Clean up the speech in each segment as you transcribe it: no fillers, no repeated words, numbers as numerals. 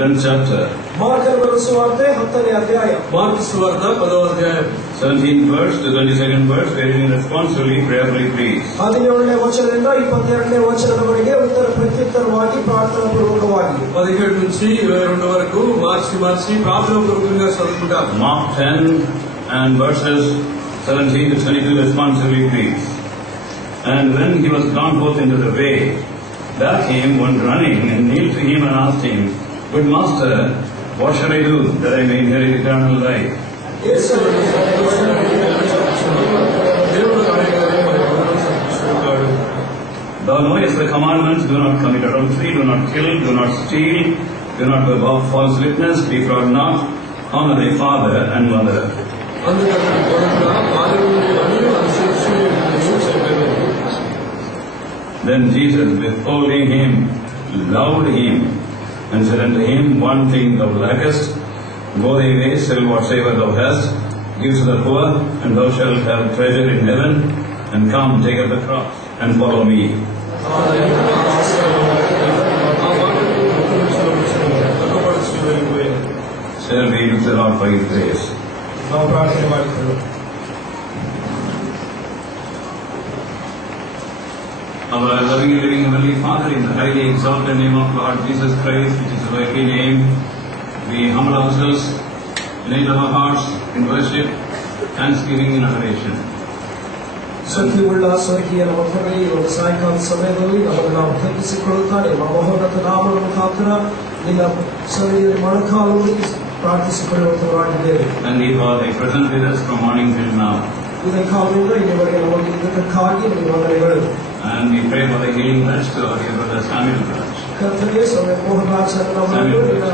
10th chapter. Mark సువార్త 10వ అధ్యాయం. మార్కు సువార్త 10వ అధ్యాయం 17th verse to 22nd verse, wherein responsibly, prayerfully please. 17ನೇ ವಚನದಿಂದ 22ನೇ ವಚನದವರೆಗೆ ಉತ್ತರ ಪ್ರತ್ಯುತ್ತರವಾಗಿ ಪ್ರಾರ್ಥನಾ ಪೂರ್ವಕವಾಗಿ 17 నుంచి 22 వరకు మార్చి ప్రార్థనా పూర్వకంగా చదువుకుంటాం. Mark 10 and verses 17 to 22, responsibly please. And when he was gone forth into the way, there came one running and kneeled to him and asked him, Good master, what shall I do that I may inherit eternal life? Thou knowest the commandments: do not commit adultery, do not kill, do not steal, do not bear false witness, defraud not, honor thy father and mother. Then Jesus, withholding him, loved him, and said unto him, One thing thou lackest: go thy way, sell whatsoever thou hast, give to the poor, and thou shalt have treasure in heaven, and come, take up the cross, and follow me. Shall we look to the Lord for His grace? Our loving and living Heavenly Father, in the highly exalted name of Lord Jesus Christ, which is the very name, we humble ourselves, lay our hearts in worship, thanksgiving and adoration. ಶಕ್ತಿಯುಳ್ಳ ಸ್ವರ್ಗೀಯ ನಮ್ಮ ತಂದೆ, ಈ ಒಂದು ಸಾಯಂಕಾಲ ಸಮಯದಲ್ಲಿ ನಮ್ಮನ್ನು ನಾವು ತಗ್ಗಿಸಿಕೊಳ್ಳುತ್ತಾರೆ ಮಹೋನ್ನತ ನಾಮದ ಮುಖಾಂತರ ನಿನ್ನ ಸನ್ನಿಧಿಯಲ್ಲಿ ಮೊಣಕಾಲೂರಿ ಪ್ರಾರ್ಥಿಸಿಕೊಳ್ಳುವಂತವರಾಗಿದ್ದೇವೆ. And we are thy presence with us from morning till now. ಇದೇ ಕಾಲದಿಂದ ಇಲ್ಲಿವರೆಗೆ ನಮಗೆ ಇದಕ್ಕಾಗಿ ನಿಮ್ಮ ವಂದನೆಗಳು. And we pray for the healing touch to our dear brother Samuel Raj. ಕರ್ತನೇ, ಸ್ವಾಮಿ ಮೋಹನ್ ರಾಜ್ ಅವರನ್ನು ನಿನ್ನ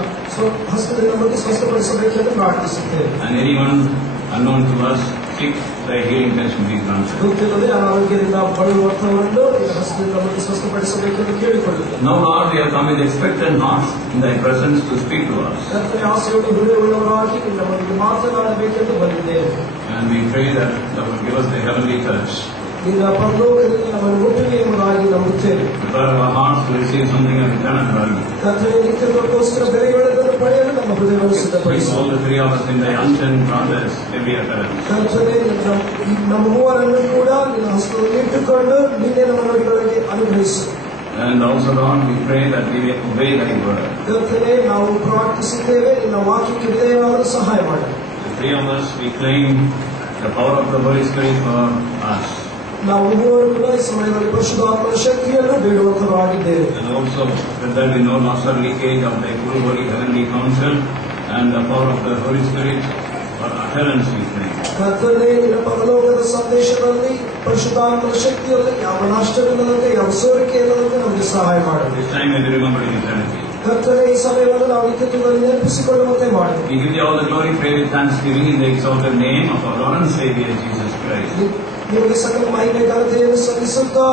ಹಸ್ತದಿಂದ ನಮಗೆ ಸ್ವಸ್ಥಪಡಿಸಬೇಕೆಂದು ಪ್ರಾರ್ಥಿಸುತ್ತೇವೆ. And anyone unknown to us sick, thy healing touch will be granted. ಗೊತ್ತಿಲ್ಲದೆ ಅನಾರೋಗ್ಯದಿಂದ ಬಳಲುವಂತವರನ್ನು ನಿನ್ನ ಹಸ್ತದಿಂದ ನಮಗೆ ಸ್ವಸ್ಥಪಡಿಸಬೇಕೆಂದು ಕೇಳಿಕೊಳ್ಳುತ್ತೇವೆ. Now Lord, we have come with expectant hearts in thy presence to speak to us. ಕರ್ತನೇ, ಆಸೆಯನ್ನು ಹೃದಯವುಳ್ಳವರಾಗಿ ನಿನ್ನ ಮನೆಗೆ ಮಾತನಾಡಬೇಕೆಂದು ಬಂದಿದ್ದೇವೆ. And we pray that thou will give us the heavenly touch. ನಿನ್ನ ಪರಲೋಕದಿಂದ ನಮ್ಮನ್ನು ಮುಟ್ಟಿಗೆ ಎಂಬುದಾಗಿ ನಂಬುತ್ತೇವೆ. Prepare our hearts to receive something of eternal value. ಕರ್ತನೇ, ನಿತ್ಯದಕ್ಕೋಸ್ಕರ ಬೆಲೆಯುಳ್ಳದನ್ನು ಪಡೆಯಲು ನಮ್ಮ ಹೃದಯವನ್ನು ಸಿದ್ಧಪಡಿಸು. All the three of us in thy unchanged process every occurrence. ಕರ್ತನೇ, ನಮ್ಮ ಮೂವರನ್ನು ಕೂಡ ನಿನ್ನ ಹಸ್ತದಲ್ಲಿ ಇಟ್ಟುಕೊಂಡು ನಿನ್ನೆ ನಮ್ಮ ನುಡಿಗಳಿಗೆ ಅನುಗ್ರಹಿಸು. And also Lord, we pray that we may obey thy word. ಕರ್ತನೇ, ನಾವು ಪ್ರಾರ್ಥಿಸುತ್ತೇವೆ, ನಿನ್ನ ವಾಕ್ಯಕ್ಕೆ ವಿಧೇಯರಾಗಲು ಸಹಾಯ ಮಾಡು. The three of us, we claim the power of the Holy Spirit for us. ನಾವು ಮೂವರು ಕೂಡ ಈ ಸಮಯದಲ್ಲಿ ಪರಿಶುದ್ಧಾತ್ಮನ ಶಕ್ತಿಯನ್ನು ಬೇಡುವಂತರಾಗಿದ್ದೇವೆ. And also that there be no loss or leakage of thy full holy heavenly counsel and the power of the Holy Spirit for utterance, we pray. ಕರ್ತನೇ, ನಿನ್ನ ಪರಲೋಕದ ಸಂದೇಶದಲ್ಲಿ ಪರಿಶುದ್ಧಾತ್ಮನ ಶಕ್ತಿಯಲ್ಲಿ ಯಾವ ನಷ್ಟವಿಲ್ಲದಂತೆ, ಯಾವ ಸೋರಿಕೆ ಇಲ್ಲದಂತೆ ನಮಗೆ ಸಹಾಯ ಮಾಡು. This time may be remembered in eternity. ಕರ್ತನೇ, ಈ ಸಮಯವನ್ನು ನಾವು ನಿತ್ಯತ್ವದಲ್ಲಿ ನೆನಪಿಸಿಕೊಳ್ಳುವಂತೆ ಮಾಡು. We give you all the glory, praise, and thanksgiving in the exalted name of our Lord and Savior Jesus Christ. ನಿಮಗೆ ಸಕಲ ಮಹಿಮೆ ಘನತೆಯನ್ನು ಸಲ್ಲಿಸುತ್ತಾ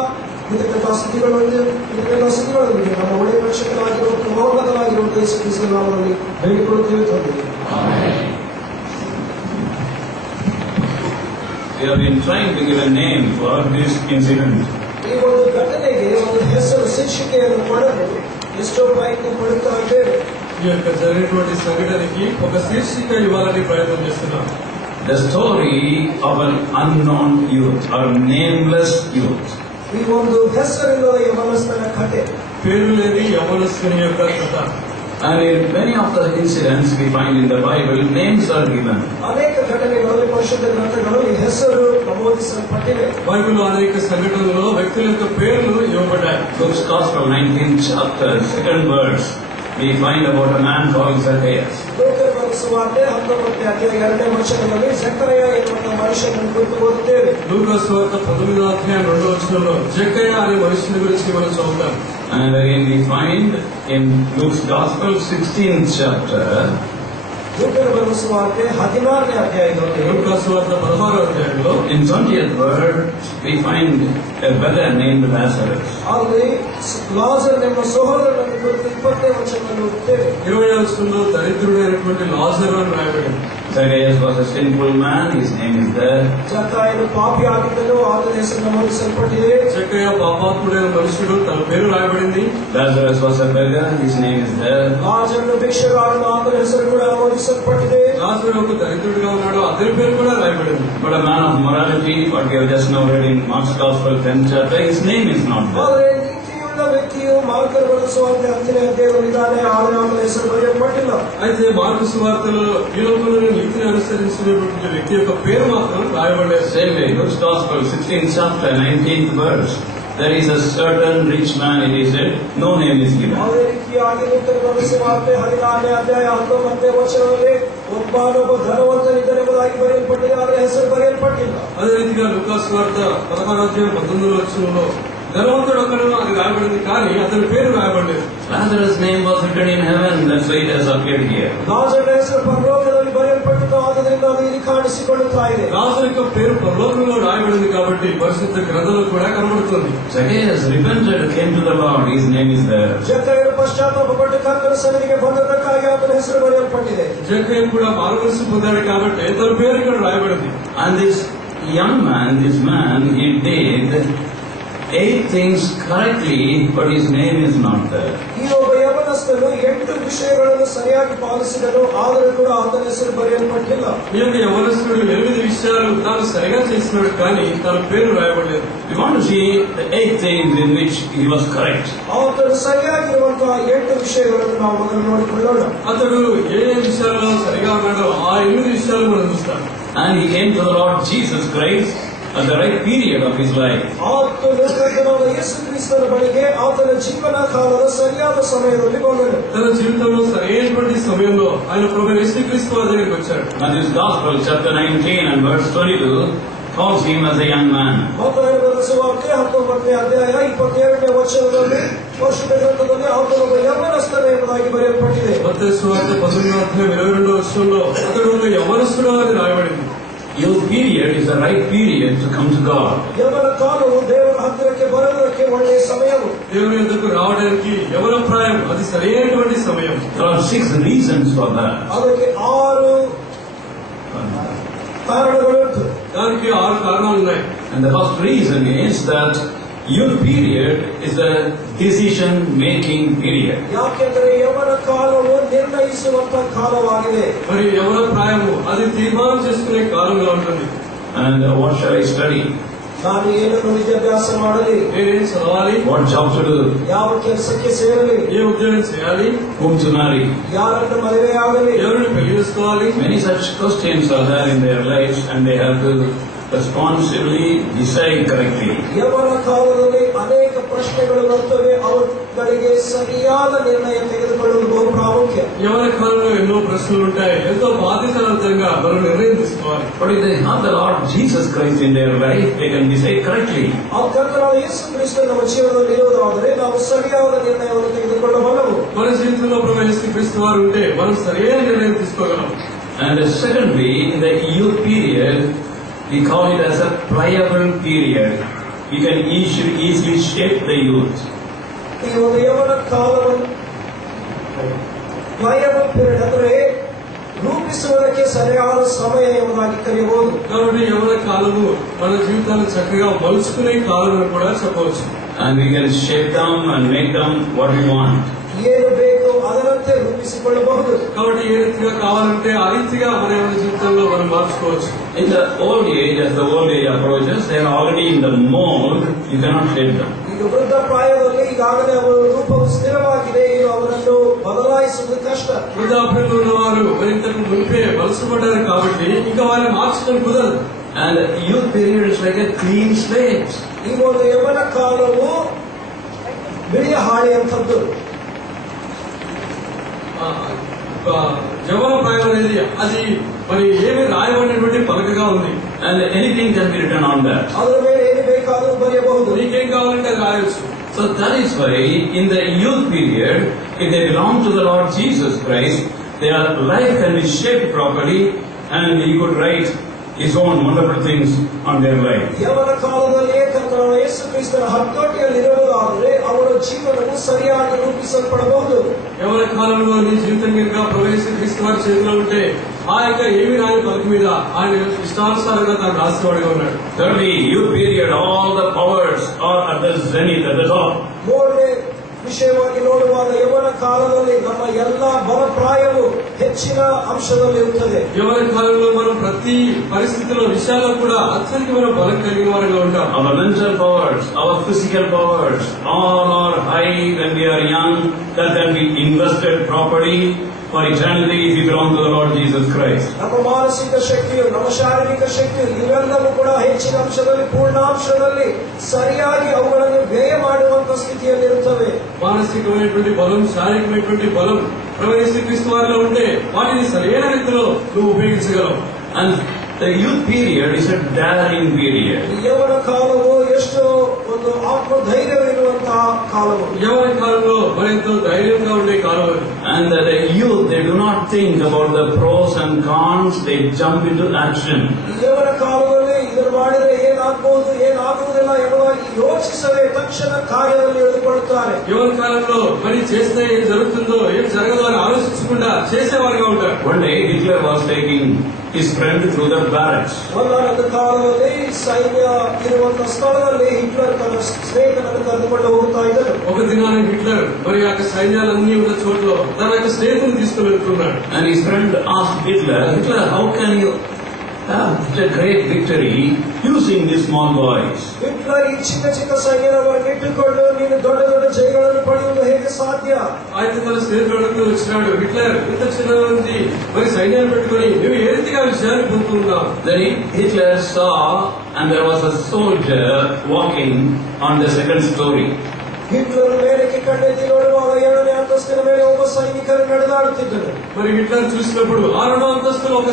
ಇದಕ್ಕೆಲ್ಲ ಸ್ತುತಿಗಳೊಂದಿಗೆ ನಮ್ಮ ಒಳ್ಳೆಯ ರಕ್ಷಕರಾಗಿರುವಂತಹ ಮಹೋನ್ನತರಾಗಿರುವಂತಹ ಯೇಸು ಕ್ರಿಸ್ತನ ನಾಮದಲ್ಲಿ ಬೇಡಿಕೊಳ್ಳುತ್ತೇವೆ ತಂದೆ. We have been trying to give a name for this incident. ಈ ಒಂದು ಘಟನೆಗೆ ಒಂದು ಹೆಸರು, ಶೀರ್ಷಿಕೆಯನ್ನು ಕೊಡಲು ಎಷ್ಟೋ ಪ್ರಯತ್ನ ಪಡುತ್ತಾ ಇದ್ದೇವೆ. ఈ యొక్క జరిగినటువంటి సంఘటనకి ఒక శీర్షిక ఇవ్వాలని ప్రయత్నం చేస్తున్నాం. The story of an unknown youth or nameless youth. ಈ ಒಂದು ಹೆಸರಿಲ್ಲದ ಯೌವನಸ್ಥನ ಕಥೆ, పేరు లేని యవనస్తుని యొక్క కథ. And in many of the incidents we find in the Bible, names are given. ಅನೇಕ ಘಟನೆಗಳಲ್ಲಿ ಪರಿಶುದ್ಧ ಗ್ರಂಥಗಳಲ್ಲಿ ಹೆಸರು ನಮೂದಿಸಲ್ಪಟ್ಟಿವೆ. బైబిల్లో అనేక సంఘటనలలో వ్యక్తుల యొక్క పేర్లు ఇవ్వబడ్డాయి. Luke's Gospel 19th chapter 2nd verse, we find about a man called Zacchaeus. ಲೋಕದ ಸುವಾರ್ತೆ 19ನೇ ಅಧ್ಯಾಯ 2ನೇ ವಚನದಲ್ಲಿ ಜಕ್ಕಯ್ಯ ಎನ್ನುವಂತಹ ಮನುಷ್ಯನನ್ನು ಕುರಿತು ಓದುತ್ತೇವೆ. లూకా సువార్త 19వ అధ్యాయం 2వ వచనంలో జక్కయ్య అనే మనుషుని గురించి మనం చదువుతాం. And again we find in Luke's Gospel 16th chapter, ಲೂಕನ ಸುವಾರ್ತೆ 16ನೇ ಅಧ್ಯಾಯದಲ್ಲಿ, లూకా సువార్త 16వ అధ్యాయంలో in 20th verse, we find a beggar named Lazarus. ಅಲ್ಲಿ ಲಾಜರ್ ಎಂಬ ಸಹೋದರನನ್ನು ಕುರಿತು 20ನೇ ವಚನವನ್ನು ಓದುತ್ತೇವೆ. 20వ వచనంలో దరిద్రుడైనటువంటి లాజరు అని రాయబడింది. Zacchaeus was a sinful man, his name is there. జక్కాయను పాపి ಆಗಿದ್ದನು ಆತನ ಹೆಸರು ನಮೂದಿಸಲ್ಪಟ್ಟಿದೆ. జక్కయ్య పాపాత్ముడైన మనుషుడు, తన పేరు రాయబడింది. Lazarus was a beggar, his name is there. లాజరును భిక్షగాడును, ఆతన ಹೆಸರು కూడా నమూదిసల్పಟ್ಟಿದೆ. లాజరు ఒక దరిద్రుడిగా ఉన్నాడు, అతని పేరు కూడా రాయబడింది. But a man of morality, what we have just now read in Mark's Gospel 10th chapter, his name is not there. ಆದರೆ ನೀತಿಯುಳ್ಳ ವ್ಯಕ್ತಿಯು ಮಾರ್ಗವನ್ನು ಸುವಾರ್ತೆ 10ನೇ ಅಧ್ಯಾಯದಲ್ಲಿ ಇದ್ದಾನೆ, ಆತನ ಹೆಸರು ಬರೆಯಲ್ಪಟ್ಟಿಲ್ಲ. అయితే మార్కు సువార్తలో ఈ లోకంలో నీతిని అనుసరించినటువంటి వ్యక్తి యొక్క పేరు మాత్రం రాయబడలేదు. Same way, Luke's Gospel 16th chapter 19th verse. There is a certain rich man, it is said, no name is given. ಅದೇ ರೀತಿಯಾಗಿ ಲೂಕನ ಸುವಾರ್ತೆ 14ನೇ ಅಧ್ಯಾಯ 19ನೇ ವಚನದಲ್ಲಿ ಒಬ್ಬನೊಬ್ಬ ಧನವಂತನಿದ್ದನೆಂಬುದಾಗಿ ಬರೆಯಲ್ಪಟ್ಟಿದೆ, ಆದರೆ ಹೆಸರು ಬರೆಯಲ್ಪಟ್ಟಿಲ್ಲ. అదే రీతిగా లూకా సువార్త 16వ అధ్యాయం 19వ వచనంలో ధనవంతుడు ఒకడు అని రాయబడింది, కానీ అతని పేరు రాయబడలేదు. Lazarus' name was written in heaven, that's why it has appeared here. లాజరుನ ಹೆಸರು ಪರಲೋಕದಲ್ಲಿ ಬರೆಯಲ್ಪಟ್ಟಿದ್ದು, ಆದ್ದರಿಂದ ಅದು ಇಲ್ಲಿ ಕಾಣಿಸಿಕೊಳ್ಳುತ್ತಾ ಇದೆ. లాజరు యొక్క పేరు పరలోకంలో రాయబడింది కాబట్టి పరిశుద్ధ గ్రంథంలో కూడా కనబడుతుంది. Zacchaeus repented, came to the Lord, his name is there. ಜಕ್ಕಯ್ಯನು ಪಶ್ಚಾತ್ತಾಪಪಟ್ಟು ಕರ್ತನ ಸನ್ನಿಧಿಗೆ ಬಂದದಕ್ಕಾಗಿ ಆತನ ಹೆಸರು ಬರೆಯಲ್ಪಟ್ಟಿದೆ. జక్కయ్య కూడా మారుమనస్సు పొందాడు కాబట్టి తన పేరు ఇక్కడ రాయబడింది. And this young man, he did 8 things correctly, but his name is not there. ಈ ಒಬ್ಬ ಯವನಸ್ಥನು 8 ವಿಷಯಗಳನ್ನು ಸರಿಯಾಗಿ ಪಾಲಿಸಿದನು, ಆದರೂ ಕೂಡ ಆತನ ಹೆಸರು ಬರೆಯಲ್ಪಟ್ಟಿಲ್ಲ. ఈ యొక్క యవనస్తుడు 8 విషయాలు తాను సరిగా చేసినాడు, కానీ తన పేరు రాయబడలేదు. We want to see the 8 things in which he was correct. ಆತನು ಸರಿಯಾಗಿರುವಂತಹ 8 ವಿಷಯಗಳನ್ನು ನಾವು ಮೊದಲು ನೋಡಿಕೊಳ್ಳೋಣ. అతడు ఏ విషయాల్లో సరిగా ఉన్నాడో ఆ 8 విషయాలు మనం చూస్తాం. And he came to the Lord Jesus Christ at the right period of his life. ಆತನು ಕರ್ತನಾದ ಯೇಸು ಕ್ರಿಸ್ತನ ಬಳಿಗೆ ಆತನ ಜೀವನ ಕಾಲದ ಸರಿಯಾದ ಸಮಯದಲ್ಲಿ ಬಂದನು. తన జీవితంలో సరైనటువంటి సమయంలో ఆయన ప్రభువైన యేసుక్రీస్తు వారి దగ్గరికి వచ్చాడు. Matthew's Gospel chapter 19 and verse 22 calls him as a young man. ಮತ್ತಾಯನ ಬರೆದ ಸುವಾರ್ತೆ 19ನೇ ಅಧ್ಯಾಯ 22ನೇ ವಚನದಲ್ಲಿ ಪರಿಶುದ್ಧ ಗ್ರಂಥದಲ್ಲಿ ಆತನು ಒಬ್ಬ ಯೌವನಸ್ಥನು ಎಂಬುದಾಗಿ ಬರೆಯಲ್ಪಟ್ಟಿದೆ. మత్తయి సువార్త 19వ అధ్యాయం 22వ వచనంలో అతడు ఒక యవనస్తుడు అని రాయబడింది. Youth period is the right period to come to God. ಯೌವನ ಕಾಲವು ದೇವರ ಹತ್ತಿರಕ್ಕೆ ಬರುವುದಕ್ಕೆ ಒಳ್ಳೆಯ ಸಮಯವು. దేవుని యొద్దకు రావడానికి యవన ప్రాయం అది సరైనటువంటి సమయం. There are 6 reasons for that. ಅದಕ್ಕೆ 6 ಕಾರಣಗಳುಂಟು. దానికి 6 కారణాలు ఉన్నాయి. And the first reason is that youth period is a decision-making period. ಯಾಕೆಂದರೆ ಯೌವನ ಕಾಲವು ನಿರ್ಣಯಿಸುವಂತಹ ಕಾಲವಾಗಿದೆ. మరి యవన ప్రాయము అది తీర్మానం చేసుకునే కాలంగా ఉంటుంది. And what shall I study? ನಾನು ಏನನ್ನು ವಿದ್ಯಾಭ್ಯಾಸ ಮಾಡಲಿ, నేనేం చదవాలి, What job to do? ಯಾವ ಕೆಲಸಕ್ಕೆ ಸೇರಲಿ, ఏ ఉద్యోగం చేయాలి, Whom to marry? ಯಾರನ್ನು ಮದುವೆಯಾಗಲಿ, ఎవరిని పెళ్లి చేసుకోవాలి. Many such questions are there in their lives, and they have to responsibly decide correctly. ಯೌವನ ಕಾಲದಲ್ಲಿ ಅನೇಕ ಪ್ರಶ್ನೆಗಳು ಬರುತ್ತವೆ, ಅವುಗಳಿಗೆ ಸರಿಯಾದ ನಿರ್ಣಯ ತೆಗೆದುಕೊಳ್ಳುವುದು ಬಹು ಪ್ರಾಮುಖ್ಯ. యవన కాలంలో ఎన్నో ప్రశ్నలు ఉంటాయి, ఎంతో బాధ్యతాయుతంగా మనం నిర్ణయం తీసుకోవాలి. But if they have the Lord Jesus Christ in their life, they can decide correctly. ಆ ಕರ್ತನಾದ ಯೇಸು ಕ್ರಿಸ್ತ ನಮ್ಮ ಜೀವನದಲ್ಲಿ ಇರುವುದಾದರೆ ನಾವು ಸರಿಯಾದ ನಿರ್ಣಯವನ್ನು ತೆಗೆದುಕೊಳ್ಳಬಲ್ಲವು. మన జీవితంలో ప్రభు యేసుక్రీస్తు వారు ఉంటే మనం సరైన నిర్ణయం తీసుకోగలం. And secondly, in the youth period, we call it as a pliable period. You can easily shape the youth. ಈ ಒಂದು ಯೌವನ ಕಾಲವನ್ನು ಪ್ಲಯಬಲ್ ಪೀರಿಯಡ್ ಅಂದರೆ ರೂಪಿಸುವುದಕ್ಕೆ ಸರಿಯಾದ ಸಮಯ ಎಂಬುದಾಗಿ ಕರೆಯಬಹುದು. కాబట్టి యవన కాలము మన జీవితాన్ని చక్కగా మలుచుకునే కాలం అని కూడా చెప్పవచ్చు. And we can shape them and make them what we want. ಏನು ಬೇಕು ಅದರಂತೆ ರೂಪಿಸಿಕೊಳ್ಳಬಹುದು. కాబట్టి ఏ రీతిగా కావాలంటే ఆ రీతిగా మన యవన జీవితంలో మనం మార్చుకోవచ్చు. In the old age, as the old age approaches, they are already in the mold. You cannot shape them. ಈಗ ವೃದ್ಧ ಪ್ರಾಯದಲ್ಲಿ ಈಗಾಗಲೇ ಅವರ ರೂಪವು ಸ್ಥಿರವಾಗಿದೆ, ಇದು ಅವರನ್ನು ಬದಲಾಯಿಸುವುದು ಕಷ್ಟ. వృద్ధాప్యంలో ఉన్నవారు మరింతకు మునిపే వలసపడ్డారు కాబట్టి ఇంకా వారిని మార్చడం కుదరదు. And youth period is like a clean slate. ಈ ಒಂದು ಯೌವನ ಕಾಲವು ಬಿಳಿಯ ಹಾಳೆಯಂಥದ್ದು. యవన ప్రాయం అనేది అది మరి ఏమి రాయబడినటువంటి పలకగా ఉంది. And anything can be written on that. ಅದರ ಮೇಲೆ ಏನು ಬೇಕಾದರೂ ಬರೆಯಬಹುದು. నీకేం కావాలంటే అది రాయొచ్చు. So that is why in the youth period, if they belong to the Lord Jesus Christ, their life can be shaped properly, and He could write His own wonderful things on their life. ಯೌವನ ಕಾಲದಲ್ಲಿ ಕರ್ತನಾದ ಯೇಸು ಕ್ರಿಸ್ತನ ಹತೋಟಿಯಲ್ಲಿರುವುದಾದರೆ ಅವರ ಜೀವನವು ಸರಿಯಾಗಿ ರೂಪಿಸಲ್ಪಡಬಹುದು. యవన కాలంలో నీ జీవితం కనుక ప్రభు యేసుక్రీస్తు వారి చేతిలో ఉంటే ఆ యొక్క ఏమి రాని పలుకు మీద ఆయన ఇష్టానుసారంగా తాను రాసేవాడుగా ఉన్నాడు. Thirdly, youth period, all the powers are at the zenith, at the top. ಮೂರನೇ ವಿಷಯವಾಗಿ ನೋಡುವಾಗ ಯವನ ಕಾಲದಲ್ಲಿ ನಮ್ಮ ಎಲ್ಲಾ ಬಲಪ್ರಾಯವು ಹೆಚ್ಚಿನ ಅಂಶದಲ್ಲಿ ಇರುತ್ತದೆ. ಯವನ కాలంలో మనం ప్రతి పరిస్థితిలో విషయాల్లో కూడా అత్యధికమైన బలం కలిగిన వారిగా ఉంటాం. Our mental powers, our physical powers, all are high when we are young, that can be invested properly for eternity if you belong to the Lord Jesus Christ. ನಮ್ಮ ಮಾನಸಿಕ ಶಕ್ತಿಯು, ನಮ್ಮ ಶಾರೀರಿಕ ಶಕ್ತಿಯು ಇವೆಲ್ಲವೂ ಕೂಡ ಹೆಚ್ಚಿನ ಅಂಶದಲ್ಲಿ, ಪೂರ್ಣಾಂಶದಲ್ಲಿ ಸರಿಯಾಗಿ ಅವುಗಳನ್ನು ವ್ಯಯ ಮಾಡುವಂತ ಸ್ಥಿತಿಯಲ್ಲಿ ಇರುತ್ತವೆ. మానసికమైనటువంటి బలం, శారీరకమైనటువంటి బలం ప్రవేశిక్రీస్తు వారిలో ఉంటే వాటిని సరైన రీతిలో నువ్వు ఉపయోగించగలవు. And the youth period is a daring period. ಯೌವನ ಕಾಲವು ಎಷ್ಟೋ ಒಂದು ಆತ್ಮಧೈರ್ಯವಿರುವಂತಹ ಕಾಲವು. యవన కాలంలో మరింత ధైర్యంగా ఉండే కాలం. And the youth, they do not think about the pros and cons, they jump into action. ಯೌವನ ಕಾಲದಲ್ಲಿ ಇದನ್ನು ಮಾಡಿದರೆ ಏನಾಗಬಹುದು, ಏನಾಗುವುದಿಲ್ಲ ಎಂಬುದಾಗಿ ಯೋಚಿಸದೆ ತಕ್ಷಣ ಕಾರ್ಯದಲ್ಲಿ ಇಳಿದುಕೊಳ್ಳುತ್ತಾರೆ. యవన కాలంలో మరి చేస్తే ఏం జరుగుతుందో ఏం జరగదో అని ఆలోచించకుండా చేసేవాడిగా ఉంటారు. One day Hitler was taking his friend through the barracks. ಒಂದಾನೊಂದು ಕಾಲದಲ್ಲಿ ಸೈನ್ಯ ಇರುವಂತಹ ಸ್ಥಳದಲ್ಲಿ ಹಿಟ್ಲರ್ ತನ್ನ ಸ್ನೇಹಿತನನ್ನು ಕರೆದುಕೊಂಡು ಹೋಗ್ತಾ ಇದ್ದರು. ఒక దినాన హిట్లర్ మరి ఆ సైన్యాలన్నీ ఉన్న చోట్ల తన యొక్క స్నేహితుని తీసుకుని వెళ్తున్నాడు. And his friend asked Hitler, how can you have such a great victory using these small boys? Hitler ಈ ಚಿಕ್ಕ ಚಿಕ್ಕ ಸೈನ್ಯವನ್ನು ಇಟ್ಟುಕೊಂಡು ನೀನು ದೊಡ್ಡ ದೊಡ್ಡ ಜಯಗಳನ್ನು ಪಡೆಯುವುದು ಹೇಗೆ ಸಾಧ್ಯ? అయితే తన స్నేహితుడు వచ్చినాడు, హిట్లర్ ఇంత చిన్న మంది మరి సైన్యాన్ని పెట్టుకుని నువ్వు ఏ రీతిగా విషయాన్ని పొందుతున్నావు? Then Hitler saw, and there was a soldier walking on the second story. Hitler ಮೇಲಕ್ಕೆ ಕಣ್ಣೆತ್ತಿ ನೋಡುವಾಗ 7ನೇ ಅಂತಸ್ತಿನ ಮೇಲೆ ಒಬ್ಬ ಸೈನಿಕರು ನಡೆದಾಡುತ್ತಿದ್ದರು. మరి హిట్లర్ చూసినప్పుడు 6వ అంతస్తులో ఒక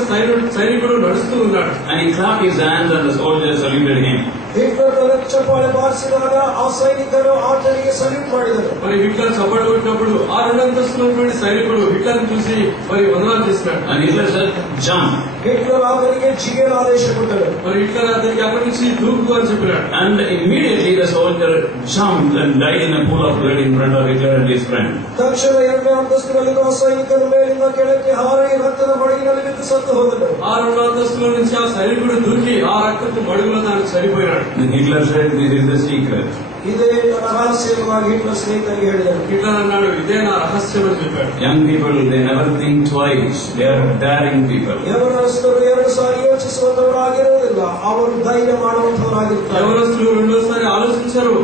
సైనికుడు నడుస్తూ ఉన్నాడు. And he clapped his hands and the soldier saluted him. Hitler ಚಪ್ಪಾಳೆ ಬಾರಿಸಿದಾಗ ಆ ಸೈನಿಕರು ಆತನಿಗೆ ಸಲ್ಯೂಟ್ ಮಾಡಿದರು. మరి హిట్లర్ చప్పట్లు కొట్టినప్పుడు 6వ అంతస్తులో ఉన్నటువంటి సైనికుడు హిట్లర్ చూసి మరి వందనాలు చేసినాడు. And Hitler said, jump. Hitler ಆತನಿಗೆ ಜಿಗಿಯಲು ಆದೇಶ ಕೊಟ್ಟರು. మరి హిట్లర్ అతనికి అక్కడి నుంచి దూకు అని చెప్పినాడు. And immediately the soldier jumped and died in a pool of blood in front of Hitler and his friend. ತಕ್ಷಣ 2ನೇ ಅಂತಸ್ತಿನಲ್ಲಿ ಆ ಸೈನಿಕರು ಮೇಲಿಂದ ಕೆಳಕ್ಕೆ ಹಾರಿ ರಕ್ತದ ಮಡುಗಿನಲ್ಲಿ ಬಿದ್ದು ಸತ್ತು ಹೋದರು. 6వ అంతస్తులో నుంచి ఆ సైనికుడు దూకి ఆ రక్తపు మడుగులో తాను చనిపోయినాడు. And Hitler said, this is the secret. ಇದೇ ನನ್ನ ರಹಸ್ಯವಾಗಿ ಹಿಟ್ಲರ್ ಸ್ನೇಹಿತರಿಗೆ ಹೇಳಿದರು. హిట్లర్ అన్నాడు, ఇదే నా రహస్యం అని చెప్పాడు. Young people, they never think twice. They are daring people. ಯೌವನಸ್ಥರು 2 ಸಾರಿ ಯೋಚಿಸುವಂತವರಾಗಿರುವುದಿಲ್ಲ, ಅವರು ಧೈರ್ಯ ಮಾಡುವಂತವರಾಗಿರುತ್ತಾರೆ. యవనస్తులు రెండోసారి ఆలోచించారు,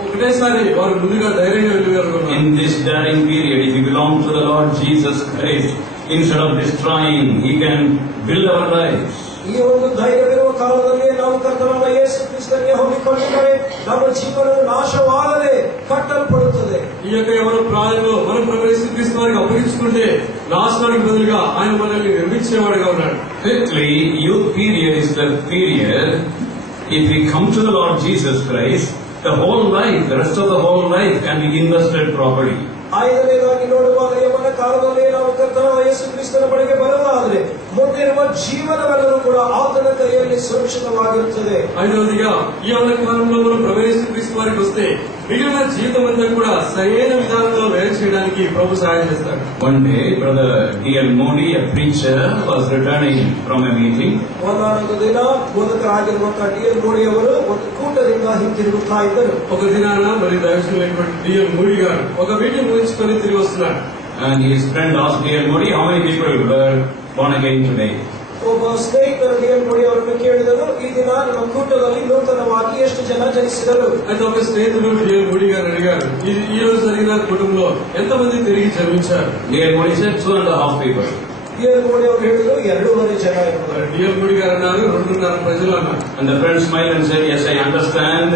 ఒకటేసారి వారు ముందుగా ధైర్యంగా వెళ్ళగలుగుతారు. In this daring period, if you belong to the Lord Jesus Christ, instead of destroying, He can build our lives. ಈ ಒಂದು ಧೈರ್ಯವಿರುವ ಕಾಲದಲ್ಲಿ ನಾವು ಕರ್ತನಾದ ಯೇಸು ಕ್ರಿಸ್ತನಿಗೆ ಹೊಂದಿಕೊಂಡಿದ್ದರೆ ನಮ್ಮ ಜೀವನವು ನಾಶವಾಗದೆ ಕಟ್ಟಲ್ಪಡುತ್ತದೆ. ఈ యొక్క యవన ప్రాయంలో మనం ప్రవేశిక్రీస్తు వారికి అప్పగించుకుంటే నాశనానికి బదులుగా ఆయన మనల్ని నిర్మించేవాడుగా ఉన్నాడు. Fifthly, youth period is the period, if we come to the Lord Jesus Christ, the whole life, the rest of the whole life can be invested properly. 5ನೇದಾಗಿ ನೋಡುವಾಗ ಯೌವನ ಕಾಲದಲ್ಲಿ ನಾವು ಕರ್ತನಾದ ಯೇಸು ಕ್ರಿಸ್ತನ ಬಳಿಗೆ ಬರುವುದಾದರೆ ಮುಂದಿರುವ ಜೀವನವೆಲ್ಲವೂ ಕೂಡ ಆತನ ಕೈಯಲ್ಲಿ ಸುರಕ್ಷಿತವಾಗಿರುತ್ತದೆ. 5వదిగా ఈ యవన కాలంలో మనం ప్రవేశిక్రీస్తు వారికి వస్తే మిగిలిన జీవితం అంతా కూడా సరైన విధానంలో వ్యయం చేయడానికి ప్రభు సహాయం చేస్తాడు. One day, Brother D.L. Modi, a preacher, was returning from a meeting. ಒಂದಾನೊಂದು ದಿನ ಬೋಧಕರಾಗಿರುವಂತಹ ಡಿ.ಎಲ್. ಮೋಡಿ ಅವರು ಒಂದು ಕೂಟದಿಂದ ಹಿಂತಿರುಗುತ್ತಾ ಇದ್ದರು. ఒక దినాన మరి దైవజనులైనటువంటి D.L. మోడీ గారు ఒక మీటింగ్ ముగించుకొని తిరిగి వస్తున్నారు. And his friend asked D.L. Modi, how many people were born again today? ಒಬ್ಬ ಸ್ನೇಹಿತರು ಡಿ.ಎಲ್. ಮೋಡಿ ಅವರನ್ನು ಕೇಳಿದರು, ಈ ದಿನ ನಿಮ್ಮ ಕೂಟದಲ್ಲಿ ನೂತನವಾಗಿ ಎಷ್ಟು ಜನ ಜನಿಸಿದರು? అయితే ఒక స్నేహితుడు D.L. మోడీ గారు అడిగారు, ఈ రోజు జరిగిన కుటుంబంలో ఎంతమంది తిరిగి జన్మించారు? D.L. Modi said 2.5 people. డి.ఎల్. Modi ಅವರು ಹೇಳಿದರು 2.5 ಜನ ಇರುತ್ತಾರೆ. D.L. మోడీ గారు అన్నారు 2.5 ప్రజలు అన్నారు. And the friend smiled and said, yes, I understand.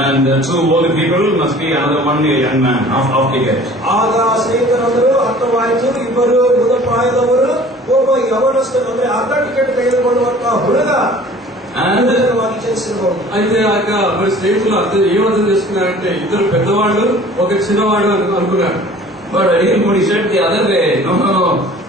And 2 old people must be another 1 young man, half ticket. ಆಗ ಸ್ನೇಹಿತರಂದರು ಅರ್ಥವಾಯಿತು, ಇಬ್ಬರು ಮೃತಪ್ರಾಯದವರು, ಒಬ್ಬ ಯವನಸ್ಥರು, ಅಂದ್ರೆ ಅರ್ಧ ಟಿಕೆಟ್ ತೆಗೆದುಕೊಳ್ಳುವಂತಹ ಹುಡುಗ జనిసినవాడు. అయితే ఆక మరి స్నేహితులు ఏమర్థం చేసుకున్నారంటే ఇద్దరు పెద్దవాళ్ళు ఒక చిన్నవాడు అనుకున్నారు. But D.L. Modi said the other way, no.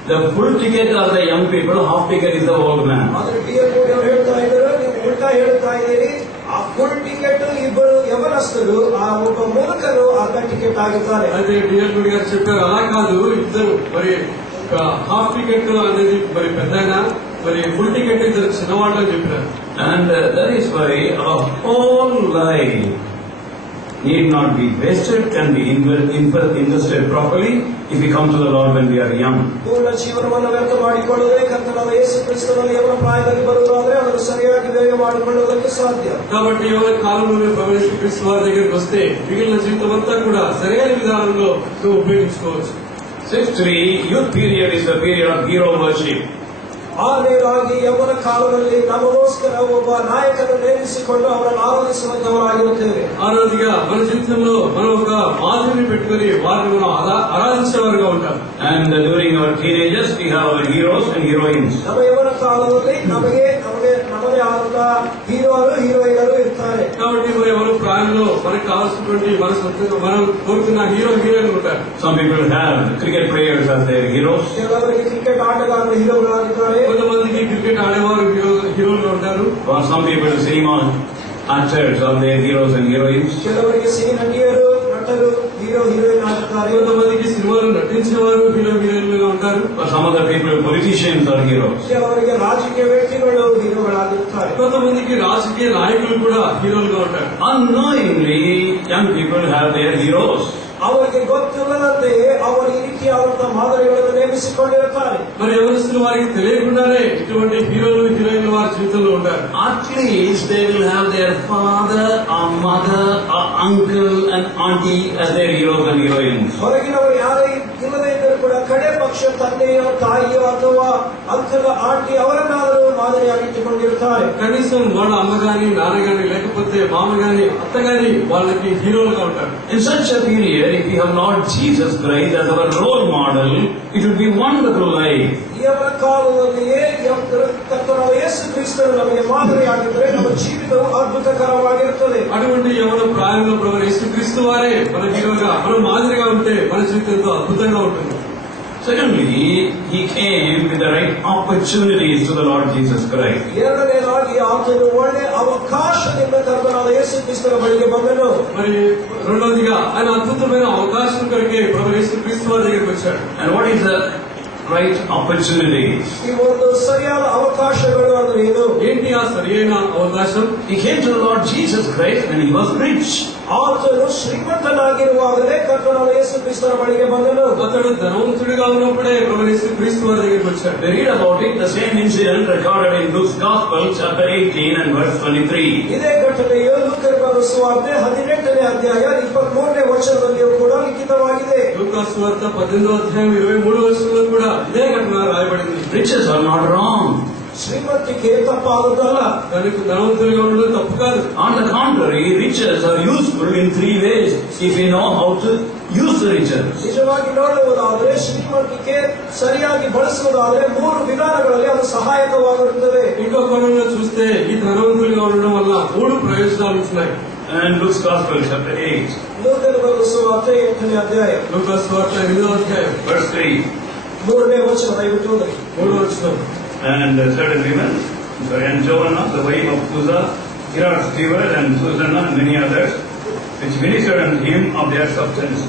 The full ticket are the young people, half ticket is the old man. ಆದ್ರೆ ಡಿ.ಎಲ್. ಮೋಡಿ ಅವರು ಹೇಳ್ತಾ ಇದ್ದಾರೆ, ನೀವು ಉಲ್ಟಾ ಹೇಳ್ತಾ ಇದ್ದೀರಿ, ಆ ಫುಲ್ ಟಿಕೆಟ್ ಇಬ್ಬರು ಯವನಸ್ಥರು, ಆ ಒಬ್ಬ ಮುದುಕರು ಅರ್ಧ ಟಿಕೆಟ್ ಆಗಿದ್ದಾರೆ. అయితే D.L. మోడీ గారు చెప్పారు, అలా కాదు, ఇద్దరు మరి హాఫ్ టికెట్ అనేది మరి పెద్దగా, మరి ఫుల్ టికెట్ ఇద్దరు చిన్నవాళ్ళు అని చెప్పినారు. And that is why our whole life need not be wasted, can be invested properly if we come to the Lord when we are young. ಪೂರ್ಣ ಜೀವನವನ್ನು ವ್ಯರ್ಥ ಮಾಡಿಕೊಳ್ಳದೆ ಕರ್ತನಾದ ಯೇಸು ಕ್ರಿಸ್ತನಲ್ಲಿ ಅವರ ಪ್ರಾಯದಲ್ಲಿ ಬರುವುದಾದರೆ ಅದನ್ನು ಸರಿಯಾಗಿ ವ್ಯಯ ಮಾಡಿಕೊಳ್ಳುವುದಕ್ಕೆ ಸಾಧ್ಯ. కాబట్టి ఎవరి కాలంలోనే ప్రవేశించి క్రీస్తు వారి దగ్గరికి వస్తే మిగిలిన జీవితం అంతా కూడా సరైన విధానంలో ఉపయోగించుకోవచ్చు. Sixthly, youth period is the period of hero worship. ಆರನೇದಾಗಿ ಯೌವನ ಕಾಲದಲ್ಲಿ ನಮಗೋಸ್ಕರ ಒಬ್ಬ ನಾಯಕನ್ನು ನೇಮಿಸಿಕೊಂಡು ಅವರನ್ನು ಆರಾಧಿಸುವಂತವರಾಗಿರುತ್ತೇವೆ. ఆరోదిగా మన జీవితంలో మనం ఒక మాదిరిని పెట్టుకుని వారిని మనం ఆరాధించేవారుగా ఉంటాం. And during our teenagers we have our heroes and heroines. ನಮ್ಮ ಯೌವನ ಕಾಲದಲ್ಲಿ ನಮ್ಮದೇ ಆದ ಹೀರೋలు హీరోయిన్లు ఇర్ತಾರೆ. కాబట్టి మరి ఎవరి ప్రాయంలో మనకు కావాల్సినటువంటి మనం కోరుకున్న హీరో హీరోయిన్లు ఉంటారు. Some people have cricket players as their heroes. ಕೆಲವರಿಗೆ ಕ್ರಿಕೆಟ್ ಆಟಗಾರರು ಹೀರೋಗಳಾಗಿದ್ದಾರೆ. కొంతమందికి క్రికెట్ ఆడేవారు హీరోలుగా ఉంటారు. For some people cinema actors are their heroes and heroines. ಕೆಲವರಿಗೆ ಸಿನಿ ನಟಿಯರು ನಟರು ಹೀರೋ ಹೀರೋಯಿನ್ ಆಗಿದ್ದಾರೆ. కొంతమందికి సినిమాలు నటించేవారు హీరో హీరోయిన్లుగా ఉంటారు. For some other people politicians are heroes. ಕೆಲವರಿಗೆ ರಾಜಕೀಯ ವ್ಯಕ್ತಿಗಳು హీరోಗಳಾಗಿರುತ್ತಾರೆ. కొంతమందికి రాజకీయ నాయకులు కూడా హీరోలుగా ఉంటారు. Unknowingly young people have their heroes. ಅವರಿಗೆ ಗೊತ್ತಿಲ್ಲದಂತೆ ಅವರು ಈ ರೀತಿಯಾದಂತಹ ಮಾದರಿಗಳನ್ನು ನೇಮಿಸಿಕೊಂಡಿರುತ್ತಾರೆ. మరి ఎవరిస్తున్న వారికి తెలియకుండానే ఇటువంటి హీరోలు హీరోయిన్లు వారి జీవితంలో ఉంటారు. At least they will have their father or mother or uncle and auntie as their heroes and heroines. ಹೊರಗಿನವರು ಯಾರೇ ಇಲ್ಲದೇ ಇದ್ದರೂ ಕೂಡ ಕಡೆ ಪಕ್ಷ ತಂದೆಯೋ ತಾಯಿಯೋ ಅಥವಾ ಅಂಕಲ್ ಆಂಟಿ ಅವರನ್ನಾದರೂ మాదిరియాగిట్టుಕೊಂಡಿರುತ್ತಾರೆ. కనీసం వాళ్ళ అమ్మ గాని నాన్న గాని లేకపోతే మామ గాని అత్త గాని వాళ్ళకి హీరోలుగా ఉంటారు. In such a period, if we have Lord Jesus Christ as our role model, it will be wonderful life. ಈ ಕಾಲದಲ್ಲಿಯೇ ಕರ್ತನಾದ ಯೇಸು ಕ್ರಿಸ್ತನು ನಮಗೆ ಮಾದರಿಯಾಗಿದ್ದರೆ ನಮ್ಮ ಜೀವಿತವು అద్భుతకరವಾಗಿರುತ್ತದೆ. అటువంటి ఎవరో ప్రాయంలో ప్రభు యేసు క్రీస్తు వారే మన హీరోగా మన మాదిరిగా ఉంటే మన జీవితంతో అద్భుతంగా ఉంటుంది. Secondly, he came with the right opportunities to the Lord Jesus Christ. ಎರಡನೇದಾಗಿ ಆತನು ಒಳ್ಳೆ ಅವಕಾಶದಿಂದ ಕರ್ತನಾದ ಯೇಸು ಕ್ರಿಸ್ತನ ಬಳಿಗೆ ಬಂದನು. మరి రెండోదిగా ఆయన అద్భుతమైన అవకాశం కొరకే ప్రభు యేసు క్రీస్తు వారి దగ్గరికి వచ్చాడు. And what is the right opportunities? ఈ ಒಂದು ಸರಿಯಾದ ಅವಕಾಶಗಳು ಅಂದ್ರೆ ಏನು? ఏంటి ఆ సరైన అవకాశం? He came to the Lord Jesus Christ when he was rich. ಆತನು ಶ್ರೀಮಂತನಾಗಿರುವಾಗಲೇ ಕರ್ತನಾದ ಯೇಸು ಕ್ರಿಸ್ತನ ಬಳಿಗೆ ಬಂದನು. అతడు ధనవంతుడిగా ఉన్నప్పుడే ప్రభు యేసు క్రీస్తు వారి దగ్గరికి వచ్చాడు. We read about it, the same incident recorded in Luke's Gospel, chapter 18 and verse 23. ಇದೇ ಘಟನೆಯು ಲೂಕನ ಬರೆದ ಸುವಾರ್ತೆ 18ನೇ ಅಧ್ಯಾಯ 23ನೇ ವಚನದಲ್ಲಿಯೂ ಕೂಡ ಲಿಖಿತವಾಗಿದೆ. లూకా సువార్త 18వ అధ్యాయం 23వ వచనంలో కూడా ఇదే ఘటన రాయబడింది. Riches are not wrong. ಶ್ರೀಮಂತಿಕೆ ತಪ್ಪಾದದ್ದಲ್ಲ. దానికి ధనవంతులుగా ఉండడం తప్పు కాదు. On the contrary, riches are useful in three ways if we know how to use the riches. ನಿಜವಾಗಿ ನೋಡುವುದಾದರೆ ಶ್ರೀಮಂತಿಕೆ ಸರಿಯಾಗಿ ಬಳಸುವುದಾದರೆ 3 ವಿಧಾನಗಳಲ್ಲಿ ಅದು ಸಹಾಯಕವಾಗಿರುತ್ತದೆ. ఇంకో కోణంలో చూస్తే ఈ ధనవంతులుగా ఉండడం వల్ల 3 ప్రయోజనాలు ఉన్నాయి. And Luke's Gospel, chapter 8, ಲೂಕನ ಬರೆದ ಸುವಾರ್ತೆ 8ನೇ ಅಧ್ಯಾಯ లూకా సువార్త 8వ అధ్యాయం verse 3. 3ನೇ ವಚನ ದಯವಿಟ್ಟು ಓದಿ. 3వ వచనం. And certain women, and Joanna, the wife of Cusa, Herod's steward, and Susanna, and many others, which ministered unto him of their substance.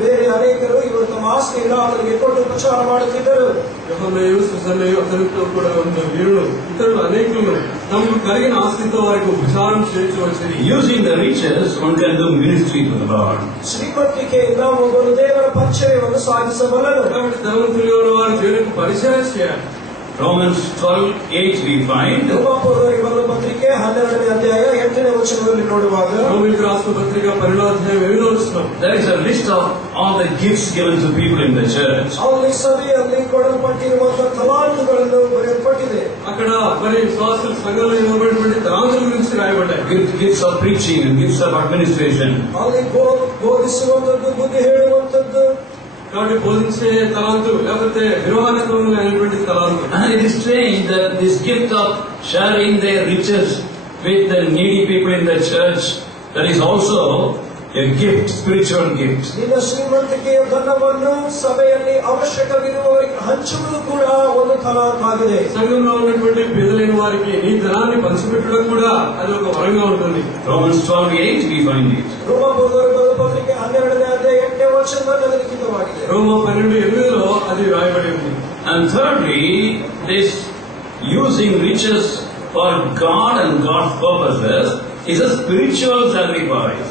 ಬೇರೆ ಅನೇಕರು ಇವರು ತಮ್ಮ ಆಸ್ತಿಯಿಂದ ಅವರಿಗೆ ಕೊಟ್ಟು ಉಪಚಾರ ಮಾಡುತ್ತಿದ್ದರು. యోహన్నయు సుసన్నయు అతనితో కూడా ఉన్న వీరులు ఇతరులు అనేకులు తమకు కలిగిన ఆస్తితో వారికి ఉపచారం చేయించవచ్చని. Using the riches, one can do ministry to the Lord. ಶ್ರೀಮಂತಿಕೆಯಿಂದ ಒಬ್ಬರು ದೇವರ ಪರಿಚಯವನ್ನು ಸಾಧಿಸಬಲ್ಲರು. కాబట్టి ధనవంతులుగా ఉన్న వారు దేవునికి పరిచయం చేయాలి. Romans 12:8 we find. ರೋಮಾಪುರದವರಿಗೆ ಬರೆದ ಪತ್ರಿಕೆ 12ನೇ ಅಧ್ಯಾಯ 8ನೇ ವಚನದಲ್ಲಿ ನೋಡುವಾಗ రోమిలకు రాసిన పత్రిక 12వ అధ్యాయం 8వ వచనం. There is a list of all the gifts given to people in the church. ಅಲ್ಲಿ ಸಭೆಯಲ್ಲಿ ಕೊಡಲ್ಪಟ್ಟಿರುವಂತಹ ತಲಾಂತುಗಳನ್ನು ಬರೆಯಲ್ಪಟ್ಟಿದೆ. అక్కడ మరి విశ్వాసుల సంఘంలో ఇవ్వబడినటువంటి తలాంతుల గురించి రాయబడ్డాయి. Gifts of preaching and gifts of administration. ಅಲ್ಲಿ ಬೋಧಿಸುವಂತದ್ದು, ಬುದ್ಧಿ ಹೇಳುವಂತದ್ದು, కాబట్టి బోధించే తలాంతు లేకపోతే నిర్వహణమైనటువంటి తలాంతు. And it is strange that this gift of sharing their riches with the needy people in the church, that is also a gift, spiritual gift. ನಿನ್ನ ಶ್ರೀಮಂತಿಕೆಯ ಧನವನ್ನು ಸಭೆಯಲ್ಲಿ ಅವಶ್ಯಕವಿರುವವರಿಗೆ ಹಂಚುವುದು ಕೂಡ ಒಂದು ತಲಾಂತಾಗಿದೆ. సంఘంలో ఉన్నటువంటి పేదల లేని వారికి నీ ధనాన్ని పంచిపెట్టడం కూడా అది ఒక వరంగా ఉంటుంది. Romans 12:8 we find it. రోమా 12:8 అది రాయబడి ఉంది. And thirdly, this using riches for God and God's purposes is a spiritual sacrifice.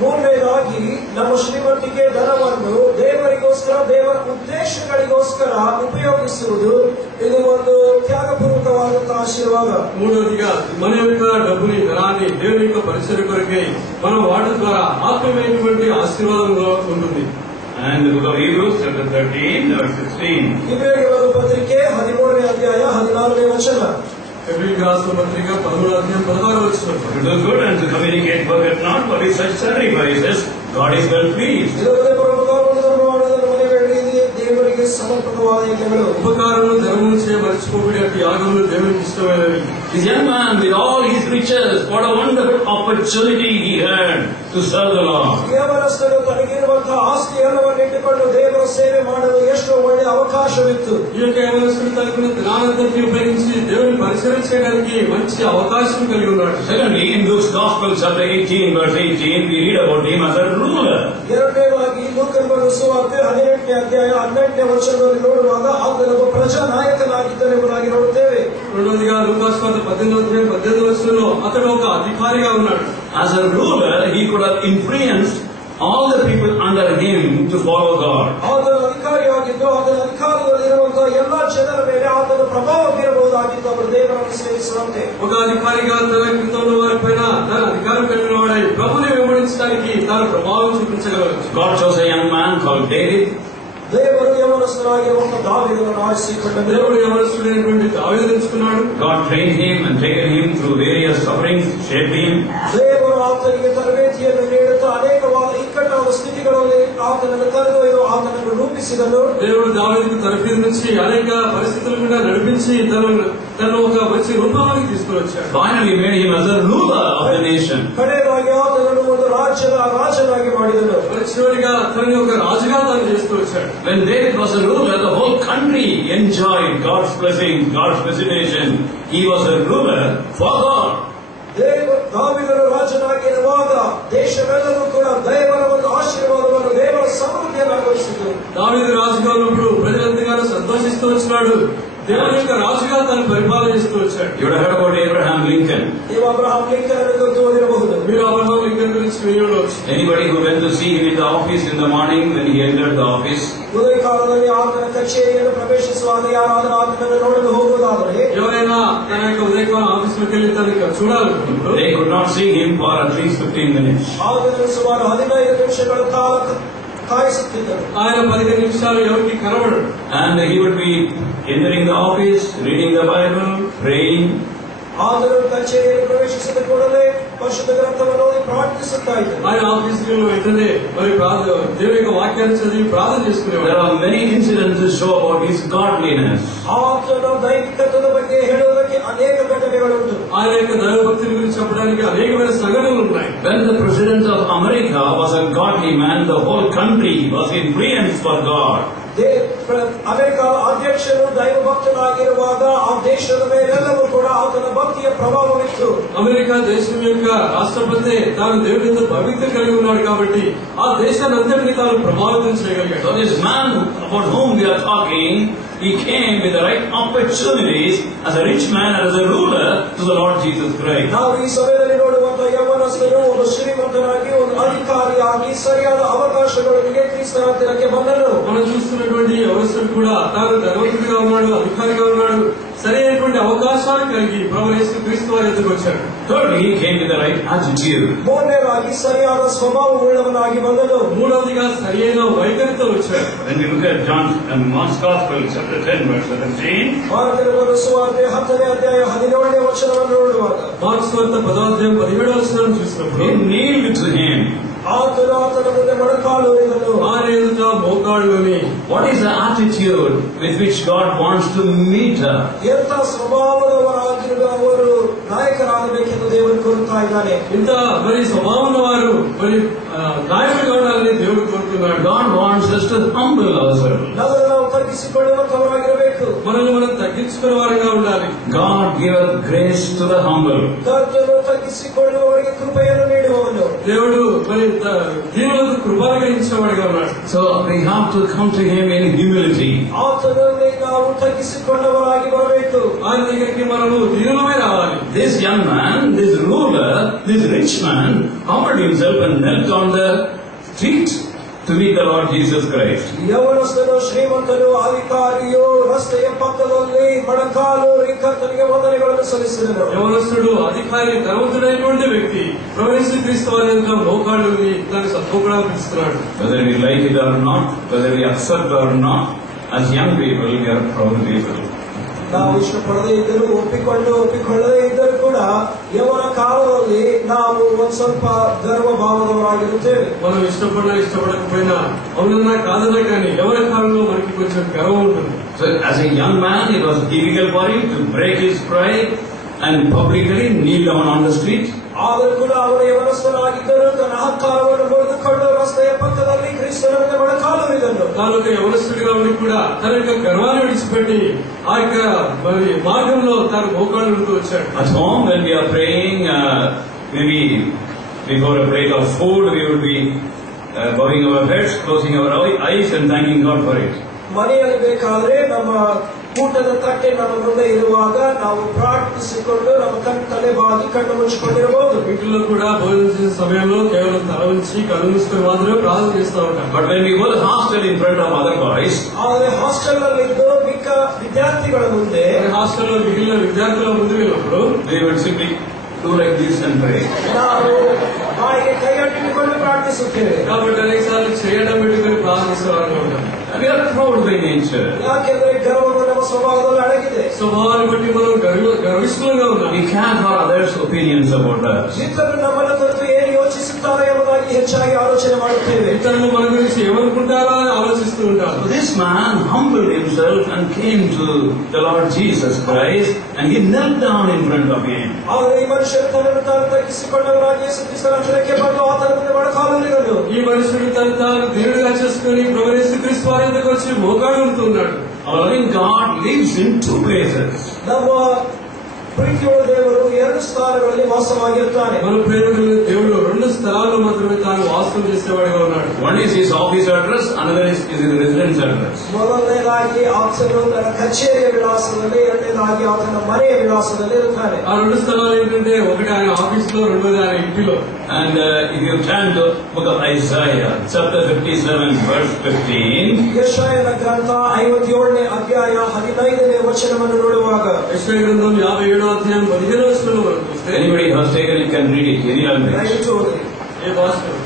ಮೂರನೇದಾಗಿ ನಮ್ಮ ಶ್ರೀಮಂತಿಕೆ ಧನವನ್ನು ದೇವರಿಗೋಸ್ಕರ ದೇವರ ಉದ್ದೇಶಗಳಿಗೋಸ್ಕರ ಉಪಯೋಗಿಸುವುದು ಇದು ಒಂದು ತ್ಯಾಗಪೂರ್ವಕವಾದಂತಹ ಆಶೀರ್ವಾದ. మూడవదిగా మన యొక్క డబ్బుని ధనాన్ని దేవుని యొక్క పరిచర్య కొరకై మనం వాటి ద్వారా ఆత్మీయమైనటువంటి ఆశీర్వాదంగా ఉంటుంది. And the book of Hebrews chapter 13 verse 16. ಇಬ್ರಿಯರ ಪತ್ರಿಕೆ 13ನೇ ಅಧ್ಯಾಯ 14ನೇ ವಚನ. ఎబ్రీయులకు రాసిన పత్రిక 13వ అధ్యాయం 16వ వచనం. To do good and to communicate forget not what is such sacrifices God is well pleased. ದೇವರಿಗೆ ಸಮರ್ಪಕವಾದ ಯಜ್ಞಗಳು ఉపకారములు ధర్మము చేయ మర్చిపోబడి అట్టి యాగములు దేవునికి ఇష్టమైనవి. This young man with all his riches, what a wonderful opportunity he had to serve the Lord. ಯೇವನಸ್ಥರು ತನಗಿರುವಂತಹ ಆಸ್ತಿ ಎಲ್ಲವನ್ನು ಇಟ್ಟುಕೊಂಡು ದೇವರ ಸೇವೆ ಮಾಡಲು ಎಷ್ಟೋ ಒಳ್ಳೆಯ ಅವಕಾಶವಿತ್ತು. ఈ యొక్క యవనస్తుడు తనకున్న జ్ఞానాన్ని ఉపయోగించి దేవుని పరిచర్య చేయడానికి మంచి అవకాశం కలిగి ఉన్నాడు. Secondly, in Luke's Gospel chapter 18 verse 18 we read about him as a ruler. ಎರಡನೇದಾಗಿ ಲೂಕನ ಸುವಾರ್ತೆ 18ನೇ ಅಧ್ಯಾಯ 18ನೇ ವಚನದಲ್ಲಿ ನೋಡುವಾಗ ಆತನು ಒಬ್ಬ ಪ್ರಜಾ ನಾಯಕನಾಗಿದ್ದನೆಂಬುದಾಗಿ ನೋಡುತ್ತೇವೆ. రెండవదిగా లూకాసు వార్త 18వ అధ్యాయం 18వ వచనంలో అతడు ఒక అధికారిగా ఉన్నాడు. As a ruler, he could have influenced all the people under him to follow God. ಆತನು ಅಧಿಕಾರಿಯಾಗಿದ್ದು ಆತನ ಅಧಿಕಾರದಲ್ಲಿರುವಂತಹ ಎಲ್ಲಾ ಜನರ ಮೇಲೆ ಆತನ ಪ್ರಭಾವ ಬೀರಬಹುದಾಗಿದ್ದು ಅವರು ದೇವರನ್ನು ಸೇವಿಸುವಂತೆ. ఒక అధికారిగా తన క్రితంలో వారి పైన తన అధికారం కలిగిన వాడై ప్రభుని వెంబడించడానికి తాను ప్రభావం చూపించగలరు. God chose a young man called David. ದೇವರು ಯೌವನಸ್ಥನಾಗಿರುವಂತಹ ದಾವೀದನನ್ನು ಆರಿಸಿಕೊಂಡನು. దేవుడు యవనస్తుడైనటువంటి దావీదును ఎంచుకున్నాడు. God trained him and taken him through various sufferings, shaped him. ದೇವರು ಆತನಿಗೆ ತರಬೇತಿಯನ್ನು ನೀಡುತ್ತಾ ಅನೇಕವಾದ ಇಕ್ಕಟ್ಟಾದ ಸ್ಥಿತಿಗಳಲ್ಲಿ ಆತನನ್ನು ಕರೆದೊಯ್ದು ಆತನನ್ನು ರೂಪಿಸಿದನು. దేవుడు దావీదుకు తరఫీదు నుంచి అనేక పరిస్థితుల మీద నడిపించి తను ఒక మంచి రూపంలోకి తీసుకుని వచ్చాడు. Finally made him as a ruler of the nation. ಕಡೆಯದಾಗಿ ಆತನನ್ನು ಒಂದು ರಾಜ್ಯದ ರಾಜನಾಗಿ ಮಾಡಿದನು. చివరిగా తనని ఒక రాజుగా తాను చేస్తూ వచ్చాడు. When David was a ruler, the whole country enjoyed God's blessing, God's visitation. He was a ruler for God. ದಾವೀದನು ರಾಜನಾಗಿರುವಾಗ ದೇಶವೆಲ್ಲರೂ ಕೂಡ ದೇವರ ಒಂದು ಆಶೀರ್ವಾದವನ್ನು ದೇವರ ಸಮೃದ್ಧಿಯನ್ನು ಅನುಭವಿಸಿದರು. దావీదు రాజుగా ఉన్నప్పుడు ప్రజలందరూ సంతోషిస్తూ వచ్చినాడు. దేవుని యొక్క రాజుగా తను పరిపాలన చేస్తూ వచ్చాడు. You would have heard about Abraham Lincoln. ನೀವು ಅಬ್ರಹಾಂ ಲಿಂಕನ್ ಅನ್ನು ಓದಿರಬಹುದು. మీరు అబ్రహాం లింకన్ గురించి విని ఉండవచ్చు. Anybody who went to see him in the office in the morning when he entered the office? ಉದಯ ಕಾಲದಲ್ಲಿ ಆತನ ಕಚೇರಿಯನ್ನು ಪ್ರವೇಶಿಸುವಾಗ ಯಾರಾದರೂ ಆತನನ್ನು ನೋಡಲು ಹೋಗುವುದಾದರೆ ఎవరైనా తన యొక్క ఉదయకాల ఆఫీసులకు వెళ్ళి తనకి చూడాలనుకున్నప్పుడు they could not see him for at least 15 minutes. ಆತನನ್ನು ಸುಮಾರು 15 ನಿಮಿಷಗಳ ಕಾಲ ಕಾಯಿಸುತ್ತಿದ್ದರು. ఆయన 15 నిమిషాలు ఎవరికి కనబడడు. And he would be entering the office, reading the Bible, praying. ಆತನು ಕಚೇರಿಯನ್ನು ಪ್ರವೇಶಿಸಿದ ಕೂಡಲೇ ಪರಿಶುದ್ಧ ಗ್ರಂಥವನ್ನು ಓದಿ ಪ್ರಾರ್ಥಿಸುತ್ತಾ ಇದ್ದರು. ఆయన ఆఫీసుకి వెంటనే మరి దేవుని యొక్క వాక్యాన్ని చదివి ప్రార్థన చేసుకునేవాడు. There are many incidents to show about his godliness. ಆತನ ದೈವಿಕತ್ವದ ಬಗ್ಗೆ ಹೇಳುವುದಕ್ಕೆ ಅನೇಕ ಘಟನೆಗಳುಂಟು. ఆయన యొక్క దైవభక్తి గురించి చెప్పడానికి అనేకమైన సంఘటనలు ఉన్నాయి. When the president of America was a godly man, the whole country was influenced for God. ಅಮೆರಿಕದ ಅಧ್ಯಕ್ಷರು ದೈವ ಭಕ್ತನಾಗಿರುವಾಗ ಆ ದೇಶದ ಮೇಲೆಲ್ಲವೂ ಕೂಡ ಆತನ ಭಕ್ತಿಯ ಪ್ರಭಾವವಿತ್ತು. అమెరికా దేశం యొక్క రాష్ట్రపతి తాను దేవునితో పవిత్ర కలిగి ఉన్నాడు కాబట్టి ఆ దేశాన్ని అంతటినీ తాను ప్రభావితం చేయగలిగాడు. So this man about whom we are talking, he came with the right opportunities as a rich man and as a ruler to the Lord Jesus Christ. ನಾವು ಈ ಸಮಯದಲ್ಲಿ ನೋಡುವಂತಹ ಯೌವನಸ್ಥನು ಒಬ್ಬ ಶ್ರೀಮಂತನಾಗಿ ಒಂದು ಅಧಿಕಾರಿಯಾಗಿ ಸರಿಯಾದ ಅವಕಾಶಗಳೊಂದಿಗೆ ಕ್ರಿಸ್ತನ ಹತ್ತಿರಕ್ಕೆ ಬಂದನು. మనం చూస్తున్నటువంటి యవనస్తుడు కూడా తాను ధనవంతుడిగా ఉన్నాడు, అధికారిగా ఉన్నాడు, సరైనటువంటి అవకాశాలు కలిగి ప్రభువు యేసు క్రీస్తు వారి ఎదురుకు వచ్చాడు. Thirdly, he came with the right attitude. ಮೂರನೇದಾಗಿ ಸರಿಯಾದ ಸ್ವಭಾವವುಳ್ಳವನಾಗಿ ಬಂದನು. మూడవదిగా సరైన వైఖరితో వచ్చాడు. When we look at Mark's Gospel, chapter 10, verse 17, ಮಾರ್ಕನ ಸುವಾರ್ತೆ 10ನೇ ಅಧ್ಯಾಯ 17ನೇ ವಚನವನ್ನು ನೋಡುವಾಗ మార్క్స్ వార్త 10వ అధ్యాయం 17వ వచనం చూసినప్పుడు he kneeled to him. ಆತನು ಆತನ ಮುಂದೆ ಮೊಣಕಾಲು ಊರಿದನು. ఆయన ఎదుట మోకాళ్ళుని. What is the attitude with which God wants to meet us? ಎಂಥ ಸ್ವಭಾವದವರಾಗಿರುವ ಅವರು ನಾಯಕರಾಗಬೇಕೆಂದು ದೇವರು ಕೋರುತ್ತಾ ಇದ್ದಾನೆ. ఇంత మరి స్వభావం వారు మరి నాయకులు కావాలని దేవుడు కోరుతున్నాడు. God wants us to humble ourselves. ನಾವು ತಗ್ಗಿಸಿಕೊಳ್ಳುವಂತವರಾಗಿರಬೇಕು. మనల్ని మనం తగ్గించుకునే వారంగా ఉండాలి. God giveth grace to the humble. ಕರ್ತನು ತಗ್ಗಿಸಿಕೊಳ್ಳುವವರಿಗೆ ಕೃಪೆಯನ್ನು ನೀಡುವವನು. దేవుడు మరి దీనులకు కృపనుగ్రహించేవాడిగా ఉన్నాడు. So we have to come to Him in humility. ఆతనుని ನಾವು తగ్గిಸಿಕೊಂಡವರಾಗಿ ಬರಬೇಕು. ఆయన దగ్గరికి మనము దీనులమై రావాలి. This young man, this ruler, this rich man humbled himself and knelt on the street to meet the Lord Jesus Christ. ಯವನಸ್ಥನು ಶ್ರೀಮಂತನು ಅಧಿಕಾರಿಯು ರಸ್ತೆಯ ಪಕ್ಕದಲ್ಲಿ ಮೊಣಕಾಲು ಕರ್ತನಿಗೆ ವಂದನೆಗಳನ್ನು ಸಲ್ಲಿಸಿದನು. ಯವನಸ್ಥుడు అధికారి ధనవంతుడైనటువంటి వ్యక్తి ప్రవేశ క్రీస్తు వారి యొక్క మోకాళ్ళుని దాన్ని సత్వగుణంగా పిలుస్తున్నాడు. Whether we like it or not, whether we accept or not, as young people we are proud people. ನಾವು ಇಷ್ಟಪಡದೇ ಇದ್ದರೂ ಒಪ್ಪಿಕೊಳ್ಳದೇ ಇದ್ದರೂ ಕೂಡ ಯವನ ಕಾಲದಲ್ಲಿ ನಾವು ಒಂದ್ ಸ್ವಲ್ಪ ಗರ್ವ ಭಾವದವರಾಗಿರುತ್ತೇವೆ. మనం ఇష్టపడకపోయినా అవునన్నా కాదన్నా కానీ ಯವನ కాలంలో మనకి కొంచెం గర్వం ఉంటుంది. So as a young man it was difficult for him to break his pride and publicly kneel down on the street. ಆದರೂ ಕೂಡ ಅವನು ಯವನಸ್ಥನಾಗಿದ್ದರೂ ತನ್ನ ಅಹಂಕಾರವನ್ನು ಮುರಿದುಕೊಂಡು ರಸ್ತೆಯ ಪಕ್ಕದಲ್ಲಿ ಕ್ರಿಸ್ತನ ಮೇಲೆ ಮೊಣಕಾಲೂರಿದನು. తాను యవనస్తుడిగా ఉండి కూడా తన యొక్క గర్వాన్ని విడిచిపెట్టి ఆ యొక్క మార్గంలో తాను మోకాళ్ళుతూ వచ్చాడు. At home when we are praying, maybe before a plate of food we would be bowing our heads, closing our eyes and thanking God for it. ಮನೆಯಲ್ಲಿ ಬೇಕಾದ್ರೆ ನಮ್ಮ ಊಟದ ತಟ್ಟೆ ನಮ್ಮ ಮುಂದೆ ಇರುವಾಗ ನಾವು ಪ್ರಾರ್ಥಿಸಿಕೊಂಡು ನಮ್ಮ ತಲೆ ಬಾಗಿ ಕಣ್ಣು ಮುಚ್ಚಿಕೊಂಡಿರಬಹುದು. వీటిలో కూడా భోజనం చేసే సమయంలో కేవలం తల ఉంచి కళ్ళు మూసుకొని మాత్రమే ప్రార్థన చేస్తూ ఉంటాం. But when we were hostel in front of other boys, ಆದರೆ ಹಾಸ್ಟೆಲ್ ನಲ್ಲಿ ಇದ್ದು ಮಿಕ್ಕ ವಿದ್ಯಾರ್ಥಿಗಳ ಮುಂದೆ హాస్టల్లో మిగిలిన విద్యార్థుల ముందు వెళ్ళినప్పుడు they would simply do like this and pray. ನಾವು ಬಾಯಿಗೆ ಕೈಗಟ್ಟಿಕೊಂಡು ಪ್ರಾರ್ಥಿಸುತ್ತೇವೆ. కాబట్టి అనేకసార్లు చేయడం పెట్టుకుని ప్రార్థిస్తూ ఉంటాం. We are proud by nature. ಯಾಕೆಂದ್ರೆ ಗರ್ವವು ನಮ್ಮ ಸ್ವಭಾವದಲ್ಲಿ ಅಡಗಿದೆ. స్వభావాన్ని బట్టి మనం గర్విష్ఠులుగా ఉన్నాం. We care for others' opinions about us. ಇತರರು ನಮ್ಮನ್ನು ಕುರಿತು ಏನು ಯೋಚಿಸುತ್ತಾರೆ ಎಂಬುದಾಗಿ ಹೆಚ್ಚಾಗಿ ಆಲೋಚನೆ ಮಾಡುತ್ತೇವೆ. ఇతరులు మన గురించి ఏమనుకుంటారో అని ఆలోచిస్తూ ఉంటారు. This man humbled himself and came to the Lord Jesus Christ and he knelt down in front of him. ಆದರೆ ಈ ಮನುಷ್ಯರು ತನ್ನನ್ನು ತಾನು ತಗ್ಗಿಸಿಕೊಂಡವರಾಗಿ ಯೇಸು ಕ್ರಿಸ್ತನ ಹತ್ತಿರಕ್ಕೆ ಬಂದು ಆತನ ಮುಂದೆ ಮೊಣಕಾಲೂರಿದನು. ఈ మనుషుడు తను తాను దేవుడిగా చేసుకుని ప్రభు యేసు క్రీస్తు వారి వద్దకు వచ్చి మోకాళ్ళుతున్నాడు. Our loving God lives in two places. ನಮ್ಮ ಪ್ರೀತಿಯುಳ್ಳ ದೇವರು ಎರಡು ಸ್ಥಾನಗಳಲ್ಲಿ ವಾಸವಾಗಿರುತ್ತಾನೆ. మన ప్రేమికుల దేవుడు రెండు స్థలాల్లో మాత్రమే తాను వాసం చేసేవాడిగా ఉన్నాడు. One is his office address, another is his residence address. ಮೊದಲನೇದಾಗಿ ಆತನು ತನ್ನ ಕಚೇರಿಯ ವಿಳಾಸದಲ್ಲಿ, ಎರಡನೇದಾಗಿ ಆತನ ಮನೆಯ ವಿಳಾಸದಲ್ಲಿ ಇರುತ್ತಾನೆ. ఆ రెండు స్థలాలు ఏంటంటే ఒకటి ఆయన ఆఫీస్ లో, రెండోది ఆయన ఇంటిలో. And if you turn to book of Isaiah, chapter 57, verse 15. ಯೆಶಾಯನ ಗ್ರಂಥ 57ನೇ ಅಧ್ಯಾಯ 15ನೇ ವಚನವನ್ನು ನೋಡುವಾಗ, యెషయా గ్రంథం 57వ అధ్యాయం 15వ వచనంలో మనం చూస్తే, Anybody who has taken it can read it, any language. ದಯವಿಟ್ಟು ಓದಿ. ఏ భాషలో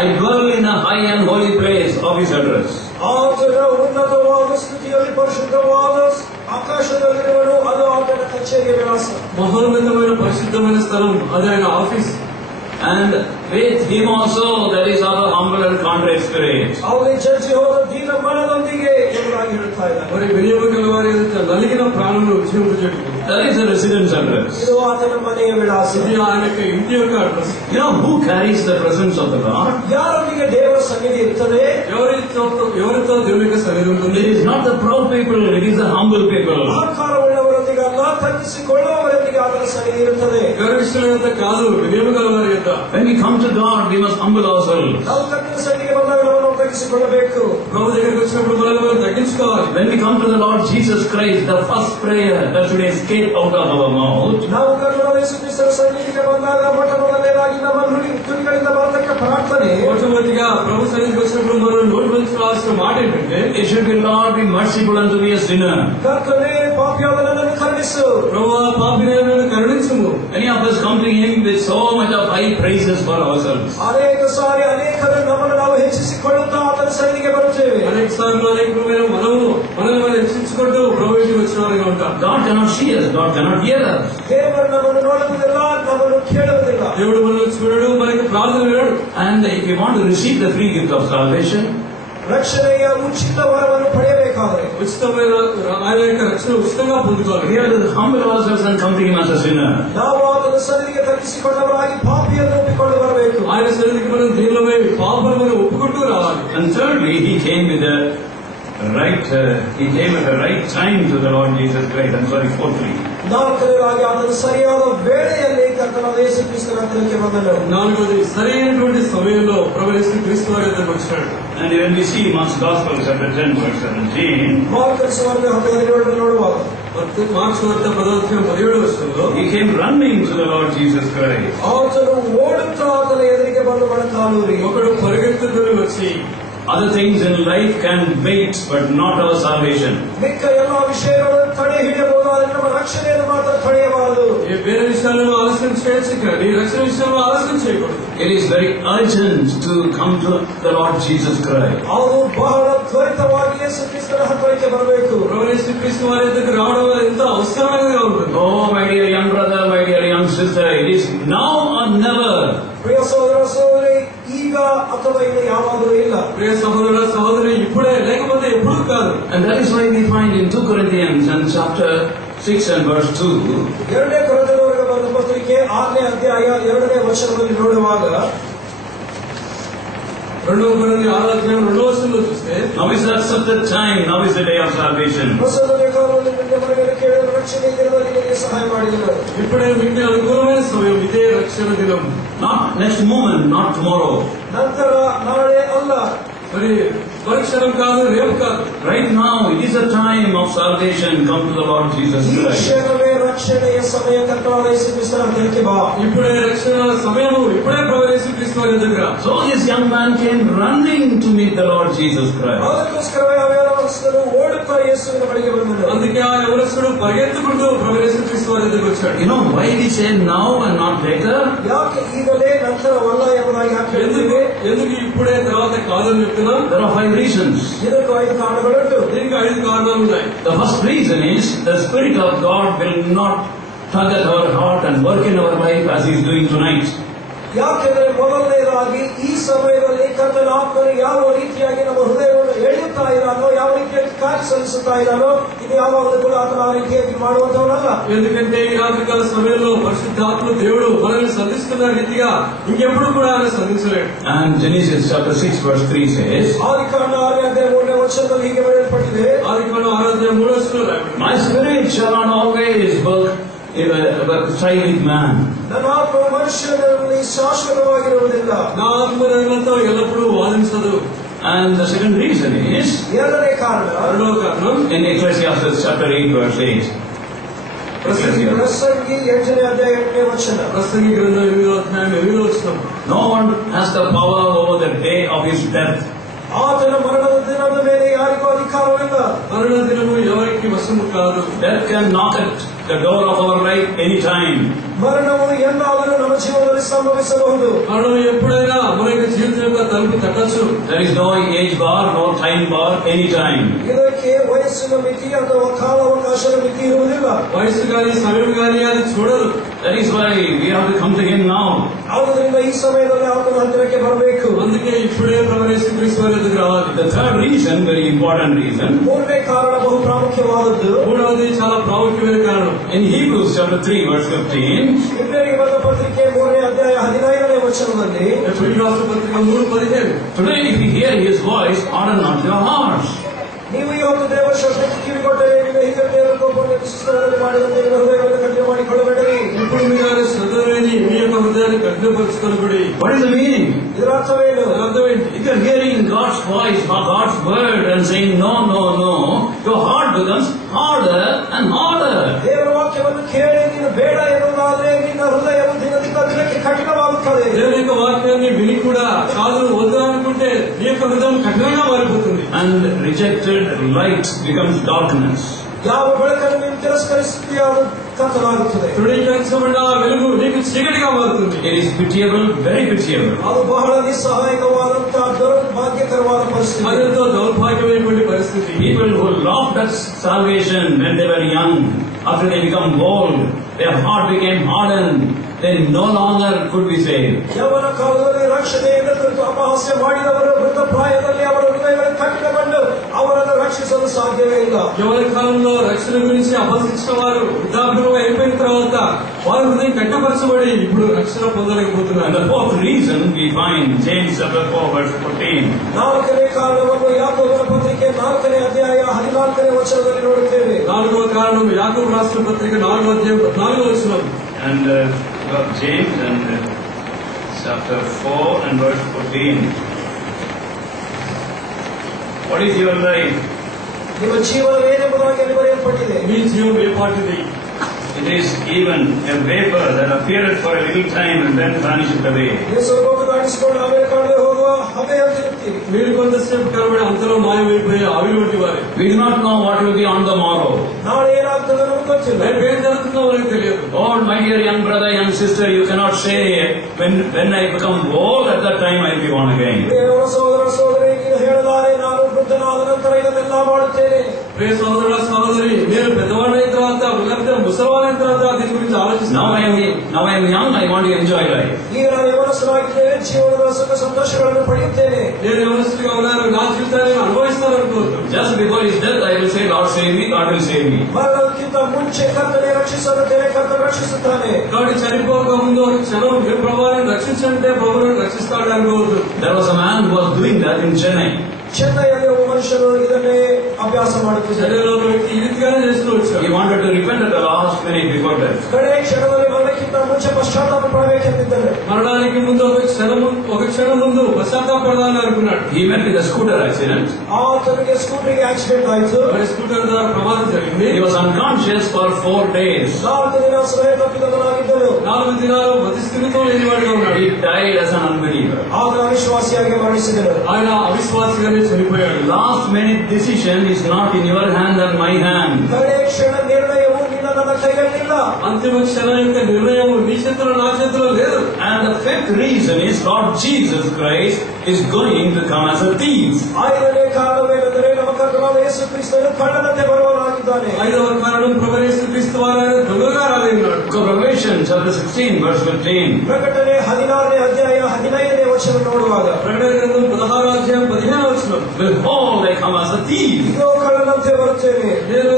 I dwell in a high and holy place, office address. ಆತನ ಉನ್ನತವಾದ ಸ್ಥಿತಿಯಲ್ಲಿ ಪರಿಶುದ್ಧವಾದ ಆಕಾಶದಲ್ಲಿರುವನು, ಅದು ಆತನ ಕಚೇರಿಯ ವಿಳಾಸ. మహోన్నతమైన పరిశుద్ధమైన స్థలం, అది ఆయన office. And with him also there is other humble and contrite spirit. ಅವನಿಗೆ ಜಜ್ಜಿ ಹೋದ ದೀನ ಮನದೊಂದಿಗೆ ಎಂಬುದಾಗಿ ಹೇಳ್ತಾ ಇದ್ದಾರೆ. మరి వినియోగ వారి నలిగిన ప్రాణంలో ఉజ్జీవించు. That is the residence address. ಇದು ಆತನ ಮನೆಯ ವಿಳಾಸ. ఇది ఆయన యొక్క ఇంటి యొక్క address. You know who carries the presence of the Lord? ಯಾರೊಂದಿಗೆ ದೇವರ ಸನ್ನಿಧಿ ಇರ್ತದೆ? ఎవరితో దేవుని యొక్క సన్నిధి ఉంటుంది? It is not the proud people, it is the humble people. ಅಹಂಕಾರವುಳ್ಳವರೊಂದಿಗೆ ಅಲ್ಲ, ತಗ್ಗಿಸಿಕೊಳ್ಳುವವರೊಂದಿಗೆ ಆತನ ಸನ್ನಿಧಿ ಇರುತ್ತದೆ. గర్విష్ఠుల యొక్క కాదు, వినియోగ వారి యొక్క. When we come to God, we must humble ourselves. ನಾವು ಕರ್ತನ ಸನ್ನಿಧಿಗೆ ಬಂದಾಗ ನಾವು ತಗ್ಗಿಸಿಕೊಳ್ಳಬೇಕು. ప్రభు దగ్గరికి వచ్చినప్పుడు మనం తగ్గించుకోవాలి. When we come to the Lord Jesus Christ, the first prayer that should escape out of our mouth, ನಾವು ಕರ್ತನಾದ ಯೇಸು ಕ್ರಿಸ್ತನ ಸನ್ನಿಧಿಗೆ ಬಂದಾಗ ಮೊಟ್ಟಮೊದಲನೇದಾಗಿ ನಮ್ಮ ತುಟಿಗಳಿಂದ ಬರತಕ್ಕ ಪ್ರಾರ್ಥನೆ, మొట్టమొదటిగా ప్రభు సన్నిధికి వచ్చినప్పుడు మనం నోటి నుంచి రావాల్సిన మాట ఏంటంటే, it should be, Lord, be merciful unto me a sinner. ಕರ್ತನೇ ಪಾಪಿಯಾದ ನನ್ನನ್ನು ಕರುಣಿಸು. ప్రభువా పాపిని నన్ను కరుణించుము. Many of us come to Him with so much of high praises for ourselves. ಅನೇಕ ಸಾರಿ ಅನೇಕರು ನಮ್ಮನ್ನು ನಾವು ಹೆಚ್ಚಿಸಿಕೊಳ್ಳುತ್ತಾ ಆತನ ಸನ್ನಿಧಿಗೆ ಬರುತ್ತೇವೆ. అనేక సార్లు అనేకమైన మనల్ని మనం హెచ్చించుకుంటూ ప్రభు ఇంటికి వచ్చిన వారిగా ఉంటాం. God cannot see us, God cannot hear us. ದೇವರು ನಮ್ಮನ್ನು ನೋಡುವುದಿಲ್ಲ, ನಮ್ಮನ್ನು ಕೇಳುವುದಿಲ್ಲ. దేవుడు మనల్ని చూడడు, మనకి ప్రార్థన వినడు. And if you want to receive the free gift of salvation, ರಕ್ಷಣೆಯ ಉಚಿತ ವರವನ್ನು ಪಡೆಯಬೇಕಾದರೆ, ఉచిత ఉచితమైన ఆయన యొక్క రక్షణ ఉచితంగా పొందుకోవాలి. We have to humble ourselves and come to Him as a sinner. ನಾವು ಆತನ ಸನ್ನಿಧಿಗೆ ತಗ್ಗಿಸಿಕೊಂಡವರಾಗಿ ಪಾಪಿಯನ್ನು ಒಪ್ಪಿಕೊಂಡು ಬರಬೇಕು. ఆయన సన్నిధికి మనం దీనిలోనే పాపను మనం ఒప్పుకుంటూ రావాలి. And thirdly, He came at the right time to the Lord Jesus Christ. I'm sorry, fourthly. ನಾಲ್ಕನೇದಾಗಿ ಆತನ ಸರಿಯಾದ ವೇಳೆಯಲ್ಲಿ ಕರ್ತನಾದ ಯೇಸು ಕ್ರಿಸ್ತನ ಹತ್ತಿರಕ್ಕೆ ಬಂದನು. నాలుగోది సరైనటువంటి సమయంలో ప్రభు యేసు క్రీస్తు వారి దగ్గరకు వచ్చాడు. And when we see Mark's Gospel, chapter 10, verse 17, mark సువార్త 10:17 ನೋಡುವಾಗ మార్క్స్ వార్త 10:17 He came running to the Lord Jesus Christ. ఆతను ఓడుతూ ఆతన ఎదుರಿಗೆ ಬಂದು ಮೊಣಕಾಲೂರಿ. ఒకడు పరిగెత్తుతూ వచ్చి, Other things in life can wait, but not our salvation. ಮಿಕ್ಕ ಎಲ್ಲ ವಿಷಯಗಳನ್ನು ತಡೆ ಹಿಡಿಯಬಹುದು, ಆದರೆ ನಮ್ಮ ರಕ್ಷಣೆಯನ್ನು ಮಾತ್ರ ತಡೆಯಬಾರದು. ఈ వేరే విషయాలను ఆలస్యం చేయొచ్చు కానీ రక్షణ విషయంలో ఆలస్యం చేయకూడదు. It is very urgent to come to the Lord Jesus Christ. ಅದು ಬಹಳ ತ್ವರಿತವಾಗಿ ಯೇಸು ಕ್ರಿಸ್ತನ ಹತ್ತಿರಕ್ಕೆ ಬರಬೇಕು. ప్రభు యేసు క్రీస్తు వారి దగ్గరకు రావడం ఎంత అవసరమైనదిగా ఉంటుంది. Oh, my dear young brother, my dear young sister, it is now or never. ప్రియ సోదర సోదరి, ಈಗ ಅಥವಾ ಇನ್ನು ಯಾವಾಗಲೂ ಇಲ್ಲ. ప్రియ సహోదర సహోదరి, ఇప్పుడే లేకపోతే ఎప్పుడు కాదు. And that is why we find in 2 Corinthians and chapter 6 and verse 2, 2 ಕೊರಿಂಥದವರಿಗೆ ಬರೆದ ಪತ್ರಿಕೆ 6ನೇ ಅಧ್ಯಾಯ 2ನೇ ವಚನದಲ್ಲಿ ನೋಡುವಾಗ, 2 కొరింథీ 6వ అధ్యాయం 2వ వచనంలో చూస్తే, now is the accepted time, now is the day of salvation. ಪ್ರಸನ್ನತೆಯ ಕಾಲದಲ್ಲಿ ನಿಮಗೆ ಮನೆಯಲ್ಲಿ ಕೇಳಿದ ರಕ್ಷಣೆ ದಿನದಲ್ಲಿ ನಿಮಗೆ ಸಹಾಯ ಮಾಡಿದನು. ఇప్పుడే మీకు అనుకూలమైన సమయం, ఇదే రక్షణ దినం. Not next moment, not tomorrow. ನಂತರ ನಾಳೆ ಅಲ್ಲ, మరి పరీక్షణం కాదు, రేపు కాదు. Right now, it is a time of salvation. Come to the Lord Jesus ಈ Christ. ಕ್ಷಣವೇ ರಕ್ಷಣೆಯ ಸಮಯ. ಕರ್ತನಾದ ಯೇಸು ಕ್ರಿಸ್ತನ ಹತ್ತಿರಕ್ಕೆ ಬಾ. ఇప్పుడే రక్షణ సమయము, ఇప్పుడే ప్రభు యేసు క్రీస్తు వారి దగ్గర. So this young man came running to meet the Lord Jesus Christ. ಅದಕ್ಕೋಸ್ಕರವೇ ಆ ಯೌವನಸ್ಥನು ಓಡುತ್ತಾ ಯೇಸುವಿನ ಬಳಿಗೆ ಬಂದನು. అందుకే ఆ యవనస్తుడు పరిగెత్తుకుంటూ ప్రభు యేసు క్రీస్తు వారి దగ్గరకు వచ్చాడు. You know why we say now and not later? ಯಾಕೆ ಈಗಲೇ ನಂತರವಲ್ಲ ಎಂಬುದಾಗಿ ಯಾಕೆ ಹೇಳಿದ್ವಿ? ఎందుకు ఇప్పుడే తర్వాత కాదని చెప్తున్నాం? There are 5 reasons. ಇದಕ್ಕೆ 5 ಕಾರಣಗಳುಂಟು. దీనికి 5 కారణాలు ఉన్నాయి. The first reason is the Spirit of God will not tug at our heart and work in our life as He is doing tonight. ಯಾಕೆಂದ್ರೆ ಮೊದಲನೇದಾಗಿ ಈ ಸಮಯದಲ್ಲಿ ಕರ್ತನ ಆತ್ಮನು ಯಾವ ರೀತಿಯಾಗಿ ನಮ್ಮ ಹೃದಯವನ್ನು ಎಳೆಯುತ್ತಾ ಇದ್ದಾನೋ, ಯಾವ ರೀತಿಯಾಗಿ ಕಾರ್ಯ ಸಲ್ಲಿಸುತ್ತಾ ಇದ್ದಾನೋ, ಇದು ಯಾವಾಗಲೂ ಕೂಡ ಆತನ ಆ ರೀತಿಯಾಗಿ ಮಾಡುವಂತವನಲ್ಲ. ఎందుకంటే ఈ రాత్రికాల సమయంలో పరిశుద్ధాత్మ దేవుడు మనల్ని సంధిస్తున్న రీతిగా ఇంకెప్పుడు కూడా ఆయన సంధించలేడు. And Genesis chapter 6 verse 3 says, ಆದಿಕಾಂಡ 6ನೇ ಅಧ್ಯಾಯ 3ನೇ ವಚನದಲ್ಲಿ ಹೀಗೆ ಬರೆಯಲ್ಪಟ್ಟಿದೆ, ఆదికాండ 6వ అధ్యాయం 3వ వచనంలో, My spirit shall not always strive with man. ನನ್ನ ಆತ್ಮ ಮನುಷ್ಯನಲ್ಲಿ ಶಾಶ್ವತವಾಗಿರುವುದಿಲ್ಲ. నా ఆత్మ నన్నుతో ఎల్లప్పుడూ వాదించదు. And the second reason is, ಎರಡನೇ ಕಾರಣ, రెండవ కారణం, in Ecclesiastes chapter 8 verse 8. ಪ್ರಸಂಗಿ 8ನೇ ಅಧ್ಯಾಯ 8ನೇ ವಚನ. ప్రసంగి గ్రంథం 8వ అధ్యాయం 8వ వచనం, No one has the power over the day of his death. ಆತನ ಮರಣದ ದಿನದ ಮೇಲೆ ಯಾರಿಗೂ ಅಧಿಕಾರವಿಲ್ಲ. మరణ దినము ఎవరికి వశము కాదు. Death can knock at the door of our life any time. ಮರಣವು ಎಂದಾದರೂ ನಮ್ಮ ಜೀವನದಲ್ಲಿ ಸಂಭವಿಸಬಹುದು. మరణం ఎప్పుడైనా మన యొక్క జీవితం యొక్క తలుపు తట్టచ్చు. There is no age bar, no time bar, any time. ಇದಕ್ಕೆ ವಯಸ್ಸಿನ ಮಿತಿ ಅಥವಾ ಕಾಲಾವಕಾಶದ ಮಿತಿ ಇರುವುದಿಲ್ಲ. వయసు గాని సమయం గాని అది చూడదు. That is why we have to come to Him now. ಆದ್ದರಿಂದ ಈ ಸಮಯದಲ್ಲಿ ಆತನ ಹತ್ತಿರಕ್ಕೆ ಬರಬೇಕು. అందుకే ఇప్పుడే ప్రభు యేసు క్రీస్తు వారి దగ్గరికి రావాలి. The third reason, very important reason, ಮೂರನೇ ಕಾರಣ ಬಹು ಪ್ರಾಮುಖ್ಯವಾದದ್ದು. మూడవది చాలా ప్రాముఖ్యమైన కారణం. in Hebrews chapter 3 verse 15, ಇಬ್ರಿಯರಿಗೆ ಬರೆದ ಪತ್ರಿಕೆ 3ನೇ ಅಧ್ಯಾಯ 15ನೇ ವಚನದಲ್ಲಿ, ఎబ్రియుల రాసిన పత్రిక 3:15, today if you hear His voice, harden not your hearts. ನೀವು ಇವತ್ತು ದೇವರ ಶಬ್ದಕ್ಕೆ ಕಿವಿಗೊಟ್ಟರೆ ನಿಮ್ಮ ಹಿರಿಯ ದೇವರ ಕೋಪವನ್ನು ಶಿಸ್ತುಗಳಲ್ಲಿ ಮಾಡಿದಂತೆ ನಿಮ್ಮ ಹೃದಯಗಳನ್ನು ಕಠಿಣ ಮಾಡಿಕೊಳ್ಳಬೇಡಿರಿ. ఇప్పుడు మీరు ఆయన శ్రద్ధలేని మీ యొక్క హృదయాన్ని కఠినపరచుకొనబడి. What is the meaning? ಇದರ ಅರ್ಥವೇನು? అర్థం ఏంటి? If you are hearing God's voice or God's word and saying no, no, no, your heart becomes harder and harder. ದೇವರ ವಾಕ್ಯವನ್ನು ಕೇಳಿ ನೀನು ಬೇಡ ಎನ್ನುವುದಾದರೆ ನಿನ್ನ ಹೃದಯವು ದಿನದಿಂದ ದಿನಕ್ಕೆ ಕಠಿಣವಾಗುತ್ತದೆ. దేవుని యొక్క వాక్యాన్ని విని కూడా కాదు వద్దు అనుకుంటే నీ యొక్క హృదయం కఠినంగా మారిపోతుంది. And rejected light becomes darkness. ಯಾವ ಬೆಳಕನ್ನು ನೀವು ತಿರಸ್ಕರಿಸುತ್ತೀಯೋ ಅದು ಕತ್ತಲಾಗುತ್ತದೆ. తృణీకరించబడిన వెలుగు నీకు చీకటిగా మారుతుంది. It is pitiable, very pitiable. ಅದು ಬಹಳ ನಿಸ್ಸಹಾಯಕವಾದಂತಹ ದುರ್ಭಾಗ್ಯಕರವಾದ ಪರಿಸ್ಥಿತಿ. అదెంతో దౌర్భాగ్యమైనటువంటి పరిస్థితి. People who laughed at salvation when they were young, after they become old, their heart became hardened they no longer could be saved. ಯೌವನ ಕಾಲದಲ್ಲಿ ರಕ್ಷಣೆಯಿಂದ ಅಪಹಾಸ್ಯ ಮಾಡಿದವರು ವೃದ್ಧ ಪ್ರಾಯದಲ್ಲಿ ಅವರ ಹೃದಯಗಳು ಕಠಿಣಗೊಂಡು ಅವರನ್ನು ರಕ್ಷಿಸಲು ಸಾಧ್ಯವೇ ಇಲ್ಲ. యౌవన కాలంలో రక్షణ గురించి అపహసించిన వారు వృద్ధాప్యం అయిపోయిన తర్వాత వారి హృదయం కట్టపరచబడి ఇప్పుడు రక్షణ పొందలేకపోతున్నారు. And the fourth reason we find James chapter 4 verse 14. ನಾಲ್ಕನೇ ಕಾರಣವನ್ನು ಯಾಕೋಬನ ಪತ್ರಿಕೆ 4ನೇ ಅಧ್ಯಾಯ 14ನೇ ವಚನದಲ್ಲಿ ನೋಡುತ್ತೇವೆ. నాలుగవ కారణం యాకోబు రాసిన పత్రిక 4వ అధ్యాయం 14వ వచనం. And James and chapter 4 and verse 14. What is your life? ನಿಮ್ಮ ಜೀವನ ಏನೆಂಬುದಾಗಿ ಅಲ್ಲಿ ಬರೆಯಲ್ಪಟ್ಟಿದೆ. మీ జీవం ఏ పాటిది? It is even a vapor that appeareth for a little time and then vanisheth away. ದಾಟಿಸಿಕೊಂಡು ಆಮೇಲೆ ಕಾಣದೆ ಹೋಗುವ ಹಬೆ ಅಂತಿರುತ್ತೀವಿ. మీరు కొంతసేపు కనబడి అంతలో మాయమైపోయే ఆవిరి వంటి వారే. We do not know what will be on the morrow. నాಳೆ ఏనాಗ್ತదో నಮಗೆ ಗೊತ್ತಿಲ್ಲ. రేపు ఏం జరుగుతుందో మనకు తెలియదు. Oh, my dear young brother, young sister, you cannot say when I become old, at that time I will be born again. ಸಹೋದರ ಸಹೋದರಿ ಹೇಳಲಾರೆ ನಾನು ವೃದ್ಧನಾದ ನಂತರ ಇದನ್ನೆಲ್ಲ ಮಾಡುತ್ತೇನೆ. ప్రియ సహోదర సహోదరి, నేను పెద్దవాడైన తర్వాత లేకపోతే ముసలివాడైన తర్వాత దీని గురించి ఆలోచిస్తాను. Now I am young, I want to enjoy life. ಈಗ ನಾನು ಯವನಸ್ಥನಾಗಿದ್ದೇನೆ, ಜೀವನದ ಸುಖ ಸಂತೋಷಗಳನ್ನು ಪಡೆಯುತ್ತೇನೆ. నేను ಯವನಸ್ಥಿగా ఉన్నాను, నా జీవితాన్ని అనుభవిస్తాను అనుకోవద్దు. Just before his death, I will say, Lord save me, God will save me. ಮರಣಕ್ಕಿಂತ ಮುಂಚೆ ಕರ್ತನೆ ರಕ್ಷಿಸುತ್ತೇನೆ, ಕರ್ತನೆ ರಕ್ಷಿಸುತ್ತಾನೆ. కాబట్టి చనిపోక ముందు ఒక క్షణం మీరు ప్రభువుని రక్షించంటే ప్రభువుని రక్షిస్తాడు అనుకోవద్దు. There was a man who was doing that in Chennai. చెన్నైಯಲ್ಲಿ ಒಬ್ಬ ಮನುಷ್ಯರು ಇದನ್ನೇ ಅಭ್ಯಾಸ ಮಾಡುತ್ತಿದ್ದಾರೆ. చెన్నైలో వ్యక్తి ఈ రీతిగానే చేస్తూ వచ్చారు. He wanted to repent at the last minute before death. ಕಡೆಯ ಕ್ಷಣದಲ್ಲಿ ಮರಣಕ್ಕಿಂತ ಮುಂಚೆ ಪಶ್ಚಾತ್ತಾಪ ಪಡಬೇಕೆಂದಿದ್ದಾರೆ. మరణానికి ముందు ఒక క్షణం ముందు పశ్చాత్తాపడాలని అనుకున్నాడు. He met with a scooter accident. ಆತನಿಗೆ ಸ್ಕೂಟರ್ಗೆ ಆಕ್ಸಿಡೆಂಟ್ ಆಯಿತು. మరి స్కూటర్ ద్వారా ప్రమాదం జరిగింది. He was unconscious for 4 days. 4 ದಿನ ಸ್ಪೃಹೆ ತಪ್ಪಿದವನಾಗಿದ್ದನು. 4 దినాలు మతిస్థిమితం లేనివాడిగా ఉన్నాడు. He died as an unbeliever. ಆಗ ಅವಿಶ್ವಾಸಿಯಾಗಿ ಮರಣಿಸಿದನು. ఆయన అవిశ్వాసిగానే చనిపోయాడు. Last minute decision is not in your hand and my hand. ಕಡೆಯ ಕ್ಷಣ ನಿರ್ಣಯವು ನಿನ್ನ ನನ್ನ ಕೈಯಲ್ಲಿಲ್ಲ. అంతిమ క్షణం యొక్క నిర్ణయం నీ చేతిలో నా చేతిలో లేదు. And the fifth reason is Lord Jesus Christ is going to come as a thief. 5ನೇ ಕಾರಣವೇನೆಂದರೆ ನಮ್ಮ ಕರ್ತನಾದ ಯೇಸು ಕ್ರಿಸ್ತನು ಕಳ್ಳನಂತೆ ಬರುವವನಾಗಿದ್ದಾನೆ. 5వ కారణం ప్రభువు యేసు క్రీస్తు వారు దొంగగా రాలేన్నాడు. Revelation chapter 16 verse 15. ಪ್ರಕಟಣೆ 16ನೇ ಅಧ್ಯಾಯ 15ನೇ ವಚನ ನೋಡುವಾಗ ప్రకటన గ్రంథం 16వ అధ్యాయం 15వ వచనం. Behold, I come as a thief. ಇదో ಕಳ್ಳನಂತೆ ಬರುತ್ತೇನೆ. నేను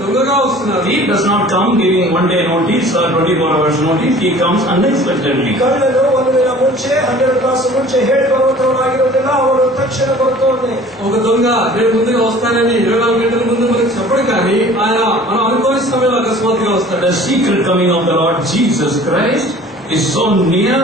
దొంగగా వస్తున్నాను. Thief does not come giving 1 day notice or 24 hours notice. He comes unexpectedly. ಕಳ್ಳನು 1 ದಿನ ಮುಂಚೆ 12 ತಾಸು ಮುಂಚೆ ಹೇಳಿ ಬರುವಂತವನಾಗಿರುವುದಿಲ್ಲ. ಅವನು ತಕ್ಷಣ ಬರುತ್ತಾನೆ. ఒక దొంగ రేపు ముందుగా వస్తానని 24 గంటల ముందు మనకు చెప్పడు, కానీ ఆయన మనం అనుకోని సమయంలో అకస్మాత్తుగా వస్తాడు. The secret coming of the Lord Jesus Christ is so near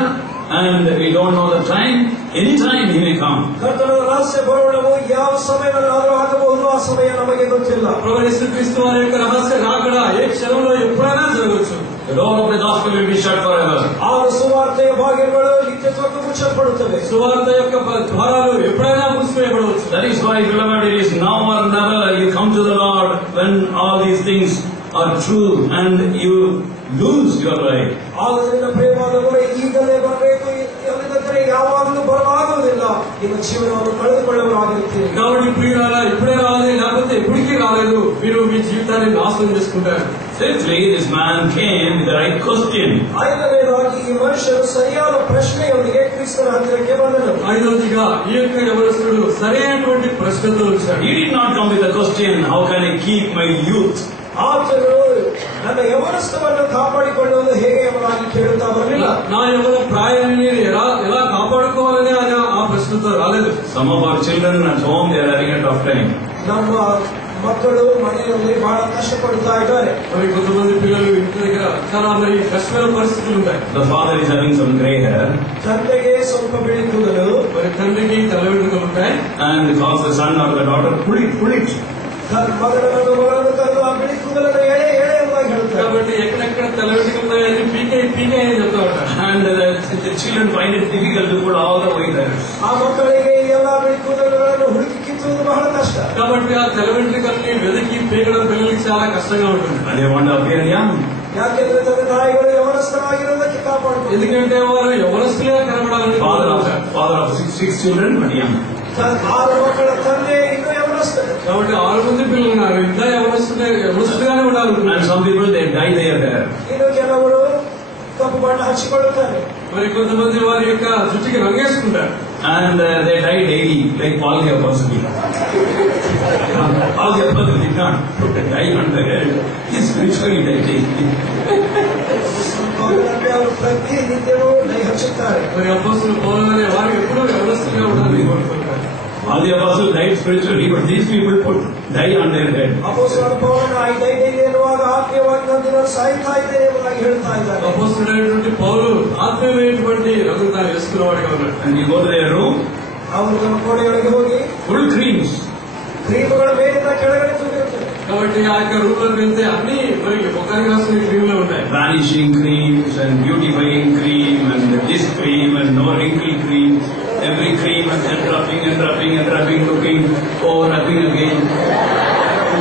and we don't know the time. Anytime he may come. ಕರ್ತನ ರಹಸ್ಯ ಬರುವವು ಯಾವ ಸಮಯದಲ್ಲಾದರೂ ಆಗಬಹುದು. ಆ ಸಮಯ ನಮಗೆ ಗೊತ್ತಿಲ್ಲ. ప్రభువు యేసు క్రీస్తు వారి యొక్క రహస్య రాకడ ఏ క్షణంలో ఎప్పుడైనా జరగవచ్చు. The door of the gospel will be shut forever. ಆ ಸುವಾರ್ತೆಯ ಭಾಗ್ಯಗಳು ನಿತ್ಯತ್ವಕ್ಕೆ ಮುಚ್ಚಲ್ಪಡುತ್ತವೆ. సువార్త యొక్క ద్వారాలు ఎప్పుడైనా మూసివేయబడవచ్చు. That is why, beloved, it is now or never you come to the Lord when all these things are true and you lose your life. ಆದ್ದರಿಂದ ಪ್ರೇಮಾದವರೇ, ಈಗಲೇ ಬರಬೇಕು, ಇಲ್ಲದಿದ್ದರೆ ಯಾವಾಗಲೂ ಬರಲಾಗುವುದಿಲ್ಲ. ನಿಮ್ಮ ಜೀವನವನ್ನು ಕಳೆದುಕೊಳ್ಳಲಾಗಿರುತ್ತೀರಿ. కాబట్టి ప్రియులారా, ఇప్పుడే రాలేదు, లేకపోతే ఎప్పటికీ రాలేదు. మీరు మీ జీవితాన్ని నాశనం చేసుకుంటారు. Fifthly, this man came with the right question. 5ನೇದಾಗಿ ಈ ಮನುಷ್ಯರು ಸರಿಯಾದ ಪ್ರಶ್ನೆಯೊಂದಿಗೆ ಕ್ರಿಸ್ತನ ಹತ್ತಿರಕ್ಕೆ ಬಂದನು. 5వదిగా ఈ యొక్క యవనస్తుడు సరైనటువంటి ప్రశ్నతో వచ్చాడు. He did not come with the question, how can I keep my youth? ಆತನು ನನ್ನ ಯವನಸ್ಥವನ್ನು ಕಾಪಾಡಿಕೊಳ್ಳುವುದು ಹೇಗೆ ಎಂಬುದಾಗಿ ಕೇಳುತ್ತಾ ಬರಲಿಲ್ಲ. నా యవన ప్రాయాన్ని ఎలా కాపాడుకోవాలని ఆయన ఆ ప్రశ్నతో రాలేదు. Some of our children at home, they are having a tough time. ನಮ್ಮ ಮಕ್ಕಳು ಮನೆಯಲ್ಲಿ ಬಹಳ ಕಷ್ಟಪಡ್ತಾ ಇದ್ದಾರೆ. మరి కొంతమంది పిల్లలు ఇంటి దగ్గర చాలా మరి కష్టమైన పరిస్థితులు ఉంటాయి. The father is having some grey hair. ತಂದೆಗೆ ಸ್ವಲ್ಪ ಬಿಳಿ ಕೂದಲು, మరి తండ్రికి తల వెంట్రుకలు ఉంటాయి. And calls the son or the daughter, pull it. ಮಗಳನ್ನು ಕರೆದು ಆ ಬಿಳಿ ಕೂದಲನ್ನು ಎಳೆ ಎಂಬುದಾಗಿ ಹೇಳುತ್ತಾರೆ. కాబట్టి ఎక్కడెక్కడ తల వెంట్రుకలు ఉన్నాయని పీకే అని చెప్తా ఉంటారు. And the children find it difficult to pull all the white hairs. ಆ ಮಕ್ಕಳಿಗೆ ಈ ಎಲ್ಲಾ ಬಿಳಿ ಕೂದಲುಗಳನ್ನು ಹುಡುಕಿ ಕಿತ್ತುವುದು ಬಹಳ ಕಷ್ಟ. కాబట్టి ఆ తల వెంట్రుకల్ని వెతికి పీకడం పిల్లలకి చాలా కష్టంగా ఉంటుంది. And they want to appear young. ಯಾಕೆಂದ್ರೆ ತಂದೆ ತಾಯಿಗಳು ಯವನಸ್ಥರಾಗಿರುವುದಕ್ಕೆ ಕಾಪಾಡುತ್ತಾರೆ. ఎందుకంటే వారు యవనస్తులుగా కనబడాలని Father of six children, but young. 6 ಮಕ್ಕಳ ತಂದೆ ಇನ್ನೂ ಯವನಸ್ಥರು. కాబట్టి 6 మంది పిల్లలు ఉన్నారు. ఇంకా యవనస్తులుగానే ఉండాలి. And some people, they dye their hair. ಇನ್ನು ಕೆಲವರು ಕಪ್ಪು ಬಣ್ಣ ಹಚ್ಚಿಕೊಳ್ಳುತ್ತಾರೆ. మరి కొంతమంది వారి యొక్క జుట్టుకి రంగేసుకుంటారు. And they die daily, like Paul the Apostle. Paul the Apostle did not put a dye on the head. He spiritually died daily. ಅವರು ಪ್ರತಿ ನಿತ್ಯವೂ ಡೈ ಹಚ್ಚುತ್ತಾರೆ. మరి అపోస్తలులు పౌలు వారు ఎప్పుడూ వ్యవస్థగా ఉండాలని కోరుకుంటారు. All the apostles died spiritually, but these people put dye on their head. ಅಪೊಸ್ತಲರ ಪೌಲನು ಈ ಡೈ ಎನ್ನುವಾಗ ಆತ್ಮೀಯವಾಗಿ ನಂದಿನ ಸಾಯ್ತಾ ಇದ್ದೇನೆ ಎಂಬುದಾಗಿ ಹೇಳ್ತಾ ಇದ್ದಾರೆ. అపోస్తలుడైనటువంటి పౌలు ఆత్మీయమైనటువంటి రంగు తాను వేసుకున్నవాడిగా ఉన్నాడు. And you go to their room, ಅವರು ನಮ್ಮ ಕೋಣೆಯೊಳಗೆ ಹೋಗಿ full creams. ಕ್ರೀಮುಗಳ ಮೇಲಿಂದ ಕೆಳಗಡೆ ತುಂಬಿರುತ್ತದೆ. కాబట్టి ఆ యొక్క రూమ్లోకి వెళ్తే అన్ని మరి ముఖానికి రాసిన క్రీములు ఉంటాయి. Vanishing creams and beautifying cream and this cream and no wrinkle cream. Every cream and then rubbing, looking, rubbing again.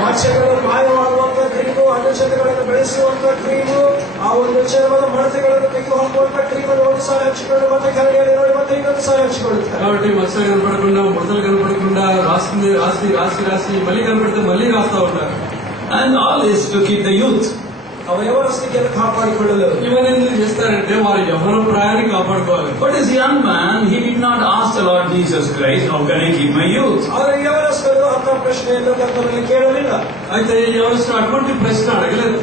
ಮಚ್ಚೆಗಳು ಮಾಯವಾಗುವಂತ ಕ್ರೀಮು, ಅನುಚತೆಗಳನ್ನು ಬೆಳೆಸುವಂತ ಕ್ರೀಮು, ಆ ಒಂದು ಚರ್ಮದ ಮಡತೆಗಳನ್ನು ತೆಗೆದು ಹಾಕುವಂತ ಕ್ರೀಮನ್ನು ಒಂದು ಸಾರಿ ಹಚ್ಚಿಕೊಂಡು ಮತ್ತೆ ಕೆಳಗಡೆ ನೋಡಿ ಮತ್ತೆ ಇನ್ನೊಂದು ಸಾರಿ ಹಚ್ಚಿಕೊಳ್ಳುತ್ತಾರೆ. కాబట్టి మచ్చలు కనపడకుండా ముడతలు కనపడకుండా రాసింది రాసి మళ్ళీ కనపడితే మళ్ళీ రాస్తా ఉంటారు. And all this to keep the youth. ಅವ ಯವನಸ್ಥಿತಿಯನ್ನು ಕಾಪಾಡಿಕೊಳ್ಳಲು ఇవన్నీ ఎందుకు చేస్తారంటే వారి యవ్వన ప్రాయాన్ని కాపాడుకోవాలి. But this young man, he did not ask the Lord Jesus Christ, how can I keep my youth? ಆದರೆ ಯವನಸ್ಥರು ಅಂತ ಪ್ರಶ್ನೆಯನ್ನು ಕರ್ತನಲ್ಲಿ ಕೇಳಲಿಲ್ಲ. అయితే యవనస్తుడు అటువంటి ప్రశ్న అడగలేదు.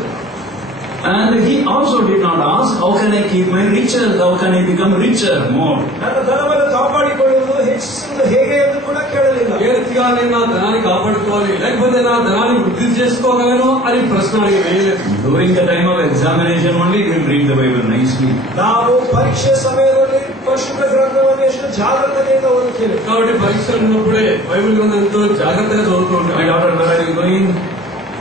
And he also did not ask, how can I keep my riches? How can I become richer more? ನನ್ನ ಧನವನ್ನು ಕಾಪಾಡಿಕೊಳ್ಳುವುದು ಹೆಚ್ಚಿಸುವುದು ಹೇಗೆ ಎಂದು ಕೂಡ ಕೇಳಲಿಲ್ಲ. ఏ రీతిగా నేను నా ధనాన్ని కాపాడుకోవాలి, లేకపోతే నా ధనాన్ని వృద్ధి చేసుకోగలను అని ప్రశ్న అడిగి వేయలేదు. During the time of examination only, he will read the Bible nicely. ನಾವು ಪರೀಕ್ಷೆ ಸಮಯದಲ್ಲಿ ಪರಿಶುದ್ಧ ಗ್ರಂಥವನ್ನು ಎಷ್ಟು ಜಾಗ್ರತೆಯಿಂದ ಓದುತ್ತೇವೆ. కాబట్టి పరీక్షలు ఉన్నప్పుడే బైబిల్ గ్రంథం ఎంతో జాగ్రత్తగా చదువుతూ My ఉంటాం. daughter, where are you going?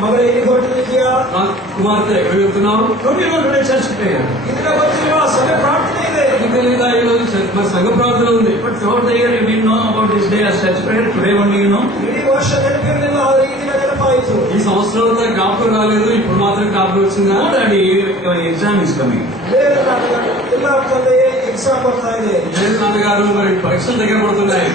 ಮಗನೇ ಎಲ್ಲಿಗೆ ಹೊರಟಿದ್ದೀಯಾ? నా కుమార్తె ఎక్కడికి వెళ్తున్నావు? Don't you know today church prayer? ಇದಕ್ಕೆ ಗೊತ್ತಿಲ್ವಾ? ಸಭೆ ಪ್ರಾರ್ಥನೆ ಇದೆ. నీకు తెలీదా ఈ రోజు మరి సంఘ ప్రార్థన ఉంది. But throughout the year you didn't know about this day as church prayer. Today only you know. ಇಡೀ ವರ್ಷ ನೆನಪಿರಲಿಲ್ಲ, ಆದರೆ ಈ ದಿನ ನೆನಪಾಯಿತು. ఈ సంవత్సరం అంతా జ్ఞాపకం రాలేదు, ఇప్పుడు మాత్రం జ్ఞాపకం వచ్చిందా? No, Daddy, your exam is coming. ಬೇರೆ ಎಲ್ಲ ತಂದೆಯೇ ಎಕ್ಸಾಮ್ ಬರ್ತಾ ಇದೆ. లేదు నాన్నగారు, మరి పరీక్షలు దగ్గర పడుతున్నాయి.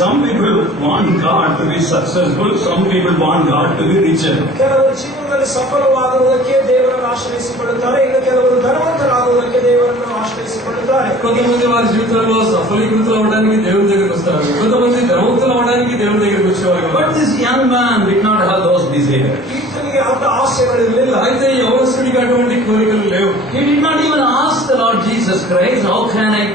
Some people want God to be successful. Some people want God to be richer. ಕೆಲವರು ಜೀವನದಲ್ಲಿ ಸಫಲವಾಗುವುದಕ್ಕೆ ದೇವರನ್ನು ಆಶ್ರಯಿಸಿಕೊಳ್ಳುತ್ತಾರೆ, ಇನ್ನು ಕೆಲವರು ಧನವಂತರಾಗುವುದಕ್ಕೆ ದೇವರನ್ನು ಆಶ್ರಯಿಸಿಕೊಳ್ಳುತ್ತಾರೆ. కొంతమంది వారి జీవితంలో సఫలీకృతులు అవడానికి దేవుని దగ్గరికి వస్తారు, కొంతమంది ధనవంతులు అవడానికి దేవుని దగ్గరికి వచ్చేవారు. But this young man did not have those desires. ಈತನಿಗೆ ಅಂತ ಆಸೆಗಳಿರಲಿಲ್ಲ. అయితే యవనస్తుడికి అటువంటి కోరికలు లేవు. He did not even ask the Lord Jesus Christ, how can I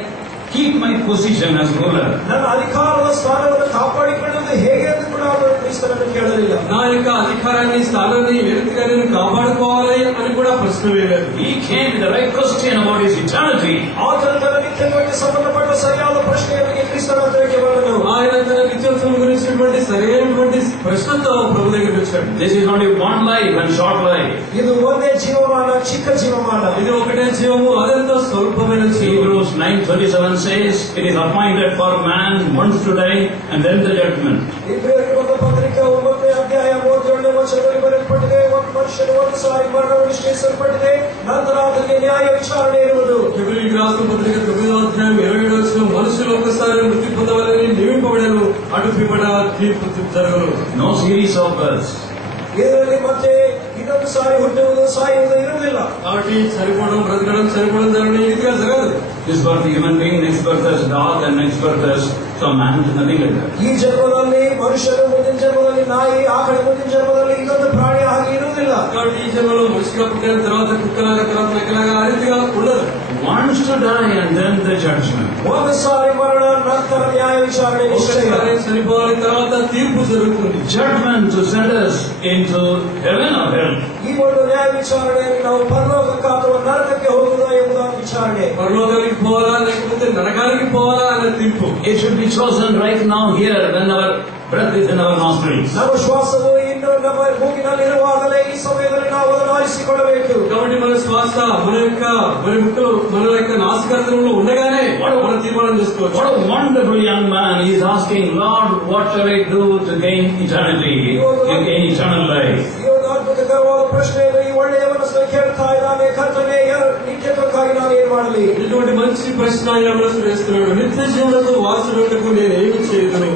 keep my position as ruler? ನನ್ನ ಅಧಿಕಾರದ ಸ್ಥಾನವನ್ನು ಕಾಪಾಡಿಕೊಳ್ಳುವುದು ಹೇಗೆ ಎಂದು ಕೂಡ ಅವರು ಕ್ರಿಸ್ತನನ್ನು ಕೇಳಲಿಲ್ಲ. నా యొక్క అధికారాన్ని స్థానాన్ని ఏ రీతిగా నేను కాపాడుకోవాలి అని కూడా ప్రశ్న వేయలేదు. He came with the right question about his eternity. ಆತನ ತನ್ನ ನಿತ್ಯತ್ವಕ್ಕೆ ಸಂಬಂಧಪಟ್ಟ ಸರಿಯಾದ ಪ್ರಶ್ನೆಯೊಂದಿಗೆ ಕ್ರಿಸ್ತನ ಹತ್ತಿರಕ್ಕೆ ಬಂದನು. ఆయన తన నిత్యత్వం గురించినటువంటి సరైనటువంటి ప్రశ్నతో ప్రభు దగ్గరికి వచ్చాడు. This is not a one life and short life. ಇದು ಒಂದೇ ಜೀವಮಾನ, ಚಿಕ್ಕ ಜೀವಮಾನ. ఇది ఒకటే జీవము, అదెంతో స్వల్పమైన జీవము. Hebrews 9:27 says, it is appointed for man once to die and then the judgment. ಇಬ್ರಿಯರಿಗೆ ಬರೆದ ಪತ್ರಿಕೆ 9ನೇ ಅಧ್ಯಾಯ 37ನೇ ವಚನದಲ್ಲಿ ಬರೆಯಲ್ಪಟ್ಟಿದೆ, ಒಂದು ಮನುಷ್ಯನು ಒಂದು ಸಾರಿ ಮರಣವನ್ನು ನಿಶ್ಚಯಿಸಲ್ಪಟ್ಟಿದೆ, ನಂತರ ಅದಕ್ಕೆ ನ್ಯಾಯ ವಿಚಾರಣೆ ಇರುವುದು. హెబ్రీయులకు రాసిన పత్రిక 9వ అధ్యాయం 27వ వచనం, మనుషులు ఒక్కసారి మృతి పొందవాలని నియమింపబడను, అటు పిమ్మట తీర్పు జరగదు. No series of births. ಇದರಲ್ಲಿ ಮತ್ತೆ ಇನ್ನೊಂದು ಸಾರಿ ಹುಟ್ಟುವುದು ಸಾಯುವುದು ಇರುವುದಿಲ್ಲ. కాబట్టి చనిపోవడం బ్రతకడం జరగడం ఈ రీతిగా జరగదు. This birth human being, next birth as dog and next birth as some man, nothing like that. ಈ ಜನ್ಮದಲ್ಲಿ ಮನುಷ್ಯರು, ಮುಂದಿನ ಜನ್ಮದಲ್ಲಿ ನಾಯಿ, ಆ ಕಡೆ ಮುಂದಿನ ಜನ್ಮದಲ್ಲಿ ಇನ್ನೊಂದು ಪ್ರಾಣಿ ಹಾಗೆ ಇರುವುದಿಲ್ಲ. కాబట్టి ఈ జన్మలో మనిషిగా పుట్టిన తర్వాత కుక్కలాగా, తర్వాత నక్కలాగా ఆ రీతిగా ఉండదు. Once to die and then the judgment. ಒಂದು ಸಾರಿ మరణ, ನಂತರ ನ್ಯಾಯ ವಿಚಾರಣೆ ನಿಶ್ಚಯ. ఒకసారి చనిపోవాలి, తర్వాత తీర్పు జరుగుతుంది. Judgment to send us into heaven or hell. ಈ ಒಂದು ನ್ಯಾಯ ವಿಚಾರಣೆಯಲ್ಲಿ ನಾವು ಪರಲೋಕಕ್ಕೆ ಅಥವಾ ನರಕಕ್ಕೆ ಹೋಗುವುದಾ ಎಂಬುದಾದ ವಿಚಾರಣೆ. పరలోకానికి పోవాలా లేకపోతే నరకానికి పోవాలా అనే తీర్పు. It should be chosen right now here when our breath is in our nostrils. ನಮ್ಮ ಶ್ವಾಸವು ಇನ್ನು ನಮ್ಮ ಮೂಗಿನಲ್ಲಿರುವಾಗಲೇ ಈ ಸಮಯದಲ್ಲಿ ನಾವು ಅದನ್ನು ಆರಿಸಿಕೊಳ್ಳಬೇಕು. కాబట్టి మన శ్వాస మన ముక్కలు మన యొక్క నాసికాగ్రంలో ఉండగానే మనం తీర్మానం చేసుకోవచ్చు. What a wonderful young man. He is asking, Lord, what shall I do to gain eternity, to gain eternal life? ಈ ಒಂದು ಅದ್ಭುತಕರವಾದ ಪ್ರಶ್ನೆಯನ್ನು ಈ ಒಳ್ಳೆಯ ಮನಸ್ಸನ್ನು ಕೇಳ್ತಾ ಇದ್ದಾನೆ. ಕರ್ತನೇ, ನಿತ್ಯತ್ವಕ್ಕಾಗಿ ನಾನು ಏನ್ ಮಾಡಲಿ? ఇటువంటి మంచి ప్రశ్న ఆయన మనసు వేస్తున్నాడు. నిత్య జీవనకు వాసులకు నేను ఏమి చేయగలను?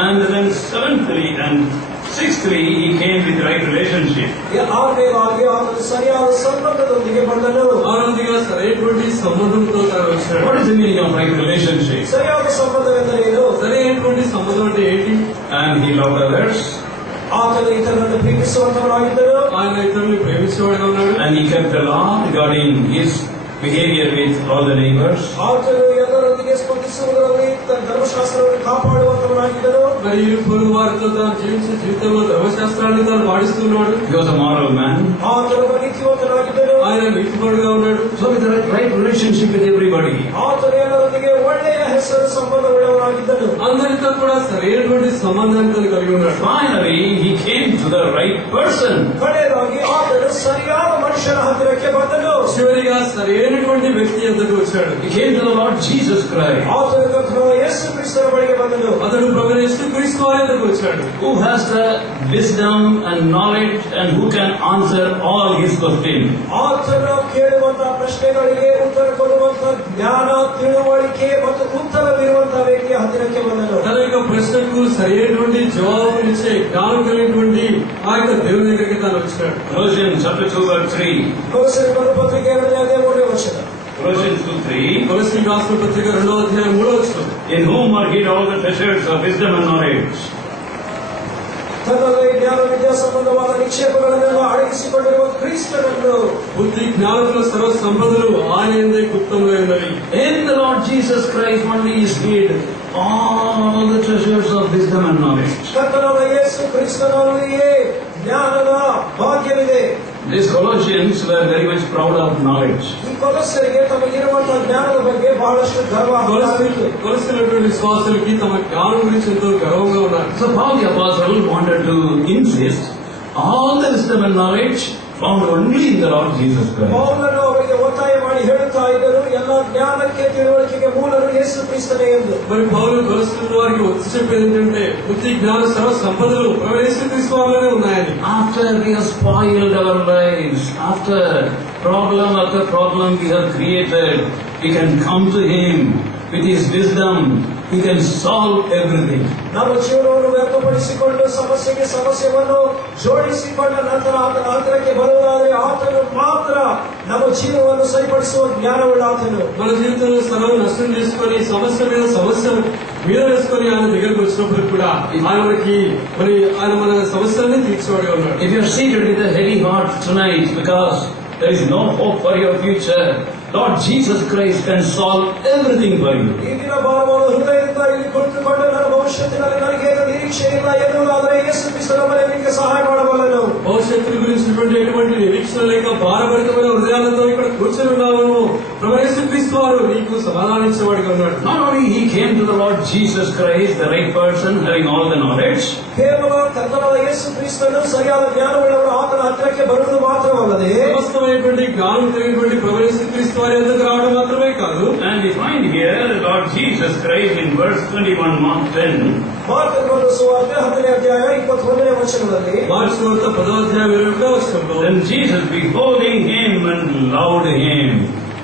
And then seventhly and Sixthly, he came with the right relationship. ಆರನೇದಾಗಿ ಆತನು ಸರಿಯಾದ ಸಂಬಂಧದೊಂದಿಗೆ ಬಂದನು. ಆರನೇದಿగా సరైనటువంటి సంబంధంతో తాను వచ్చాడు. What is the meaning of right relationship? సరియాದ సంబంధమెందరేನು? సరైనటువంటి సంబంధం అంటే ఏంటి? And he loved others. ఆతను ఇతరులను ప్రేమిస్తున్నవాడు. ఆయన ఇతరులను ప్రేమించేవాడుగా ఉన్నాడు. And he kept the law regarding his behavior with all the neighbors. ఆతను ಎಲ್ಲರೊಂದಿಗೆ ಸ್ಪಂದಿಸುವುದರಲ್ಲಿ ತನ್ನ ಧರ್ಮಶಾಸ್ತ್ರವನ್ನು ಕಾಪಾಡುವಂತವನಾಗಿದ್ದನು. మరియు పొరుగు వారితో తాను జీవించే జీవితంలో ధర్మశాస్త్రాన్ని తాను పాటిస్తున్నాడు. He was a moral man. ఆతను నీతివంతునాగిದ್ದను. ఆయన నీతిపరుడుగా ఉన్నాడు. So with the right relationship with everybody. ఆతను ಎಲ್ಲರೊಂದಿಗೆ ಒಳ್ಳೆಯ ಹೆಸರು ಸಂಬಂಧವುಳ್ಳವನಾಗಿದ್ದನು. అందరితో కూడా సరైనటువంటి సంబంధాన్ని తను కలిగి ఉన్నాడు. Finally, he came to the right person. ಕಡೆಯದಾಗಿ ಆತನು ಸರಿಯಾದ ಮನುಷ್ಯನ ಹತ್ತಿರಕ್ಕೆ ಬಂದನು. చివరిగా సరైనటువంటి వ్యక్తి వద్దకు వచ్చాడు. He came to the Lord Jesus Christ. ఆతను కర్తృ యేసు క్రీస్తుల బಳಿಗೆ ಬಂದನು. అతడు ప్రభువైన యేసుక్రీస్తు వారి వద్దకు వచ్చాడు. Who has the wisdom and knowledge and who can answer all his questions. ಆತನು ಕೇಳುವಂತಹ ಪ್ರಶ್ನೆಗಳಿಗೆ ಉತ್ತರ ಕೊಡುವಂತಹ ಜ್ಞಾನ, ತಿಳುವಳಿಕೆ ಮತ್ತು ಉತ್ತರವಿರುವಂತಹ ವ್ಯಕ್ತಿಯ ಹತ್ತಿರಕ್ಕೆ ಬಂದನು. తన యొక్క ప్రశ్నకు సరైనటువంటి జవాబునిచ్చే జ్ఞానం కలిగినటువంటి ఆ యొక్క దేవుని దగ్గరికి తాను వచ్చాడు. Colossians chapter 2 verse 3. కొలొస్సీయుల పత్రిక 2వ వచనం. Colossians 2:3. కొలొస్సీయులకు రాసిన పత్రిక 2వ అధ్యాయం 3వ వచనం. In whom are hid all the treasures of wisdom and knowledge. ತನ್ನಲ್ಲಿ ಜ್ಞಾನ ವಿದ್ಯಾ ಸಂಬಂಧವಾದ ನಿಕ್ಷೇಪಗಳನ್ನೆಲ್ಲ ಅಡಗಿಸಿಕೊಂಡಿರುವ ಕ್ರಿಸ್ತನನ್ನು. బుద్ధి జ్ఞానముల సర్వ సంపదలు ఆయనందే గుప్తంలో ఉన్నవి. In the Lord Jesus Christ only is hid all the treasures of wisdom and knowledge. ಕರ್ತನಾದ ಯೇಸು ಕ್ರಿಸ್ತನಲ್ಲಿಯೇ ಜ್ಞಾನದ ಭಾಗ್ಯವಿದೆ. These Colossians were very much proud of knowledge. ಈ ಕೊಲೊಸ್ಸರಿಗೆ ತಮಗಿರುವಂತಹ ಜ್ಞಾನದ ಬಗ್ಗೆ ಬಹಳಷ್ಟು ಗರ್ವ. కొలసినటువంటి విశ్వాసులకి తమ జ్ఞానం గురించి ఎంతో గర్వంగా ఉన్నారు. So Paul the Apostle wanted to insist all the wisdom and knowledge found only in the Lord Jesus Christ. ಪೌಲನು ಅವರಿಗೆ ಒತ್ತಾಯ ಮಾಡಿ ಹೇಳುತ್ತಾ ಇದ್ದರು, ಎಲ್ಲ ಜ್ಞಾನಕ್ಕೆ ತಿಳುವಳಿಕೆಗೆ ಮೂಲರು ಯೇಸು ಕ್ರಿಸ್ತನೇ ಎಂದು. మరి పౌలు కొలసిన వారికి వచ్చి చెప్పేది ఏంటంటే బుద్ధి జ్ఞాన సర్వ సంపదలు ప్రభువైన యేసుక్రీస్తు వారిలోనే ఉన్నాయని. After we have spoiled our lives, after problem after problem we have created, we can come to Him with His wisdom. He can solve everything. ನಮ್ಮ ಜೀವನವನ್ನು ವ್ಯರ್ಥಪಡಿಸಿಕೊಂಡು ಸಮಸ್ಯೆಗೆ ಸಮಸ್ಯೆಯನ್ನು ಜೋಡಿಸಿಕೊಂಡ ನಂತರ ಆತನ ಹತ್ತಿರಕ್ಕೆ ಬರುವುದಾದರೆ ಆತನು ಮಾತ್ರ ನಮ್ಮ ಜೀವನವನ್ನು ಸರಿಪಡಿಸುವ ಜ್ಞಾನವುಳ್ಳ ಆತನು. మన జీవితంలో సర్వం నష్టం చేసుకొని సమస్య మీద సమస్య మీద వేసుకొని ఆయన దగ్గరకు వచ్చినప్పుడు కూడా ఆయన మన సమస్యలన్నీ తీర్చేవాడుగా ఉన్నాడు. If you are seated with a heavy heart tonight because there is no hope for your future, Lord Jesus Christ can solve everything for you. ಈ ದಿನ ಭಾರವಾದ ಹೃದಯದಿಂದ ಇಲ್ಲಿ ಕುಳಿತುಕೊಂಡು ನನ್ನ ಭವಿಷ್ಯತ್ತಿನಲ್ಲಿ ನನಗೇನು ನಿರೀಕ್ಷೆ ಇಲ್ಲ ಎನ್ನುವುದಾದರೆ ಯೇಸು ಕ್ರಿಸ್ತನ ಮೇಲೆ ನಿಮಗೆ ಸಹಾಯ ಮಾಡಬಲ್ಲನು. భవిష్యత్తు గురించినటువంటి ఎటువంటి నిరీక్షణ లేక భారభరితమైన హృదయాలతో ఇక్కడ కూర్చొని ఉన్నాము. ప్రభువైన యేసుక్రీస్తు వారు నీకు సమాధానించేవాడిగా ఉన్నాడు. Not only He came to the Lord Jesus Christ, the right person having all the knowledge. ಕೇವಲ ಕರ್ತನಾದ ಯೇಸು ಕ್ರಿಸ್ತನು ಸರಿಯಾದ ಜ್ಞಾನವುಳ್ಳವರು ಆತನ ಹತ್ತಿರಕ್ಕೆ ಬರುವುದು ಮಾತ್ರವಲ್ಲದೆ సమస్తమైనటువంటి జ్ఞానం కలిగినటువంటి ప్రభువైన యేసుక్రీస్తు వారి వద్దకు రావడం మాత్రమే కాదు. And we find here Lord Jesus Christ in verse 21, Mark 10. Mark బోధన సువార్త 10వ అధ్యాయం 21వ వచనದಲ್ಲಿ మార్కు సువార్త 10వ అధ్యాయం 21వ వచనంలో Then Jesus, beholding Him and loved Him.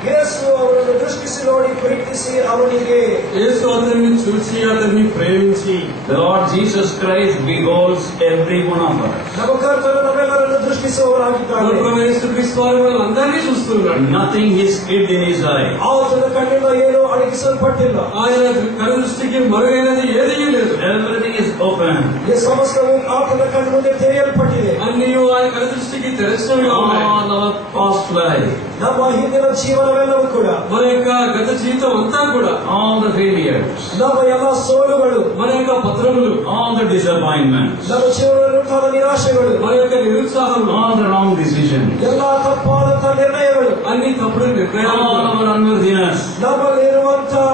యేసు ಅವರನ್ನು ದೃಷ್ಟಿಸಿ ನೋಡಿ ಪ್ರೀತಿಸಿ ಅವನಿಗೆ. యేసు అతన్ని చూసి అతన్ని ప్రేమించి. The Lord Jesus Christ beholds every one of us. ನಮ್ಮ ಕರ್ತನು ನಮ್ಮೆಲ್ಲರನ್ನು ದೃಷ್ಟಿಸುವವರಾಗಿದ್ದಾನೆ. ప్రభువైన యేసుక్రీస్తు వారు అందరినీ చూస్తున్నాడు. Nothing is hid in His eye. ಆತನ ಕಣ್ಣಿಂದ ಏನೂ ಅಡಗಿಸಲ್ಪಟ್ಟಿಲ್ಲ. ఆయన కనుదృష్టికి మరుగైనది ఏదీ లేదు. Everything is open. ಈ ಸಮಸ್ತವು ಆತನ ಕಣ್ಣು ಮುಂದೆ ತೆರೆಯಲ್ಪಟ್ಟಿದೆ. అన్నీ ఆయన కనుదృష్టికి తెరచినవిగా ఉన్నాయి. All our past life. ನಮ್ಮ ಹಿಂದಿನ ಜೀವನವೆಲ್ಲವೂ ಕೂಡ, మన యొక్క గత జీవితం అంతా కూడా, All the failures. ನಮ್ಮ ಎಲ್ಲ ಸೋಲುಗಳು, మన యొక్క పత్రములు, All the disappointments. ನಮ್ಮ ಜೀವನದಲ್ಲಿ ಉಂಟಾದ ನಿರಾಶೆಗಳು, మన యొక్క నిరుత్సాహం, All the wrong decisions. ಎಲ್ಲ ತಪ್ಪಾದಂತಹ ನಿರ್ಣಯಗಳು, అన్ని తప్పుడు నిర్ణయాలు, All our unworthiness. ನಮ್ಮಲ್ಲಿರುವಂತಹ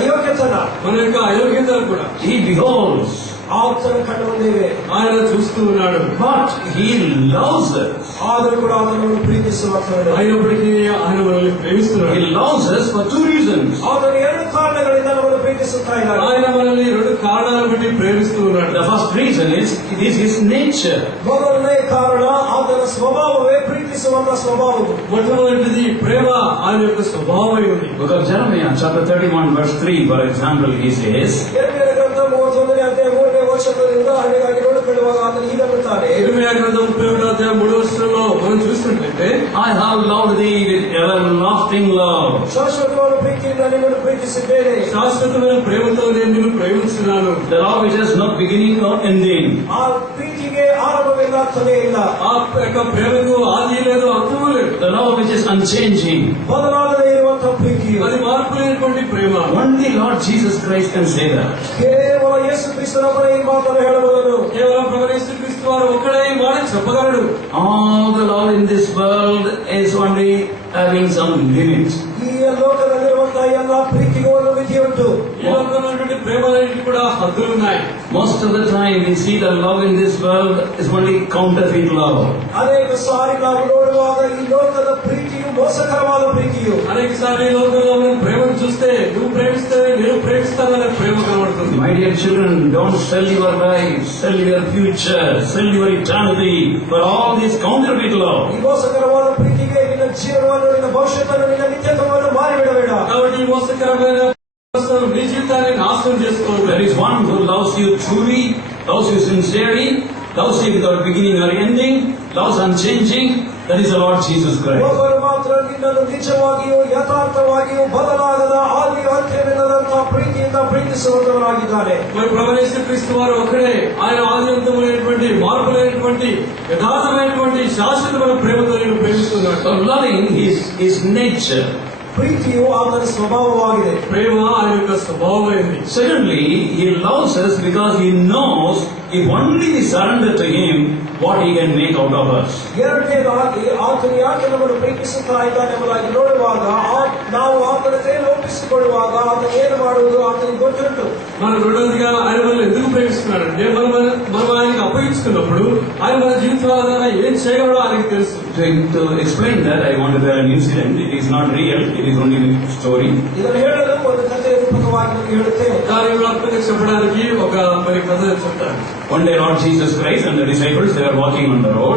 ಅಯೋಗ್ಯತನ, మన యొక్క అయోగ్యతలు కూడా He beholds. ಆತನ ಕಣ್ಣು ಮುಂದೆ ఆయన చూస్తూ ఉన్నాడు. But He loves us. ಆದರೂ ಕೂಡ ಆತನನ್ನು ಪ್ರೀತಿಸುವಂತವನು. అయినప్పటికీ ఆయన మనల్ని ప్రేమిస్తున్నాడు. He loves us for two reasons. ಆತನು ಎರಡು ಕಾರಣಗಳಿಂದ ನಮ್ಮನ್ನು ಪ್ರೀತಿಸುತ್ತಾ ಇದ್ದಾನೆ. ఆయన మనల్ని రెండు కారణాలను బట్టి ప్రేమిస్తూ ఉన్నాడు. The first reason is it is His nature. ಮೊದಲನೇ ಕಾರಣ ಆತನ ಸ್ವಭಾವವೇ ಪ್ರೀತಿಸುವಂತಹ ಸ್ವಭಾವವು. మొట్టమొదటిది ప్రేమ ఆయన యొక్క స్వభావమై ఉంది. Book of Jeremiah chapter 31 verse 3 for example he says, ಯೆರೆಮೀಯನ ಗ್ರಂಥ 31ನೇ ಅಧ್ಯಾಯ 3ನೇ ವಚನದಿಂದ ಉದಾಹರಣೆಗಾಗಿ ನೋಡಿಕೊಳ್ಳುವಾಗ ಆತನು ಹೀಗನ್ನುತ್ತಾನೆ. ಇರ್ಮೀಯಾ ಗ್ರಂಥಂ 31 మనం చూసినట్లయితే I have loved thee with everlasting love. ಶಾಶ್ವತವಾದ ಪ್ರೀತಿಯಿಂದ ನಿನ್ನನ್ನು ಪ್ರೀತಿಸಿದ್ದೇನೆ. శాశ్వతమైన ప్రేమతో నేను నిన్ను ప్రేమిస్తున్నాను. The love which has no beginning or ending. ಆ ಪ್ರೀತಿಗೆ ಆರಂಭವಿಲ್ಲ, ಕೊನೆ ಇಲ್ಲ. ఆ యొక్క ప్రేమకు ఆది లేదు, అంతము లేదు. The love which is unchanging. ಬದಲಾಗದೇ ಇರುವಂತಹ ಪ್ರೀತಿಯು, అది మార్పు లేనటువంటి ప్రేమ. Only Lord Jesus Christ can say that. ಕೇವಲ ಯೇಸು ಕ್ರಿಸ್ತನೊಬ್ಬನೇ ಈ ಮಾತನ್ನು ಹೇಳಬಹುದು. కేవలం ప్రభు యేసు క్రీస్తు వారు ఒక్కడే ఈ మాట చెప్పగలడు. All the love in this world is only having some limits. ಈ ಲೋಕದಲ್ಲಿರುವಂತಹ ಎಲ್ಲ ಪ್ರೀತಿಗೂ ಒಂದು ಮಿತಿ ಉಂಟು. ఈ లోకంలో ఉన్నటువంటి ప్రేమలన్నిటికీ కూడా హద్దులు ఉన్నాయి. Most of the time we see the love in this world is only counterfeit love. ಅನೇಕ ಸಾರಿ ನಾವು ನೋಡುವಾಗ ಈ ಲೋಕದ ಪ್ರೀತಿಯು ಮೋಸಕರವಾದ ಪ್ರೀತಿಯು. అనేక సార్లు ఈ లోకంలో మనం ప్రేమను చూస్తే నువ్వు ప్రేమిస్తే నేను ప్రేమిస్తాననే ప్రేమ కనబడుతుంది. My dear children, don't sell your life, sell your future, sell your eternity for all this counterfeit love. ಈ ಮೋಸಕರವಾದ ಪ್ರೀತಿಗೆ ನಿನ್ನ ಜೀವನವನ್ನು, ನಿನ್ನ ಭವಿಷ್ಯವನ್ನು, ನಿನ್ನ ನಿತ್ಯತ್ವವನ್ನು ಮಾರಿಬಿಡಬೇಡ. కాబట్టి ఈ మోసకరమైన నీ జీవితాన్ని నాశనం చేసుకోవద్దు. There is one who loves you truly, loves you sincerely, loves you without beginning or ending, loves unchanging. That is the Lord Jesus Christ. ಒಬ್ಬರು ಮಾತ್ರ ನಿನ್ನನ್ನು ನಿಜವಾಗಿಯೂ ಯಥಾರ್ಥವಾಗಿಯೂ ಬದಲಾಗದ ಆದಿ ಅಂತ್ಯವಿಲ್ಲದಂತಹ ಪ್ರೀತಿಯಿಂದ ಪ್ರೀತಿಸುವಂತವರಾಗಿದ್ದಾರೆ. మరి ప్రభు యేసు క్రీస్తు వారు ఒకడే. ఆయన ఆది అంతమైనటువంటి మార్పు లేనటువంటి యథార్థమైనటువంటి శాశ్వతమైన ప్రేమతో నేను ప్రేమిస్తున్నాడు. So loving is nature. ಪ್ರೀತಿಯು ಆತನ ಸ್ವಭಾವವಾಗಿದೆ. ప్రేమ ఆయన యొక్క స్వభావమైంది. Secondly, he loves us because he knows if only we surrender to him, what he can make out of us. ಎರಡನೇದಾಗಿ ಆತನು ಯಾಕೆ ನಮ್ಮನ್ನು ಪ್ರೀತಿಸುತ್ತಾ ಇದ್ದಾನೆ ಎಂಬುದಾಗಿ ನೋಡುವಾಗ ನಾವು ಆತನ ಕೈಯಲ್ಲಿ ಒಪ್ಪಿಸಿಕೊಳ್ಳುವಾಗ ಆತನು ಏನು ಮಾಡುವುದು ಆತನಿಗೆ ಗೊತ್ತುಂಟು. మనం రెండోదిగా ఆయన మనల్ని ఎందుకు ప్రేమిస్తున్నాడంటే మనం ఆయనకి అప్పగించుకున్నప్పుడు ఆయన మన జీవితాల ద్వారా ఏం చేయగలడో ఆయనకి తెలుసు. To explain that, I want to tell an incident. It is not real, it is only a story. ಇದನ್ನು ಹೇಳಲು ಒಂದು ಕಥೆ ರೂಪಕವಾಗಿ ನಾನು ಹೇಳುತ್ತೇನೆ. కార్యవ్యాప్తంగా చెప్పడానికి ఒక మరి కథ చెప్తాను. One day Lord Jesus Christ and the disciples, they were walking on the road.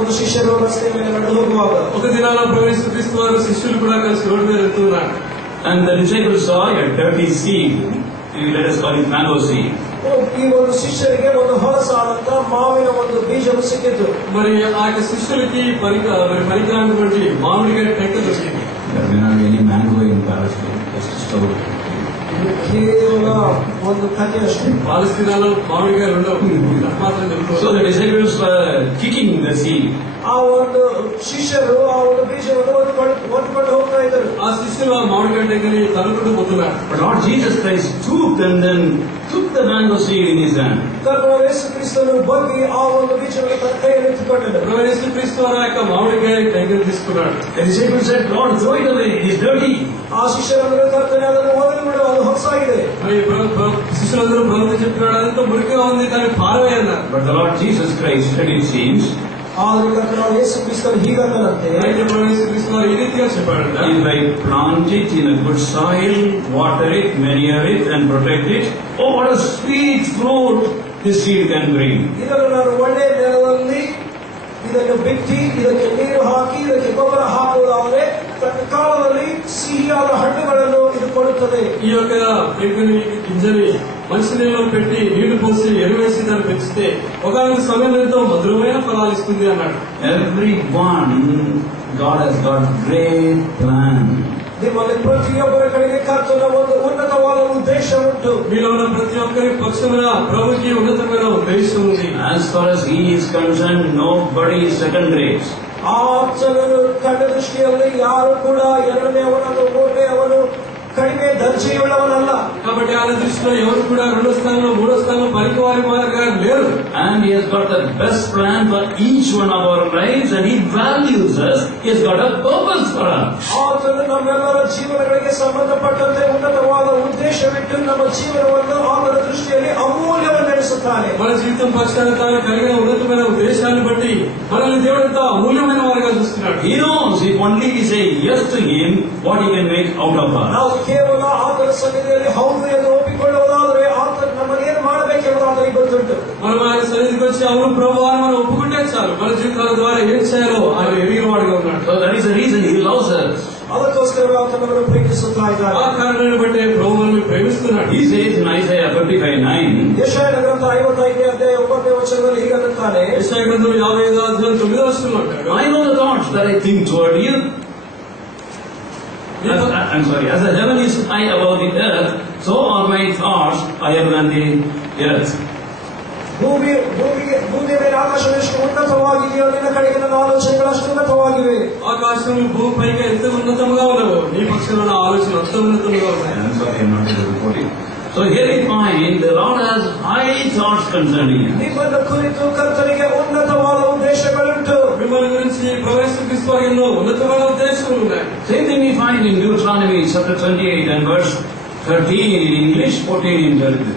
ಒಂದು ಶಿಷ್ಯರು ರಸ್ತೆ ಮೇಲೆ ನಡೆದು ಹೋಗುವಾಗ ఒక దినాన ప్రభు యేసు క్రీస్తు వారు శిష్యులు కూడా కలిసి రోడ్డు మీద వెళ్తున్నారు. And the disciples saw a dirty seed. Let us call it mango seed. ಈ ಒಂದು ಶಿಷ್ಯರಿಗೆ ಒಂದು ಹೊಲಸಾದಂತ ಮಾವಿನ ಒಂದು ಬೀಜವು ಸಿಕ್ಕಿತು. మరి ఆ యొక్క శిష్యులకి పనికిరానటువంటి మామిడికాయ టెంక దొరికింది. There may not be any mango in Palestine, just a story. ಕೇವಲ ಒಂದು ಕಥೆ ಅಷ್ಟೇ. ಪಾಲಸ್ತೀನಾలో మామిడికాయలు ఉండవు, మాత్రం తెలుసు. So the disciples were kicking the seed. ಆ ಒಂದು ಶಿಷ್ಯರು ಆ ಒಂದು ಬೀಜವನ್ನು ಹೊತ್ತುಕೊಂಡು ಹೋಗ್ತಾ ಇದ್ದರು. ఆ శిష్యులు ఆ మామిడికాయ టెంకని తరుముకుంటూ పోతున్నారు. But Lord Jesus Christ stooped and then took the mango seed in his hand. ಕರ್ತನಾದ ಯೇಸು ಕ್ರಿಸ್ತನು ಬಗ್ಗಿ ಆ ಒಂದು ಬೀಜವನ್ನು ತನ್ನ ಕೈಯಲ್ಲಿ ಎತ್ತಿಕೊಂಡನು. ప్రభు యేసు క్రీస్తు వారు ఆ యొక్క మామిడికాయ టెంకని తీసుకున్నాడు. The disciples said, Lord, throw it away, it is dirty. ಆ ಶಿಷ್ಯರಂದ್ರೆ ಕರ್ತನೆ ಅದನ್ನು ಒದಗಿ ಬಿಡು, ಅದು ಹೊಲಸಾಗಿದೆ. మరి శిష్యులందరూ ప్రభుత్వం చెప్తున్నాడు అదంతా మురికిగా ఉంది కానీ పారవే అన్నారు. But the Lord Jesus Christ said, it seems, ಆದರೂ ಕರ್ತನಾದ ಯೇಸು ಕ್ರಿಸ್ತನು ಹೀಗಂದನಂತೆ, అయితే ప్రభు యేసు క్రీస్తు వారు ఈ రీతిగా చెప్పాడంట. if I plant it in a good soil, water it, manure it and protect it, oh what a sweet fruit this seed can bring. ಇದನ್ನು ನಾನು ಒಳ್ಳೆಯ ನೆಲದಲ್ಲಿ ಇದನ್ನು ಬಿತ್ತಿ ಇದಕ್ಕೆ ನೀರು ಹಾಕಿ ಇದಕ್ಕೆ ಗೊಬ್ಬರ ಹಾಕುವುದಾದರೆ ತನ್ನ ಕಾಲದಲ್ಲಿ ಸಿಹಿಯಾದ ಹಣ್ಣುಗಳನ್ನು ಇದು ಕೊಡುತ್ತದೆ. ఈ యొక్క గింజని మంచి నీళ్ళలో పెట్టి నీళ్లు పోసి ఎరువేసి దాన్ని పెంచితే ఒకనొక సమయంలో ఎంతో మధురమైన ఫలాలు ఇస్తుంది అన్నాడు. Everyone, God has got great plan. ನಿಮ್ಮಲ್ಲಿ ಪ್ರತಿಯೊಬ್ಬರ ಕಡೆಗೆ ಕರ್ತನ ಒಂದು ఉన్నతವಾದ ಉದ್ದೇಶ ಉಂಟು. మీలో ఉన్న ప్రతి ఒక్కరి పక్షమున ప్రభుకి ఉన్నతమైన ఉద్దేశం ఉంది. As far as he is concerned, nobody is second rate. ಆತನ ಕಣ್ಣ ದೃಷ್ಟಿಯಲ್ಲಿ ಯಾರು ಕೂಡ ಎರಡನೇವನನ್ನು ಮೂರನೇವನು ಕಡಿಮೆ ದರ್ಜೆಯುಳ್ಳವನಲ್ಲ. కాబట్టి ఆయన దృష్టిలో ఎవరు కూడా రెండో స్థానంలో మూడో స్థానంలో పనికి వారి మాదిరిగా లేరు. And he has got the best plan for each one of our lives and he values us. He has got a purpose for us. ಆತನು ನಮ್ಮೆಲ್ಲರ ಜೀವನಗಳಿಗೆ ಸಂಬಂಧಪಟ್ಟಂತೆ ఉన్నతವಾದ ಉದ್ದೇಶವಿಟ್ಟು ನಮ್ಮ ಜೀವನವನ್ನು ಆತನ ದೃಷ್ಟಿಯಲ್ಲಿ ಅಮೂಲ್ಯವನ್ನೆನಿಸುತ್ತಾನೆ. మన జీవితం పక్షాన తాను కలిగిన ఉన్నతమైన ఉద్దేశాన్ని బట్టి మనల్ని దేవుడు ఎంతో అమూల్యమైన వారిగా చూస్తున్నాడు. He knows if only we say yes to him, what he can make out of us. ನಾವು ಕೇವಲ ಆತನ ಸನ್ನಿಧಿಯಲ್ಲಿ ಹೌದು ಎಂದು ಒಪ್ಪಿಕೊಳ್ಳುವುದಾದರೆ ಆತನು ನಮ್ಮನ್ನೇನು ಮಾಡಬೇಕೆಂಬುದು ಆತನಿಗೆ ಗೊತ್ತುಂಟು. మనం ఆయన సన్నిధికి వచ్చి అవును ప్రభు అని మనం ఒప్పుకుంటే చాలు మన జీవితాల ద్వారా ఏం చేయాలో ఆయన ఎరిగిన వాడిగా ఉన్నాడు. So that is the reason he loves us. ಅದಕ್ಕೋಸ್ಕರ ಆತನನ್ನು ಪ್ರೀತಿಸುತ್ತಾ ಇದ್ದಾರೆ. ಆ ಕಾರಣವನ್ನು ಬట్టి ప్రభువును ప్రేమిస్తున్నాడు. He says in Isaiah 55:9, ಯೆಶಾಯನ ಗ್ರಂಥ 55ನೇ ಅಧ್ಯಾಯ 9ನೇ ವಚನದಲ್ಲಿ ಹೀಗನ್ನುತ್ತಾನೆ. ಯೆಶಾಯ ಗ್ರಂಥం 55 అధ్యాయం 9వ వచనంలో అంటాడు, I know the thoughts that I think toward you. As the heaven is high above the earth, so are my thoughts higher than the earth. ಭೂಮಿ ಮೇಲೆ ಆಕಾಶವೆಷ್ಟು ಉನ್ನತವಾಗಿದೆಯೋ ನಿನ್ನ ಕಡೆಗೆ ನನ್ನ ಆಲೋಚನೆಗಳು ಅಷ್ಟು ಉನ್ನತವಾಗಿವೆ. ఆకాశం భూమిపైకి ఎంత ఉన్నతంగా ఉన్నవో నీ పక్షంలో నా ఆలోచన అంత ఉన్నతంగా ఉన్నాయి. I'm sorry, I'm not able to quote it. So here we find the Lord has high thoughts concerning you. ನಿಮ್ಮನ್ನು ಕುರಿತು ಕರ್ತನಿಗೆ ಉನ್ನತವಾದ ಉದ್ದೇಶಗಳುಂಟು. మిమ్మల్ని గురించి ప్రవేశిస్తూ ఎన్నో ఉన్నతమైన ఉద్దేశాలు ఉన్నాయి. Same thing we find in Deuteronomy chapter 28 and verse 13 in English, 14 in Telugu.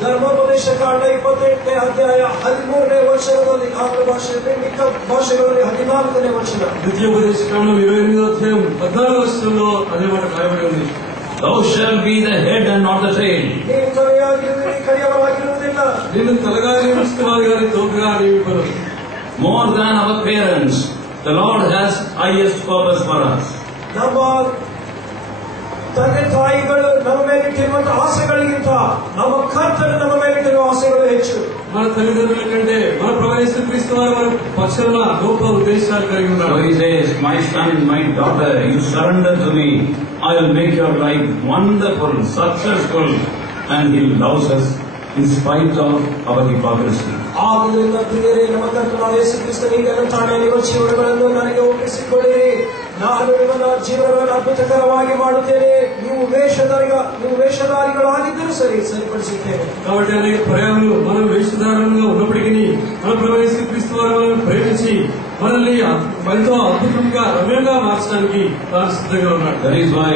ಧರ್ಮೋಪದೇಶ ಕಾಂಡ 28ನೇ ಅಧ್ಯಾಯ 13ನೇ ವಚನದಲ್ಲಿ ಆಂಗ್ಲ ಭಾಷೆಯಲ್ಲಿ, ಮಿಕ್ಕ ಭಾಷೆಗಳಲ್ಲಿ 14ನೇ ವಚನ. ద్వితీయోపదేశ కాండం 28వ అధ్యాయం 14వ వచనంలో అదే మాట రాయబడి ఉంది. Thou shalt be the head and not the tail. ನೀನು ತೊರೆಯಾಗಿರುವುದಿಲ್ಲ, ಕಡಿಯವಾಗಿರುವುದಿಲ್ಲ. నిన్ను తలగా నియమిస్తున్నాను కానీ తోకగా నియమింపను. More than our parents, the Lord has highest purpose for us. ನಮ್ಮ ತಂದೆ ತಾಯಿಗಳು ನಮ್ಮ ಮೇಲಿಟ್ಟಿರುವಂತಹ ಆಸೆಗಳಿಗಿಂತ ನಮ್ಮ ಕರ್ತನು ನಮ್ಮ ಮೇಲಿಟ್ಟಿರುವ ಆಸೆಗಳು ಹೆಚ್ಚು. మన తల్లిదండ్రుల కంటే మన ప్రభువైన యేసుక్రీస్తు వారు మన పక్షాన గొప్ప ఉద్దేశాలు కలిగి ఉన్నారు. So he says, my son, my daughter, you surrender to me. I will make your life wonderful, successful, and he loves us in spite of our hypocrisy. ಆದ್ದರಿಂದ ಪ್ರಿಯರೇ, ನಮ್ಮ ಕರ್ತನಾದ ಯೇಸುಕ್ರಿಸ್ತನು ಹೀಗನ್ನುತ್ತಾನೆ, ನಿಮ್ಮ ಜೀವನಗಳನ್ನು ನನಗೆ ಒಪ್ಪಿಸಿಕೊಡಿರಿ, ನಾನು ನಿಮ್ಮ ಜೀವನಗಳನ್ನು ಅದ್ಭುತಕರವಾಗಿ ಮಾಡುತ್ತೇನೆ. ನೀವು ವೇಷಧಾರಿಗಳಾಗಿದ್ದರೂ ಸರಿಪಡಿಸುತ್ತೇನೆ. కాబట్టి అనేక పర్యాలు మనం వేషధారణగా ఉన్నప్పటికీ మన ప్రభువైన యేసుక్రీస్తు వారు మనల్ని ప్రేమించి మనల్ని ఎంతో అద్భుతంగా రమ్యంగా మార్చడానికి తాను సిద్ధంగా ఉన్నాడు. That is why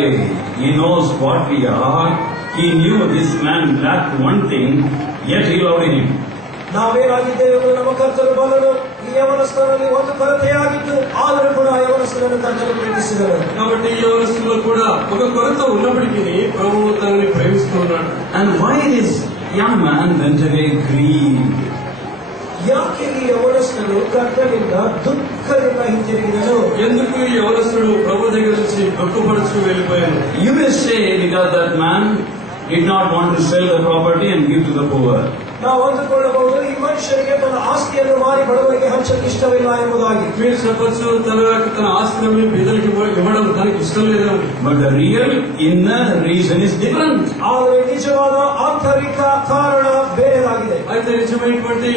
he knows what we are. He knew this man lacked one thing, yet he loved him. ನಾವೇನಾಗಿದ್ದೇವೆ ನಮ್ಮ ಕರ್ತನು ಬಲ್ಲನು. ಈ ಯವನಸ್ಥರಲ್ಲಿ ಒಂದು ಕೊರತೆಯಾಗಿದ್ದು, ಆದರೂ ಕೂಡ ಆ ಯವನಸ್ಥರನ್ನು ಕರ್ತನು ಪ್ರೇಮಿಸಿದರು. కాబట్టి ఈ యవనస్తుల్లో కూడా ఒక కొరత ఉన్నప్పటికీ ప్రభువు తనని ప్రేమిస్తూ ఉన్నాడు. And why this young man went away grieved? ಯಾಕೆ ಈ ಯವನಸ್ಥರು ಕರ್ತನಿಂದ ದುಃಖದಿಂದ ಹಿಂತಿರುಗಿದನು? ఎందుకు ఈ యవనస్తుడు ప్రభు దగ్గర నుంచి దుఃఖపడుచు వెళ్ళిపోయాను? You may say because that man did not want to sell the property and give to the poor. ನಾವು ಅಂದುಕೊಳ್ಳಬಹುದು, ಈ ಮನುಷ್ಯನಿಗೆ ತನ್ನ ಆಸ್ತಿಯನ್ನು ಮಾರಿ ಬಡವರಿಗೆ ಹಂಚಲು ಇಷ್ಟವಿಲ್ಲ ಎಂಬುದಾಗಿ. మీరు చెప్పచ్చు తన ఆస్తిని పేదలకు ఇవ్వడం తనకి ఇష్టం లేదని. But the real inner reason is different. ಆದರೆ ನಿಜವಾದ ಆಂತರಿಕ ಕಾರಣ ಬೇರೆಯಾಗಿದೆ. అయితే నిజమైనటువంటి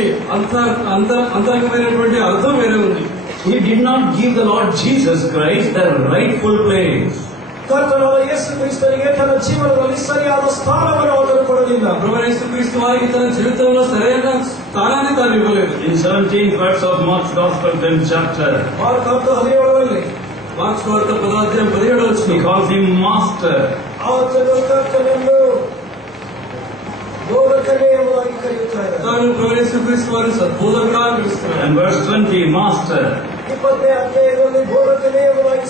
అంతర్గతమైనటువంటి అర్థం వేరే ఉంది. He did not give the Lord Jesus Christ the rightful place. ಕರ್ತನಾದ ಯೇಸು ಕ್ರಿಸ್ತನಿಗೆ ತನ್ನ ಜೀವನದಲ್ಲಿ ಸರಿಯಾದ ಸ್ಥಾನವನ್ನು ಆತನು ಕೊಡಲಿಲ್ಲ. ప్రభువైన యేసుక్రీస్తు వారికి తన జీవితంలో సరైన స్థానాన్ని తాను ఇవ్వలేదు. In 17th verse of Mark's Gospel, 10th chapter, Mark 17ರಲ್ಲಿ మార్కు సువార్త 10వ అధ్యాయం 17వ వచనం, he calls him master. ಆತನು ಕರ್ತನನ್ನು ಬೋಧಕನೇ ಎಂಬುದಾಗಿ ಕರೆಯುತ್ತಾರೆ. తాను ప్రభువైన యేసుక్రీస్తు వారిని సద్బోధకుడా అని పిలుస్తున్నాడు. And verse 20, master. 20ನೇ ಅಧ್ಯಾಯದಲ್ಲಿ ಬೋಧಕನೇ ಎಂಬುದಾಗಿ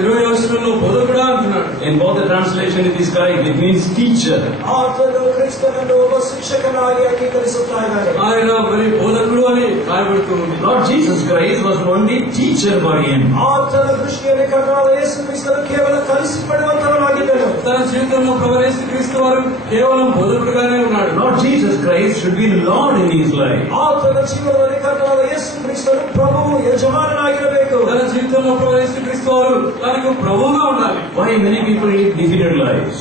20వ వచనంలో బోధకుడా అంటున్నాడు. In both the translation it is correct, it means teacher. ಆತನು ಕ್ರಿಸ್ತನನ್ನು ಒಬ್ಬ ಶಿಕ್ಷಕನಾಗಿ ಅಂಗೀಕರಿಸುತ್ತಾ ಇದ್ದಾರೆ. ఆయన మరి బోధకుడు అని రాయబడుతూ ఉంది. Lord Jesus Christ was only teacher for him. ಆತನ ದೃಷ್ಟಿಯಲ್ಲಿ ಕರ್ತನಾದ ಯೇಸು ಕ್ರಿಸ್ತನು ಕೇವಲ ಕಲಿಸಿಕೊಡುವಂತವನಾಗಿದ್ದನು. తన జీవితంలో ప్రభువైన యేసుక్రీస్తు వారు కేవలం బోధకుడుగానే ఉన్నాడు. Lord Jesus Christ should be Lord in his life. ಆತನ ಜೀವನದಲ್ಲಿ ಕರ್ತನಾದ ಯೇಸು ಕ್ರಿಸ್ತನು ಪ್ರಭು ಯಜಮಾನನಾಗಿರಬೇಕು. తన జీవితంలో ప్రభువైన యేసుక్రీస్తు వారు తనకు ప్రభువుగా ఉండాలి. Why many people lead defeated lives?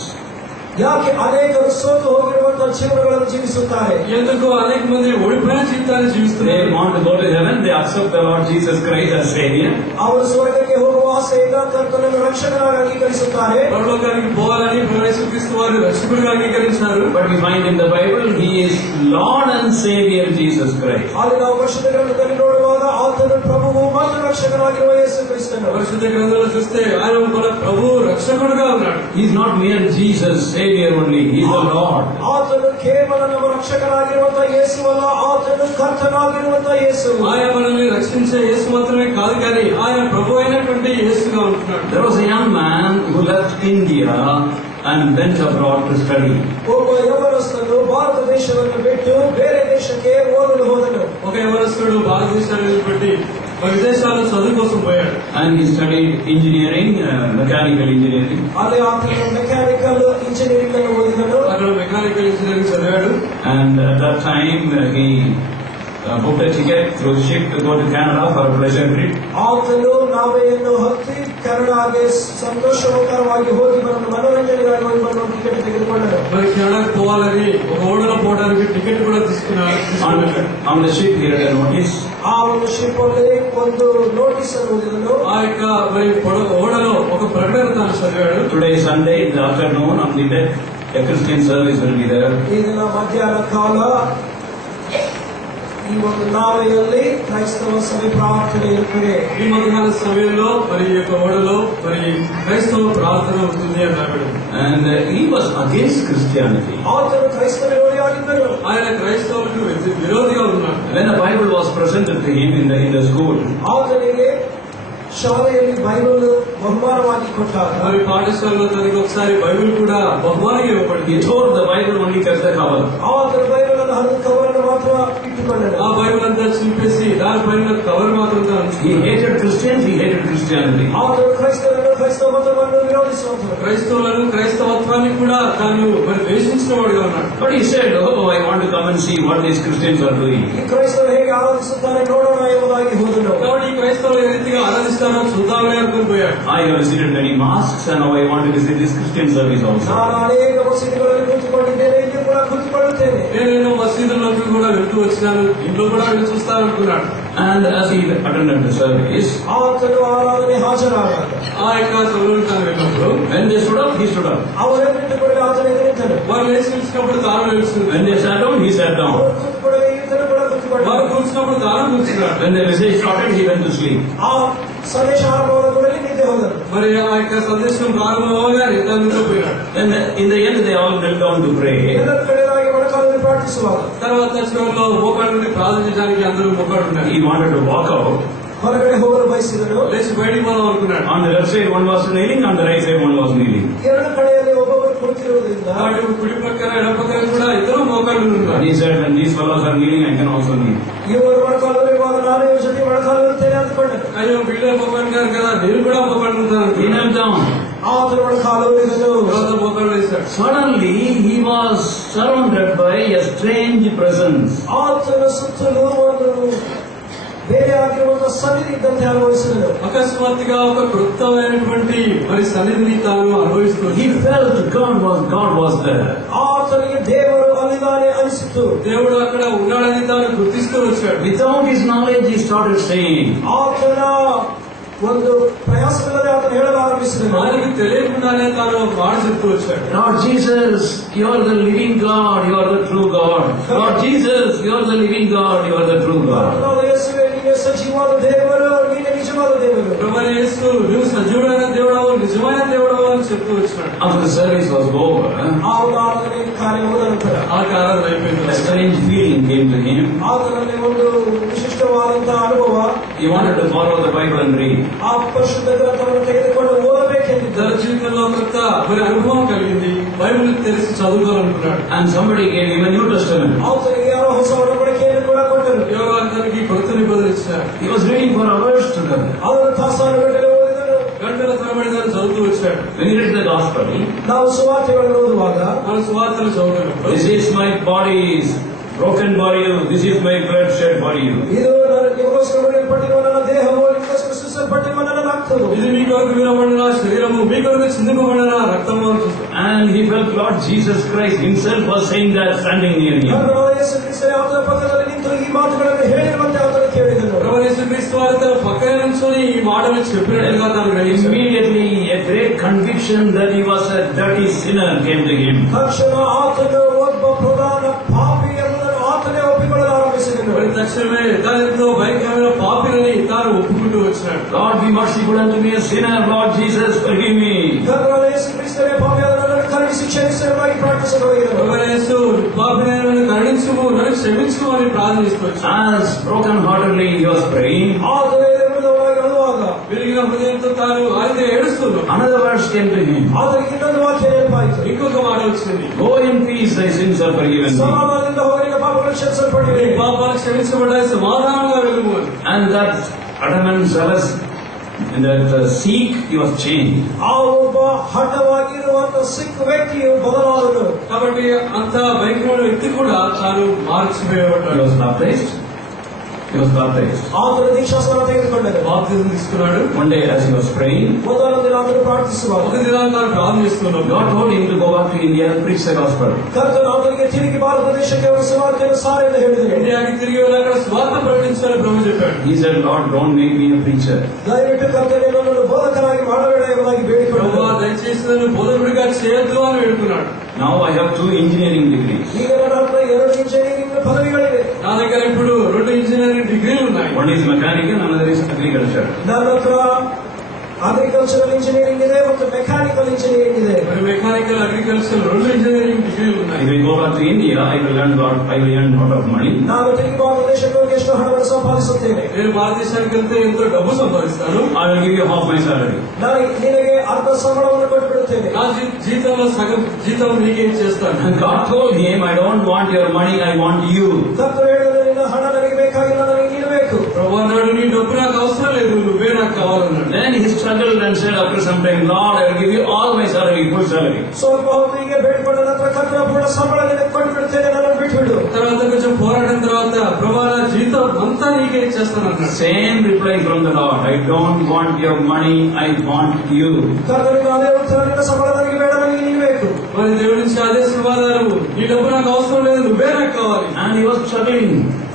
ಯಾಕೆ ಅನೇಕರು ಸೋತು ಹೋಗಿರುವಂತಹ ಜೀವನಗಳನ್ನು ಜೀವಿಸುತ್ತಾರೆ? ఎందుకు అనేక మంది ఓడిపోయిన జీవితాన్ని They జీవిస్తున్నారు. want to go to heaven, they accept the Lord Jesus Christ as Savior. ಅವರು ಸ್ವರ್ಗಕ್ಕೆ ಹೋಗುವ ಆಸೆಯಿಂದ ಕರ್ತನನ್ನು ರಕ್ಷಕನಾಗಿ ಅಂಗೀಕರಿಸುತ್ತಾರೆ. పరలోకానికి పోవాలని ప్రభువైన యేసుక్రీస్తు వారు రక్షకుడిగా అంగీకరించారు. But we find in the Bible, He is Lord and Savior Jesus Christ. ಆದರೆ ನಾವು ಪರಿಶುದ್ಧ ಗ್ರಂಥದಲ್ಲಿ ನೋಡುವಾಗ ಆತನು ಪ್ರಭುವು ಮತ್ತು ರಕ್ಷಕನಾಗಿರುವ ಯೇಸು ಕ್ರಿಸ್ತನು. పరిశుద్ధ గ్రంథంలో చూస్తే ఆయన మన ప్రభు రక్షకుడుగా ఉన్నాడు. He is not mere Jesus, Savior only. He is the Lord. ಆತನು ಕೇವಲ ನಮ್ಮ ರಕ್ಷಕನಾಗಿರುವಂತಹ ಯೇಸುವಲ್ಲ, ಆತನು ಕರ್ತನಾಗಿರುವಂತಹ ಯೇಸು. ఆయన మనల్ని రక్షించే యేసు మాత్రమే కాదు కానీ ఆయన ప్రభు అయినటువంటి యేసుగా ఉంటున్నాడు. There was a young man who left India and went abroad to study. ಒಬ್ಬ ಯವನಸ್ಥನು ಭಾರತ ದೇಶವನ್ನು ಬಿಟ್ಟು ಬೇರೆ ದೇಶಕ್ಕೆ ಓದಲು ಹೋದನು. ఒక యవనస్తుడు భారతదేశాన్ని వదిలిపెట్టి విదేశాల్లో చదువు కోసం పోయాడు. And he studied engineering, mechanical engineering. ಅಲ್ಲಿ ಆತನು ಮೆಕ್ಯಾನಿಕಲ್ ಇಂಜಿನಿಯರಿಂಗ್ ಅನ್ನು ಓದಿದನು. అక్కడ మెకానికల్ ఇంజనీరింగ్ చదివాడు. And at that time he booked a ticket through ship to go to Canada for a pleasure trip. ಆತನು ನಾವೆಯನ್ನು ಹತ್ತಿ ಕೆನಡಾಗೆ ಸಂತೋಷಕರವಾಗಿ ಹೋಗಿ ಬರಲು ಮನೋರಂಜನೆಗಾಗಿ ಹೋಗಿ ಬರಲು ಟಿಕೆಟ್ ತೆಗೆದುಕೊಂಡರು. మరి కెనడాకు పోవాలని ఒక ఓడలో పోవడానికి టికెట్ కూడా తీసుకున్నాడు. On the ship he read a notice. ఆ ಒಂದು షిప్ ಅಲ್ಲಿ ಒಂದು నోటీస్ అನ್ನು ఓదిదను. ఆ యొక్క మరి ఓడలో ఒక ప్రకటన తాను చదివాడు. Today Sunday in the afternoon on the deck a Christian service will be there. ಈ ದಿನ ಮಧ್ಯಾಹ್ನ ಕಾಲ ఈ ಒಂದು నావెಯಲ್ಲಿ క్రైస్తవ సభ ప్రార్థన ఇరుತ್ತದೆ. ఈ మధ్యాహ్న సమయంలో మరి ఈ యొక్క ఓడలో మరి క్రైస్తవ ప్రార్థన ఉంటుంది అన్నాడు. And he was against Christianity. ఆతను క్రైస్తవ విరోధియాగిద్దరు. ఆయన క్రైస్తవులకు విరోధిగా ఉన్నాడు. When a Bible was presented to him in the school, ఆతనిಗೆ ಶಾಲೆಯಲ್ಲಿ ಬೈಬಲ್ ಬಹುಮಾನವಾಗಿ ಕೊಟ್ಟಾಗ మరి పాఠశాలలో తనకి ఒకసారి బైబిల్ కూడా బహుమానంగా ఇవ్వబడింది. he tore the Bible only kept the cover. ఆతను బైబిల్ అన్న హద్దు కవర్ను మాత్రం ఇట్టుకున్నాడు. ఆ బైబిల్ అంతా చింపేసి దానిపైన కవర్ మాత్రం He hated Christians, he hated Christianity. ఆతను క్రైస్తవులను క్రైస్తవ మతమును విరోధిస్తున్నాడు. క్రైస్తవులను క్రైస్తవత్వాన్ని కూడా తాను మరి ద్వేషించిన వాడుగా ఉన్నాడు. But he said, oh, I want to come and see what these Christians are doing. ఈ క్రైస్తవులు ಹೇಗೆ ಆರಾಧಿಸುತ್ತಾರೆ ನೋಡೋಣ ಎಂಬುದಾಗಿ ಹೋದನು. కాబట్టి ఈ క్రైస్తవులు ఏ రీతిగా ఆరాధిస్తారో చూద్దామని అనుకుని పోయాడు. I have visited many mosques and now I want to visit this Christian service also. ನಾನು ಅನೇಕ ಮಸೀದಿಗಳಲ್ಲಿ ಕೂತುಕೊಂಡಿದ್ದೇನೆ, ಇಲ್ಲಿ ಕೂಡ ಕೂತುಕೊಳ್ಳುತ್ತೇನೆ. నేను మసీదుల్లోకి కూడా వెళ్తూ వచ్చినాను, ఇంట్లో కూడా వెళ్ళి చూస్తాననుకున్నాడు. And as he attended the service, ఆతను ఆరాధನೆ హాజరాగాడు. ఆ యొక్క సభలో తాను వెళ్ళినప్పుడు when they stood up, he stood up. ಅವರೆಲ್ಲರೂ ಆತನ ಎದುರಿದ್ದರು. వారు లేచి నిలిచినప్పుడు తాను నిలుస్తుంది. When they sat down, he sat down. ಅವರು ಕೂತ್ಕೊಳ್ಳಿ, ಇತರರು ಕೂಡ ಕೂತ್ಕೊಳ್ಳಿ. వారు కూర్చున్నప్పుడు తాను కూర్చున్నాడు. When the message started, he went to sleep. ఆ సందేశ ఆరంభంలో నిద్ర ಹೋದರು. మరి ఆ యొక్క సందేశం ప్రారంభమవగానే తాను నిద్రపోయాడు. And in the end, they all knelt down to pray. ಎಲ್ಲರ ಕಡೆಯಾಗಿ ಮೊಣಕಾಲಲ್ಲಿ ಪ್ರಾರ್ಥಿಸುವಾಗ తర్వాత చివరిలో మోకాళ్ళ నుండి ప్రార్థించడానికి అందరూ మోకాడు ఉన్నారు. He wanted to walk out. ಹೊರಗಡೆ ಹೋಗಲು ಬಯಸಿದರು. లేచి బయటికి పోదాం అనుకున్నాడు. On the left side, one was kneeling, on the right side, one was kneeling. ಎರಡು ಕಡೆಯಲ್ಲಿ ಒಬ್ಬೊಬ್ಬರು ಕುಳಿತಿರುವುದರಿಂದ కాబట్టి కుడి పక్కన ఎడ పక్కన కూడా ఇద్దరు మోకాళ్ళు And ఉన్నారు. he said, when these fellows are kneeling, I can also kneel. ಇವರು ಮೊಣಕಾಲಲ್ಲಿ ಇರುವಾಗ ನಾನು ಇವ್ರ ಜೊತೆ ಮೊಣಕಾಲಿರುತ್ತೇನೆ ಅಂದ್ಕೊಂಡೆ. అయ్యో వీళ్ళే మోకాళ్ళు గారు కదా, నేను కూడా మోకాళ్ళు ఉంటాను. He knelt down. ಆತನ ಮೊಣಕಾಲು ಇದನ್ನು తర్వాత మోకాళ్ళు వేశాడు. Suddenly, he was surrounded by a strange presence. ಆತನ ಸುತ್ತಲೂ ಒಂದು ಬೇರೆ ಆಗಿರುವಂತಹ ಸನ್ನಿಧಿ ಇದ್ದಂತೆ ಅನುಭವಿಸಿದರು. అకస్మాత్తుగా ఒక కృతమైనటువంటి మరి సన్నిధిని తాను అనుభవిస్తుంది. He felt God was there. ಆತನಿಗೆ ದೇವರು ಅಲ್ಲಿದ್ದಾನೆ ಅನಿಸಿತು. దేవుడు అక్కడ ఉన్నాడని తాను గుర్తిస్తూ వచ్చాడు. Without his knowledge, he started saying, ಆತನ ಒಂದು ಪ್ರಯಾಸವಿಲ್ಲದೆ ಆತನು ಹೇಳಲು ಆರಂಭಿಸಿದನು. ఆయనకు తెలియకుండానే తాను ఒక మాట చెప్తూ వచ్చాడు. Lord Jesus, you are the living God, you are the true God. Lord Jesus, you are the living God, you are the true God. ಯೇಸುವೇ, ನೀನೇ ಸಜೀವವಾದ ದೇವರು, ನೀನೇ ನಿಜವಾದ ದೇವರು. ప్రభువైన యేసు, నువ్వు సజీవుడైన దేవుడవు, నిజమైన దేవుడవు అని చెప్తూ వచ్చాడు. After the service was over, ಆ ಆರಾಧನೆ ಕಾರ್ಯ ಮುಗಿದ ನಂತರ ఆ కారణం అయిపోయింది. a strange feeling came to him. ಆತನಲ್ಲಿ ಒಂದು ವಿಶಿಷ್ಟವಾದಂತಹ ಅನುಭವ. He wanted to follow the Bible and read. ಆ ಪರಿಶುದ್ಧ ಗ್ರಂಥವನ್ನು ತೆಗೆದುಕೊಂಡು ಓದಬೇಕೆಂದಿದ್ದ. తన జీవితంలో కొత్త మరి అనుభవం కలిగింది. బైబిల్ తెరిచి చదువుకోవాలనుకున్నాడు. And somebody gave him a New Testament. ಆತನಿಗೆ ಯಾರೋ ಹೊಸ ಒಡಂಬಡಿಕೆಯನ್ನು ಕೂಡ ಕೊಟ್ಟರು. ఎవరో అతనికి కొత్త నిబంధన ఇచ్చారు. He was reading for hours together. ಅವನು ತಾಸಾನುಗಟ್ಟಲೆ ಓದಿದನು. గంటల తరబడి దాన్ని చదువుతూ వచ్చాడు. When he read the Gospel, ನಾವು ಸುವಾರ್ತೆಗಳನ್ನು ఓదుವಾಗ మన సువార్తలు చదువుతున్నప్పుడు this is my body broken for you, this is my blood shed for you. ಇದು ನಿಮಗೋಸ್ಕರ ಬರೆಯಲ್ಪಟ್ಟಿರುವ ನನ್ನ ದೇಹವು ನಿಮಗೋಸ್ಕರ ಸೃಷ್ಟಿಸಲ್ಪಟ್ಟಿರುವ ನನ್ನ ರಕ್ತವು. ఇది మీ కొరకు వినబడిన శరీరము, మీ కొరకు చిందింపబడిన రక్తము అని చూస్తాడు. And he felt Lord Jesus Christ himself was saying that standing near him. ಕರ್ತನಾದ ಯೇಸು ಕ್ರಿಸ್ತನೇ ಆತನ ಪಕ್ಕದಲ್ಲಿ ನಿಂತು ಈ ಮಾತುಗಳನ್ನು ಹೇಳಿರುವಂತೆ ಆತನು ಕೇಳಿದನು. ప్రభువైన యేసుక్రీస్తు వారు తన పక్కన నిల్చొని ఈ మాటలు చెప్పినట్లుగా తాను గ్రహించాడు. Immediately a great conviction that he was a dirty sinner came to him. ತಕ್ಷಣ ಆತನು ಒಬ್ಬ ಪ್ರಧಾನ ಪಾಪಿ ಎಂಬುದನ್ನು ಆತನೇ ಒಪ್ಪಿಕೊಳ್ಳಲು ಆರಂಭಿಸಿದನು. మరి తక్షణమే తాను ఎంతో భయంకరమైన పాపినని తాను ఒప్పుకుంటూ వచ్చినాడు. Lord, be merciful unto me, a sinner. Lord Jesus, forgive me. ಕರ್ತನಾದ ಯೇಸು ಕ್ರಿಸ್ತನೇ ಪಾಪಿಯಾದ ನನ್ನನ್ನು ಕರುಣಿಸಿ ಕ್ಷಮಿಸು ಎಂಬುದಾಗಿ ಪ್ರಾರ್ಥಿಸತೊಡಗಿದನು. ప్రభువైన యేసు, పాపినైన నన్ను కరుణించుము, నన్ను క్షమించుము అని ప్రార్థిస్తూ వచ్చాడు. As broken-heartedly he was praying, ಆತನು ಎದುರುಗೊಳ್ಳುವಾಗ ಅಳುವಾಗ విరిగిన హృదయంతో తాను ఆయన ఏడుస్తున్నాడు. another verse came to him. ಆತನಿಗೆ ಇನ್ನೊಂದು ವಾಕ್ಯ ನೆನಪಾಯಿತು. ఇంకొక మాట వచ్చింది. Go in peace, thy sins are forgiven thee. ಸಮಾಧಾನದಿಂದ ಹೋಗಿ ನಿನ್ನ ಪಾಪಗಳು ಕ್ಷಮಿಸಲ್ಪಟ್ಟಿವೆ. నీ పాపాలు క్షమించబడ్డాయి, సమాధానంగా వెళ్ళము అని. And that adamant zealous in that Sikh, he was changed. ಆ ಒಬ್ಬ ಹಠವಾಗಿರುವಂತ ಸಿಖ್ ವ್ಯಕ್ತಿಯು ಬದಲಾದನು. కాబట్టి అంత భయంకరమైన వ్యక్తి కూడా తాను మార్చిపోయేవాడు. He was baptized. He was baptized. ఆతను దీక్షాస్నానం ತೆಗೆದುಕೊಂಡನು. బాప్తిజం తీసుకున్నాడు. One day as he was praying, మొదల దిన అతను ప్రార్థిస్తున్నాడు. ఒక దినాన్ని తాను ప్రార్థన చేస్తున్నాడు. God told him to go back to India and preach the gospel. ಕರ್ತನು ಅವನಿಗೆ ತಿರುಗಿ ಭಾರತದೇಶಕ್ಕೆ ಸುವಾರ್ತೆಯನ್ನು ಸಾರು ಎಂದು ಹೇಳಿದನು. ఇండియాకి తిరిగి వెళ్ళి అక్కడ స్వార్థ ప్రకటించాలని ప్రభు చెప్పాడు. He said, Lord, don't make me a preacher. దయవిಟ್ಟು కರ್ತనే నన్ను బోధకరాಗಿ ಮಾಡಬೇಡ ಎಂಬುದಾಗಿ ಬೇಡಿಕೊಂಡನು. ప్రభువా దయచేసి నన్ను బోధకుడిగా చేయొద్దు అని వేడుకున్నాడు. Now I have 2 engineering degrees. ಈಗ ನನ್ನ ಹತ್ರ 2 ಇಂಜಿನಿಯರಿಂಗ್ ಪದವಿಗಳಿವೆ. నా దగ్గర ఇప్పుడు 2 ఇంజనీరింగ్ డిగ్రీలు ఉన్నాయి. One is mechanical, another is agriculture. ನನ್ನ హತ್ರ అగ్రికల్చరల్ ఇంజనీరింగ్ ಇದೆ ಮತ್ತು ಮೆಕ್ಯಾನಿಕల్ ಇಂಜಿನಿಯರಿಂಗ್ ಇದೆ. మరి మెకానికల్ అగ్రికల్చర్ 2 ఇంజనీరింగ్ డిగ్రీలు ఉన్నాయి. If I go back to India, I will earn lot of money. ನಾನು ತಿರುಗಿ ಭಾರತದೇಶಕ್ಕೆ ಹೋಗಿ ಎಷ್ಟು ಹಣವನ್ನು ಸಂಪಾದಿಸುತ್ತೇನೆ. నేను భారతదేశానికి వెళ్తే ఎంతో డబ్బు సంపాదిస్తాను. I will give you half my salary. ನಾನು ನಿನಗೆ ಅರ್ಧ ಸಂಬಳವನ್ನು ಕೊಟ್ಟುಬಿಡುತ್ತೇನೆ. నా జీతంలో సగం జీతం నీకే ఇచ్చేస్తాను. And God told him, I don't want your money, I want you. ಕರ್ತನು ಹೇಳಿದನು, ನಿನ್ನ ಹಣ ನನಗೆ ಬೇಕಾಗಿಲ್ಲ, ನನಗೆ ನೀನು ಬೇಕು. ప్రభువా నాడు నీ డబ్బు నాకు అవసరం లేదు, నువ్వే నాకు కావాలన్నాడు. Then he struggled and said after some time, Lord, I will give you all my salary, full salary. ಸ್ವಲ್ಪ ಹೊತ್ತಿಗೆ ಬೇಡಿಕೊಂಡ ನಂತರ ಕರ್ತನ ಪೂರ್ಣ ಸಂಬಳ ನಿನಗೆ ಕೊಟ್ಟುಬಿಡುತ್ತೇನೆ, ನನ್ನನ್ನು ಬಿಟ್ಟುಬಿಡು. తర్వాత కొంచెం పోరాటం తర్వాత ప్రభువా నా జీతం అంతా నీకే ఇచ్చేస్తాను అన్నాడు. Same reply from the Lord, I don't want your money, I want you. కರ್ತನಿಗೆ అదే ఉత్తరం, నిన్న సంబಳ ನನಗೆ ಬೇಡ, ನನಗೆ ನೀನು ಬೇಕು. మరి దేవుడి నుంచి అదే సమాధానము, నీ డబ్బు నాకు అవసరం లేదు, నువ్వే నాకు కావాలి. And he was struggling.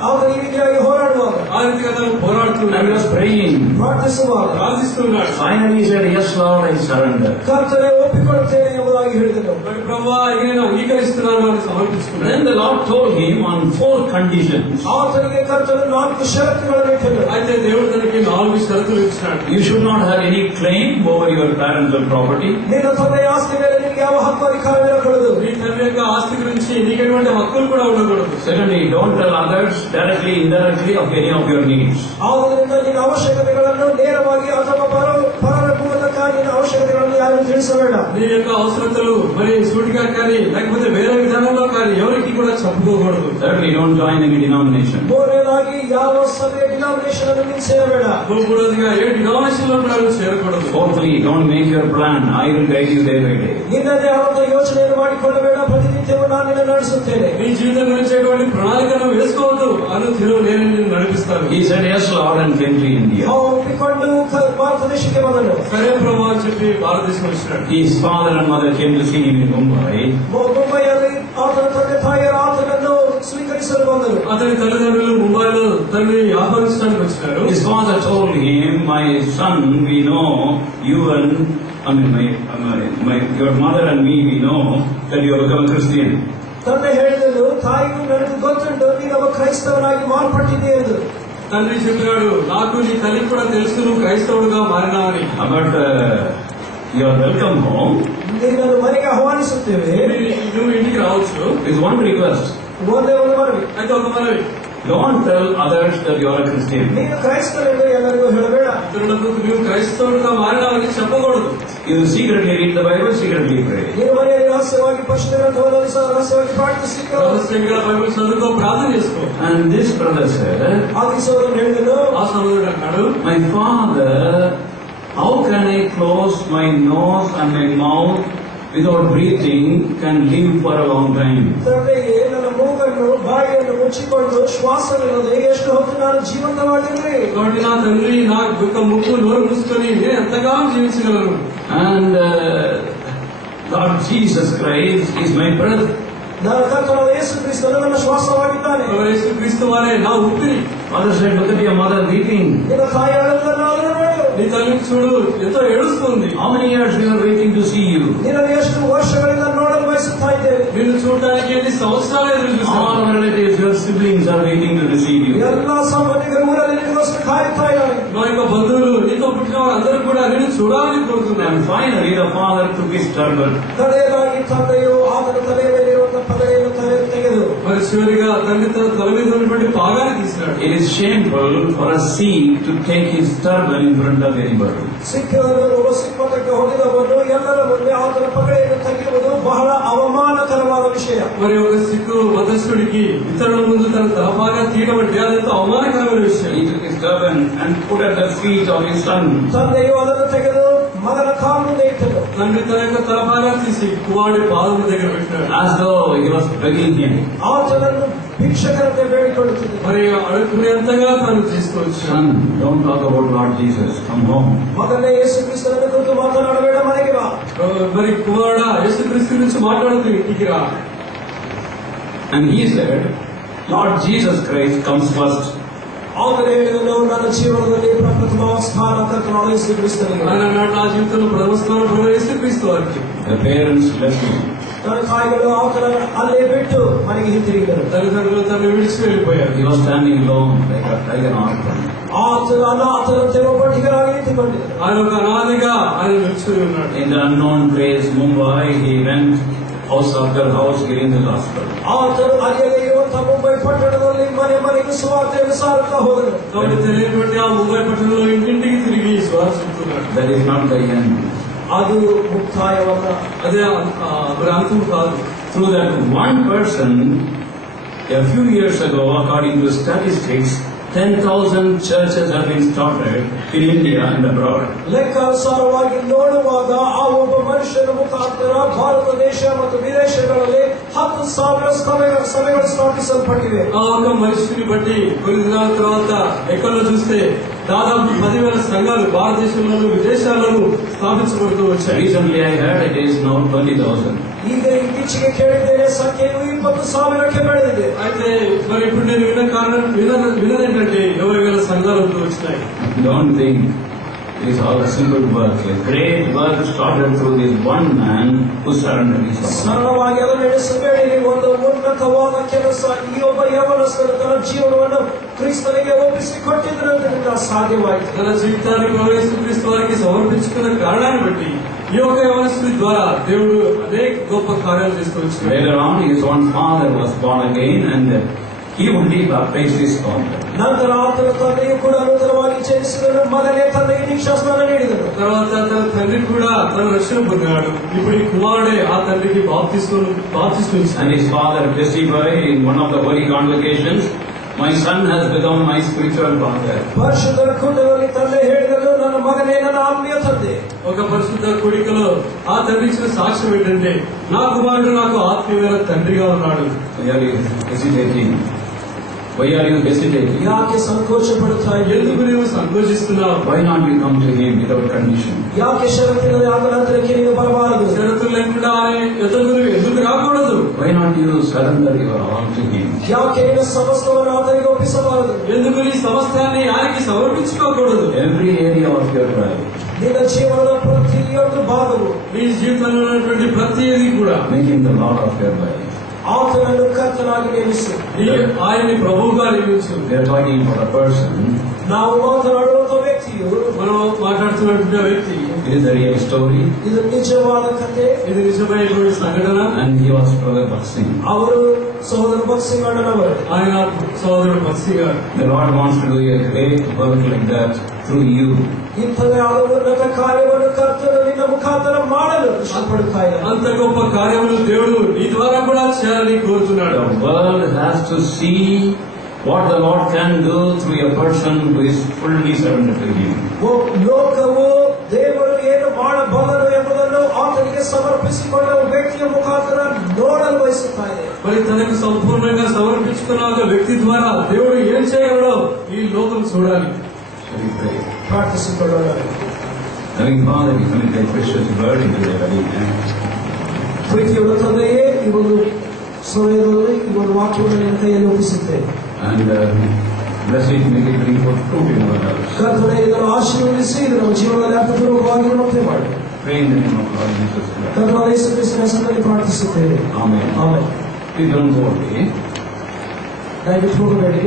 ಅವನು ಈ ರೀತಿಯಾಗಿ ಹೋರಾಡುವಾಗ, ఆ రీతిగా తను And he పోరాడుతున్నాడు, was praying. ಪ್ರಾರ್ಥಿಸುವಾಗ ప్రార్థిస్తున్నాడు. Finally he said, yes Lord, I surrender. ಕರ್ತನೆ ಒಪ್ಪಿಕೊಳ್ಳುತ್ತೇನೆ ಎಂಬುದಾಗಿ ಹೇಳಿದನು. మరి ప్రభువా ఇది నేను అంగీకరిస్తున్నాను అని సమర్పించుకున్నాడు. Then the Lord told him on 4 conditions. ಆತನಿಗೆ ಕರ್ತನು 4 ಷರತ್ತುಗಳನ್ನು ಇಟ್ಟನು. అయితే దేవుడు తనకి 4 షరతులు ఇచ్చినాడు. You should not have any claim over your parental property. ನಿನ್ನ ತಂದೆಯ ಆಸ್ತಿ ಮೇಲೆ ನಿನಗೆ ಯಾವ ಹಕ್ಕು ಅಧಿಕಾರವಿರಕೂಡದು. నీ తండ్రి యొక్క ఆస్తి గురించి నీకు ఎటువంటి హక్కులు కూడా ఉండకూడదు. Secondly, don't tell others directly, indirectly of any of your needs. ಆದ್ದರಿಂದ ನಿನ್ನ ಅವಶ್ಯಕತೆಗಳನ್ನು ನೇರವಾಗಿ ಅಥವಾ ಪರರ ಮೂಲಕ ನಿನ್ನ ಅವಶ್ಯಕತೆಗಳನ್ನು ಯಾರು ತಿಳಿಸಬೇಡ. నీ యొక్క అవసరతలు మరి సూటిగా కానీ లేకపోతే వేరే విధానంలో కానీ ఎవరికి కూడా చెప్పుకోకూడదు. Thirdly, don't join any denomination. ಮೂರನೇದಾಗಿ ಯಾವ ಸಭೆಯ ಡಿನಾಮಿನೇಷನ್ ಅನ್ನು ನೀನು ಸೇರಬೇಡ. మూడోదిగా ఏ డినామినేషన్ లో కూడా నువ్వు చేరకూడదు. Fourthly, don't make your plan. I will guide you day by day. ನಿನ್ನದೇ ಆದ ಯೋಚನೆಯನ್ನು ಮಾಡಿಕೊಳ್ಳಬೇಡ, ಪ್ರತಿನಿತ್ಯವೂ ನಾನು ನಿನ್ನ ನಡೆಸುತ್ತೇನೆ. నీ జీవితం గురించి ఎటువంటి ప్రణాళికను వేసుకోవద్దు, అనుదినం నేను నిన్ను నడిపిస్తాను. He said, yes Lord, and came to India. ಅವನು ಒಪ್ಪಿಕೊಂಡು ಭಾರತ ದೇಶಕ್ಕೆ ಬಂದನು. సరే ప్రభు అని చెప్పి భారతదేశం వచ్చినాడు. His father and mother came to see him in Mumbai. ಮುಂಬೈಯಲ್ಲಿ ಆತನ ತಂದೆ ತಾಯಿಯರು ಆತನನ್ನು ಸ್ವೀಕರಿಸಲು ಬಂದರು. అతని తల్లిదండ్రులు ముంబైలో తనని ఆహ్వానించడానికి వచ్చినారు. His father told him, my son, we know you and your mother and me, we know that you have become a Christian. ತಂದೆ ಹೇಳಿದನು, ತಾಯಿಯು ನನಗೆ ಗೊತ್ತುಂಟು, ನೀನೊಬ್ಬ ಕ್ರೈಸ್ತವನಾಗಿ ಮಾರ್ಪಟ್ಟಿದೆ ಎಂದು. తండ్రి చెప్పినాడు, నాకు నీ తల్లి కూడా తెలుసు నువ్వు క్రైస్తవుడుగా మారినావని. But you are welcome home. ನಿನ್ನನ್ನು ಮನೆಗೆ ಆಹ್ವಾನಿಸುತ್ತೇವೆ. నువ్వు ఇంటికి రావచ్చు. With one request. ಒಂದೇ ಒಂದು ಮನವಿ. అయితే ఒక మనవి, Don't tell others that you are a Christian. ನೀನು ಕ್ರೈಸ್ತನೆಂದು ಎಲ್ಲರಿಗೂ ಹೇಳಬೇಡ. ఇతరులకు నువ్వు క్రైస్తవుడుగా మారినావని చెప్పకూడదు. You secretly read the Bible, secretly pray. ನೀನು ಮನೆಯಲ್ಲಿ ರಹಸ್ಯವಾಗಿ ಪರಿಶುದ್ಧ ಗ್ರಂಥವನ್ನು ರಹಸ್ಯವಾಗಿ ಪ್ರಾರ್ಥಿಸಿಕೋ. రహస్యంగా బైబిల్ చదువుకో, ప్రార్థన చేసుకో. And this brother said, ಆ ಸಹೋದರನು ಹೇಳಿದನು, ఆ సహోదరుడు అన్నాడు, my father, how can I close my nose and my mouth without breathing can live for a long time? ತಂದೆಯೇ, ನನ್ನ ಮೂಗನ್ನು ಬಾಯಿಯನ್ನು ಮುಚ್ಚಿಕೊಂಡು ಶ್ವಾಸವಿಲ್ಲದೆ ಎಷ್ಟು ಹೊತ್ತು ನಾನು ಜೀವಂತವಾಗಿರಲಿ? కాబట్టి నా తండ్రి నా యొక్క ముక్కు నోరు మూసుకొని నేను ఎంతగానో జీవించగలను. And Lord Jesus Christ is my breath. ನನ್ನ ಕರ್ತನಾದ ಯೇಸು ಕ್ರಿಸ್ತನು ನನ್ನ ಶ್ವಾಸವಾಗಿದ್ದಾನೆ. యేసు క్రీస్తు వారే నా ఊపిరి. Father said, look at your mother weeping. ನಿನ್ನ ತಾಯಿ ಅಳುವುದನ್ನು ನೋಡು. నీ తల్లిని చూడు, ఎంతో ఏడుస్తుంది. How many years we are waiting to see you? ನಿನ್ನನ್ನು ಎಷ್ಟು ವರ್ಷಗಳಿಂದ ನೋಡಲು ಬಯಸುತ್ತಾ ಇದ್ದೇವೆ. నిన్ను చూడడానికి ఎన్ని సంవత్సరాలు ఎదురు All చూసావు. our relatives, your siblings are waiting to receive you. ಎಲ್ಲಾ ಸಂಬಂಧಿಕರು ಊರಲ್ಲಿ ನಿನಗೋಸ್ಕರ ಕಾಯುತ್ತಾ ಇದ್ದಾರೆ. మా యొక్క బంధువులు, నీతో పుట్టిన వారందరూ కూడా నిన్ను చూడాలని కోరుతున్నారు. And finally the father took his turban. ಕಡೆಯದಾಗಿ ತಂದೆಯು ಆತನ ತಲೆಯ ಮೇಲಿರುವಂತಹ ಪಗಡೆಯನ್ನು ತೆಗೆದು మరి చివరిగా తండ్రి తన తల మీద ఉన్నటువంటి భాగాన్ని తీసినాడు. It is shameful for a Sikh to take his turban in front of anybody. ಸಿಖ್ಖರನ್ನು ಸಿಖ್ಮತಕ್ಕೆ ಹೊಡೆದವನು ಎಲ್ಲರ ಮುಂದೆ ಆತನ ಪಗಡೆಯನ್ನು ತೆಗೆಯುವುದು ಬಹಳ అవమానకరವಾದ విషಯ. మరి ఒక సిక్కు మతస్థుడికి ఇతరుల ముందు తన తలపాగా తీయడం అంటే అదంతా అవమానకరమైన విషయం. He took his turban and put at the feet of his son. ತಂದೆಯು ಅದನ್ನು ತೆಗೆದು ಮಗನ ಕಾಲ ಮುಂದೆ ಇಟ್ಟನು. తండ్రి తన యొక్క తలపాగా తీసి కుమారుడి పాదం దగ్గర పెట్టినాడు. As though he was begging him. ఆతనನ್ನು భిక్షకరంತೆ వేడుకొడుతుంది. మరి అడుక్కునేంతగా తను తీసుకొచ్చాడు. Son, don't talk about Lord Jesus. Come home. మగనే యేసుక్రీస్తుని గురించి మాట్లాడಬೇಡ, మನೆಗೆ ಬಾ. మరి కుమారుడా యేసుక్రీస్తు గురించి మాట్లాడుతూ ఇంటికి రా. And he said, Lord Jesus Christ comes first. ఆతను ಹೇಳಿದನು, ನನ್ನ ಜೀವನದಲ್ಲಿ ಪ್ರಥಮ ಸ್ಥಾನ ಕರ್ತನಾದ యేసుక్రీస్తుನಿಗೆ. ఆయన నా జీవితంలో ప్రథమ స్థానం యేసుక్రీస్తు వారికి. The parents left him. తన కాయలు ఆతను అల్లే బిಟ್ಟು మನೆಗೆ ಹಿಂತಿರುಗಿದರು. తల్లిదండ్రులు తను విడిచి వెళ్ళిపోయారు. He was standing alone like an orphan. ఆతను అనాథనంತೆ ఒಬ್ಬటిగానే నింతుಕೊಂಡಿದ್ದನು. ఆయన ఒక అనాథగా ఆయన నిల్చుని ఉన్నాడు. In the unknown place, Mumbai, he went house after house giving the gospel. ಆತನು ಅಲ್ಲಿಯೇ ಇರುವಂತಹ ಮುಂಬೈ ಪಟ್ಟಣದಲ್ಲಿ ಮನೆ ಮನೆಗೆ ಸುವಾರ್ತೆಯನ್ನು ಸಾರುತ್ತಾ ಹೋದನು. కాబట్టి తెలియనటువంటి ఆ ముంబై పట్టణంలో ఇంటింటికి తిరిగి సువార్త చెప్తున్నాడు. That is not the end. ಅದು ಮುಕ್ತಾಯವಲ್ಲ, అదే మరి అంతం కాదు. Through that one person, a few years ago, according to statistics, 10,000 churches have been started in India and abroad. ಲೆಕ್ಕಾನುಸಾರವಾಗಿ ನೋಡುವಾಗ ಆ ಒಬ್ಬ ಮನುಷ್ಯನ ಮುಖಾಂತರ ಭಾರತ ದೇಶ ಮತ್ತು ವಿದೇಶಗಳಲ್ಲಿ 10,000 ಸಭೆಗಳು ಸ್ಥಾಪಿಸಲ್ಪಟ್ಟಿವೆ. ఆ ఒక మనిషిని బట్టి కొన్ని దినాల తర్వాత ఎక్కడో చూస్తే దాదాపు 10,000 సంఘాలు భారతదేశంలోనూ విదేశాల్లోనూ స్థాపించబడుతూ వచ్చాయి. Recently I heard it is now 20,000. ಈಗ ಇತ್ತೀಚೆಗೆ ಕೇಳಿದ್ದೇನೆ ಸಂಖ್ಯೆಯು 20,000ಕ್ಕೆ ಬೆಳೆದಿದೆ. అయితే మరి ఇప్పుడు నేను విన్నదేంటంటే 20,000 సంఘాలు వచ్చినాయి. Don't think it is all a simple work. A great work started through this one man who surrendered his life. ಸರಳವಾಗಿ ಅದನ್ನು ಎಣಿಸಬೇಡಿ. ಒಂದು ಉನ್ನತವಾದ ಕೆಲಸ ಈ ಒಬ್ಬ ಯೌವನಸ್ಥರು ತನ್ನ ಜೀವನವನ್ನು ಕ್ರಿಸ್ತನಿಗೆ ಒಪ್ಪಿಸಿಕೊಟ್ಟಿದ್ದರಿಂದ ಸಾಧ್ಯವಾಯಿತು. తన జీవితాన్ని యేసుక్రీస్తు వారికి సమర్పించుకున్న కారణాన్ని బట్టి ఈ యొక్క యవనస్తుడి ద్వారా దేవుడు అనేక గొప్ప కార్యాలు చేస్తూ వచ్చాడు. Later on, his own father was born again and he only baptized his father. ನಂತರ ಆತನ ತಂದೆಯು ಕೂಡ ನೂತನವಾಗಿ ಜನಿಸಿದನು. ಮಗನೇ ತಂದೆಗೆ ದೀಕ್ಷಾಸ್ನಾನ ನೀಡಿದನು. తర్వాత తన తండ్రి కూడా తన రక్షణ పొందాడు. ఇప్పుడు ఈ కుమారుడే ఆ తండ్రికి బాప్తిస్మం And his father testified in one of the holy convocations, my son has become my spiritual father. ಪರಿಶುದ್ಧರ ಕೂಟದಲ್ಲಿ ತಂದೆ ಹೇಳಿದನು, ನನ್ನ ಮಗನೇ ನನ್ನ ಆತ್ಮೀಯ ತಂದೆ. ఒక పరిశుద్ధ కూడికలో ఆ తండ్రి ఇచ్చిన సాక్ష్యం ఏంటంటే, నా కుమారుడు నాకు ఆత్మీయమైన తండ్రిగా ఉన్నాడు. Why are you hesitating? Why are you hesitating? ಯಾಕೆ ಸಂಕೋಚ ಪಡುತ್ತಾ ಇದ್ದೀರಿ? ఎందుకు నీవు సంకోచిస్తున్నావు? Why not you come to him without condition? ಯಾಕೆ ಷರತ್ತಿನಲ್ಲಿ ಆತನ ಹತ್ತಿರಕ್ಕೆ ನೀವು ಬರಬಾರದು? షరతులు లేకుండా ఆయన ఎందుకు రాకూడదు? Why not you surrender your all to him? ಯಾಕೆ ನಿನ್ನ ಸಮಸ್ತವನ್ನು ಆತನಿಗೆ ಒಪ್ಪಿಸಬಾರದು? ఎందుకు నీ సమస్తాన్ని ఆయనకి సమర్పించుకోకూడదు? Every area of your life, ನಿನ್ನ ಜೀವನದ ಪ್ರತಿಯೊಂದು ಭಾಗವು, నీ జీవితంలో ఉన్నటువంటి ప్రతిదీ కూడా make him the Lord of your life. ಆತನನ್ನು ಕರ್ತನಾಗಿ ನೇಮಿಸು. ఆయన్ని ప్రభువుగా నియమించు. We are talking about a person. ನಾವು ಮಾತನಾಡುವಂತಹ ವ್ಯಕ್ತಿಯು, మనం మాట్లాడుతున్నటువంటి వ్యక్తి, It is a real story. ಇದು ನಿಜವಾದ ಕಥೆ. ఇది నిజమైనటువంటి సంఘటన. And he was Brother Bhagat Singh. ಅವರು ಸಹೋದರ ಭಗತ್ సింగ్ అన్నವರು. ఆయన సోదరుడు భక్తి గారు. The Lord wants to do a great work like that through you. ಇಂಥದೇ ಆದ ಉನ್ನತ ಕಾರ್ಯವನ್ನು ಕರ್ತನು ನಿನ್ನ ಮುಖಾಂತರ ಮಾಡಲು ಇಷ್ಟಪಡುತ್ತಾ ಇದ್ದಾನೆ. అంత గొప్ప కార్యములు దేవుడు నీ ద్వారా కూడా చేయాలని కోరుతున్నాడు. The world has to see what the Lord can do through a person who is fully surrendered to him. ಲೋಕವು ದೇವರು ಏನು ಮಾಡಬಲ್ಲನು ಎಂಬುದನ್ನು ಆತನಿಗೆ ಸಮರ್ಪಿಸಿಕೊಂಡ ವ್ಯಕ್ತಿಯ ಮುಖಾಂತರ ನೋಡಲು ಬಯಸುತ್ತಾ ಇದೆ. మరి తనకు సంపూర్ణంగా సమర్పించుకున్న ఒక వ్యక్తి ద్వారా దేవుడు ఏం చేయగలడో ఈ లోకం చూడాలి. Shall we pray? ಪ್ರಾರ್ಥಿಸಿಕೊಳ್ಳೋಣ. Loving Father, we commit thy precious word into thy loving hands. ಪ್ರೀತಿಯುಳ್ಳ ತಂದೆಯೇ, ಈ ಒಂದು ಸಮಯದಲ್ಲಿ ಈ ಒಂದು ವಾಕ್ಯವನ್ನು ನಿನ್ನ ಕೈಯಲ್ಲಿ ಒಪ್ಪಿಸುತ್ತೇವೆ. And bless it, make it bring forth fruit in our lives. ಕರ್ತನೇ, ಇದನ್ನು ಆಶೀರ್ವದಿಸಿ ಇದು ನಮ್ಮ ಜೀವನದಲ್ಲಿ ಅರ್ಥಪೂರ್ವಕವಾಗಿ ಮತ್ತೆ ಮಾಡಿ. Pray in the name of Lord Jesus Christ. ಕರ್ತನಾದ ಯೇಸು ಕ್ರಿಸ್ತನ ಹೆಸರಿನಲ್ಲಿ ಪ್ರಾರ್ಥಿಸುತ್ತೇವೆ. Amen. Amen. Please don't go away. ದಯವಿಟ್ಟು ಹೋಗಬೇಡಿ.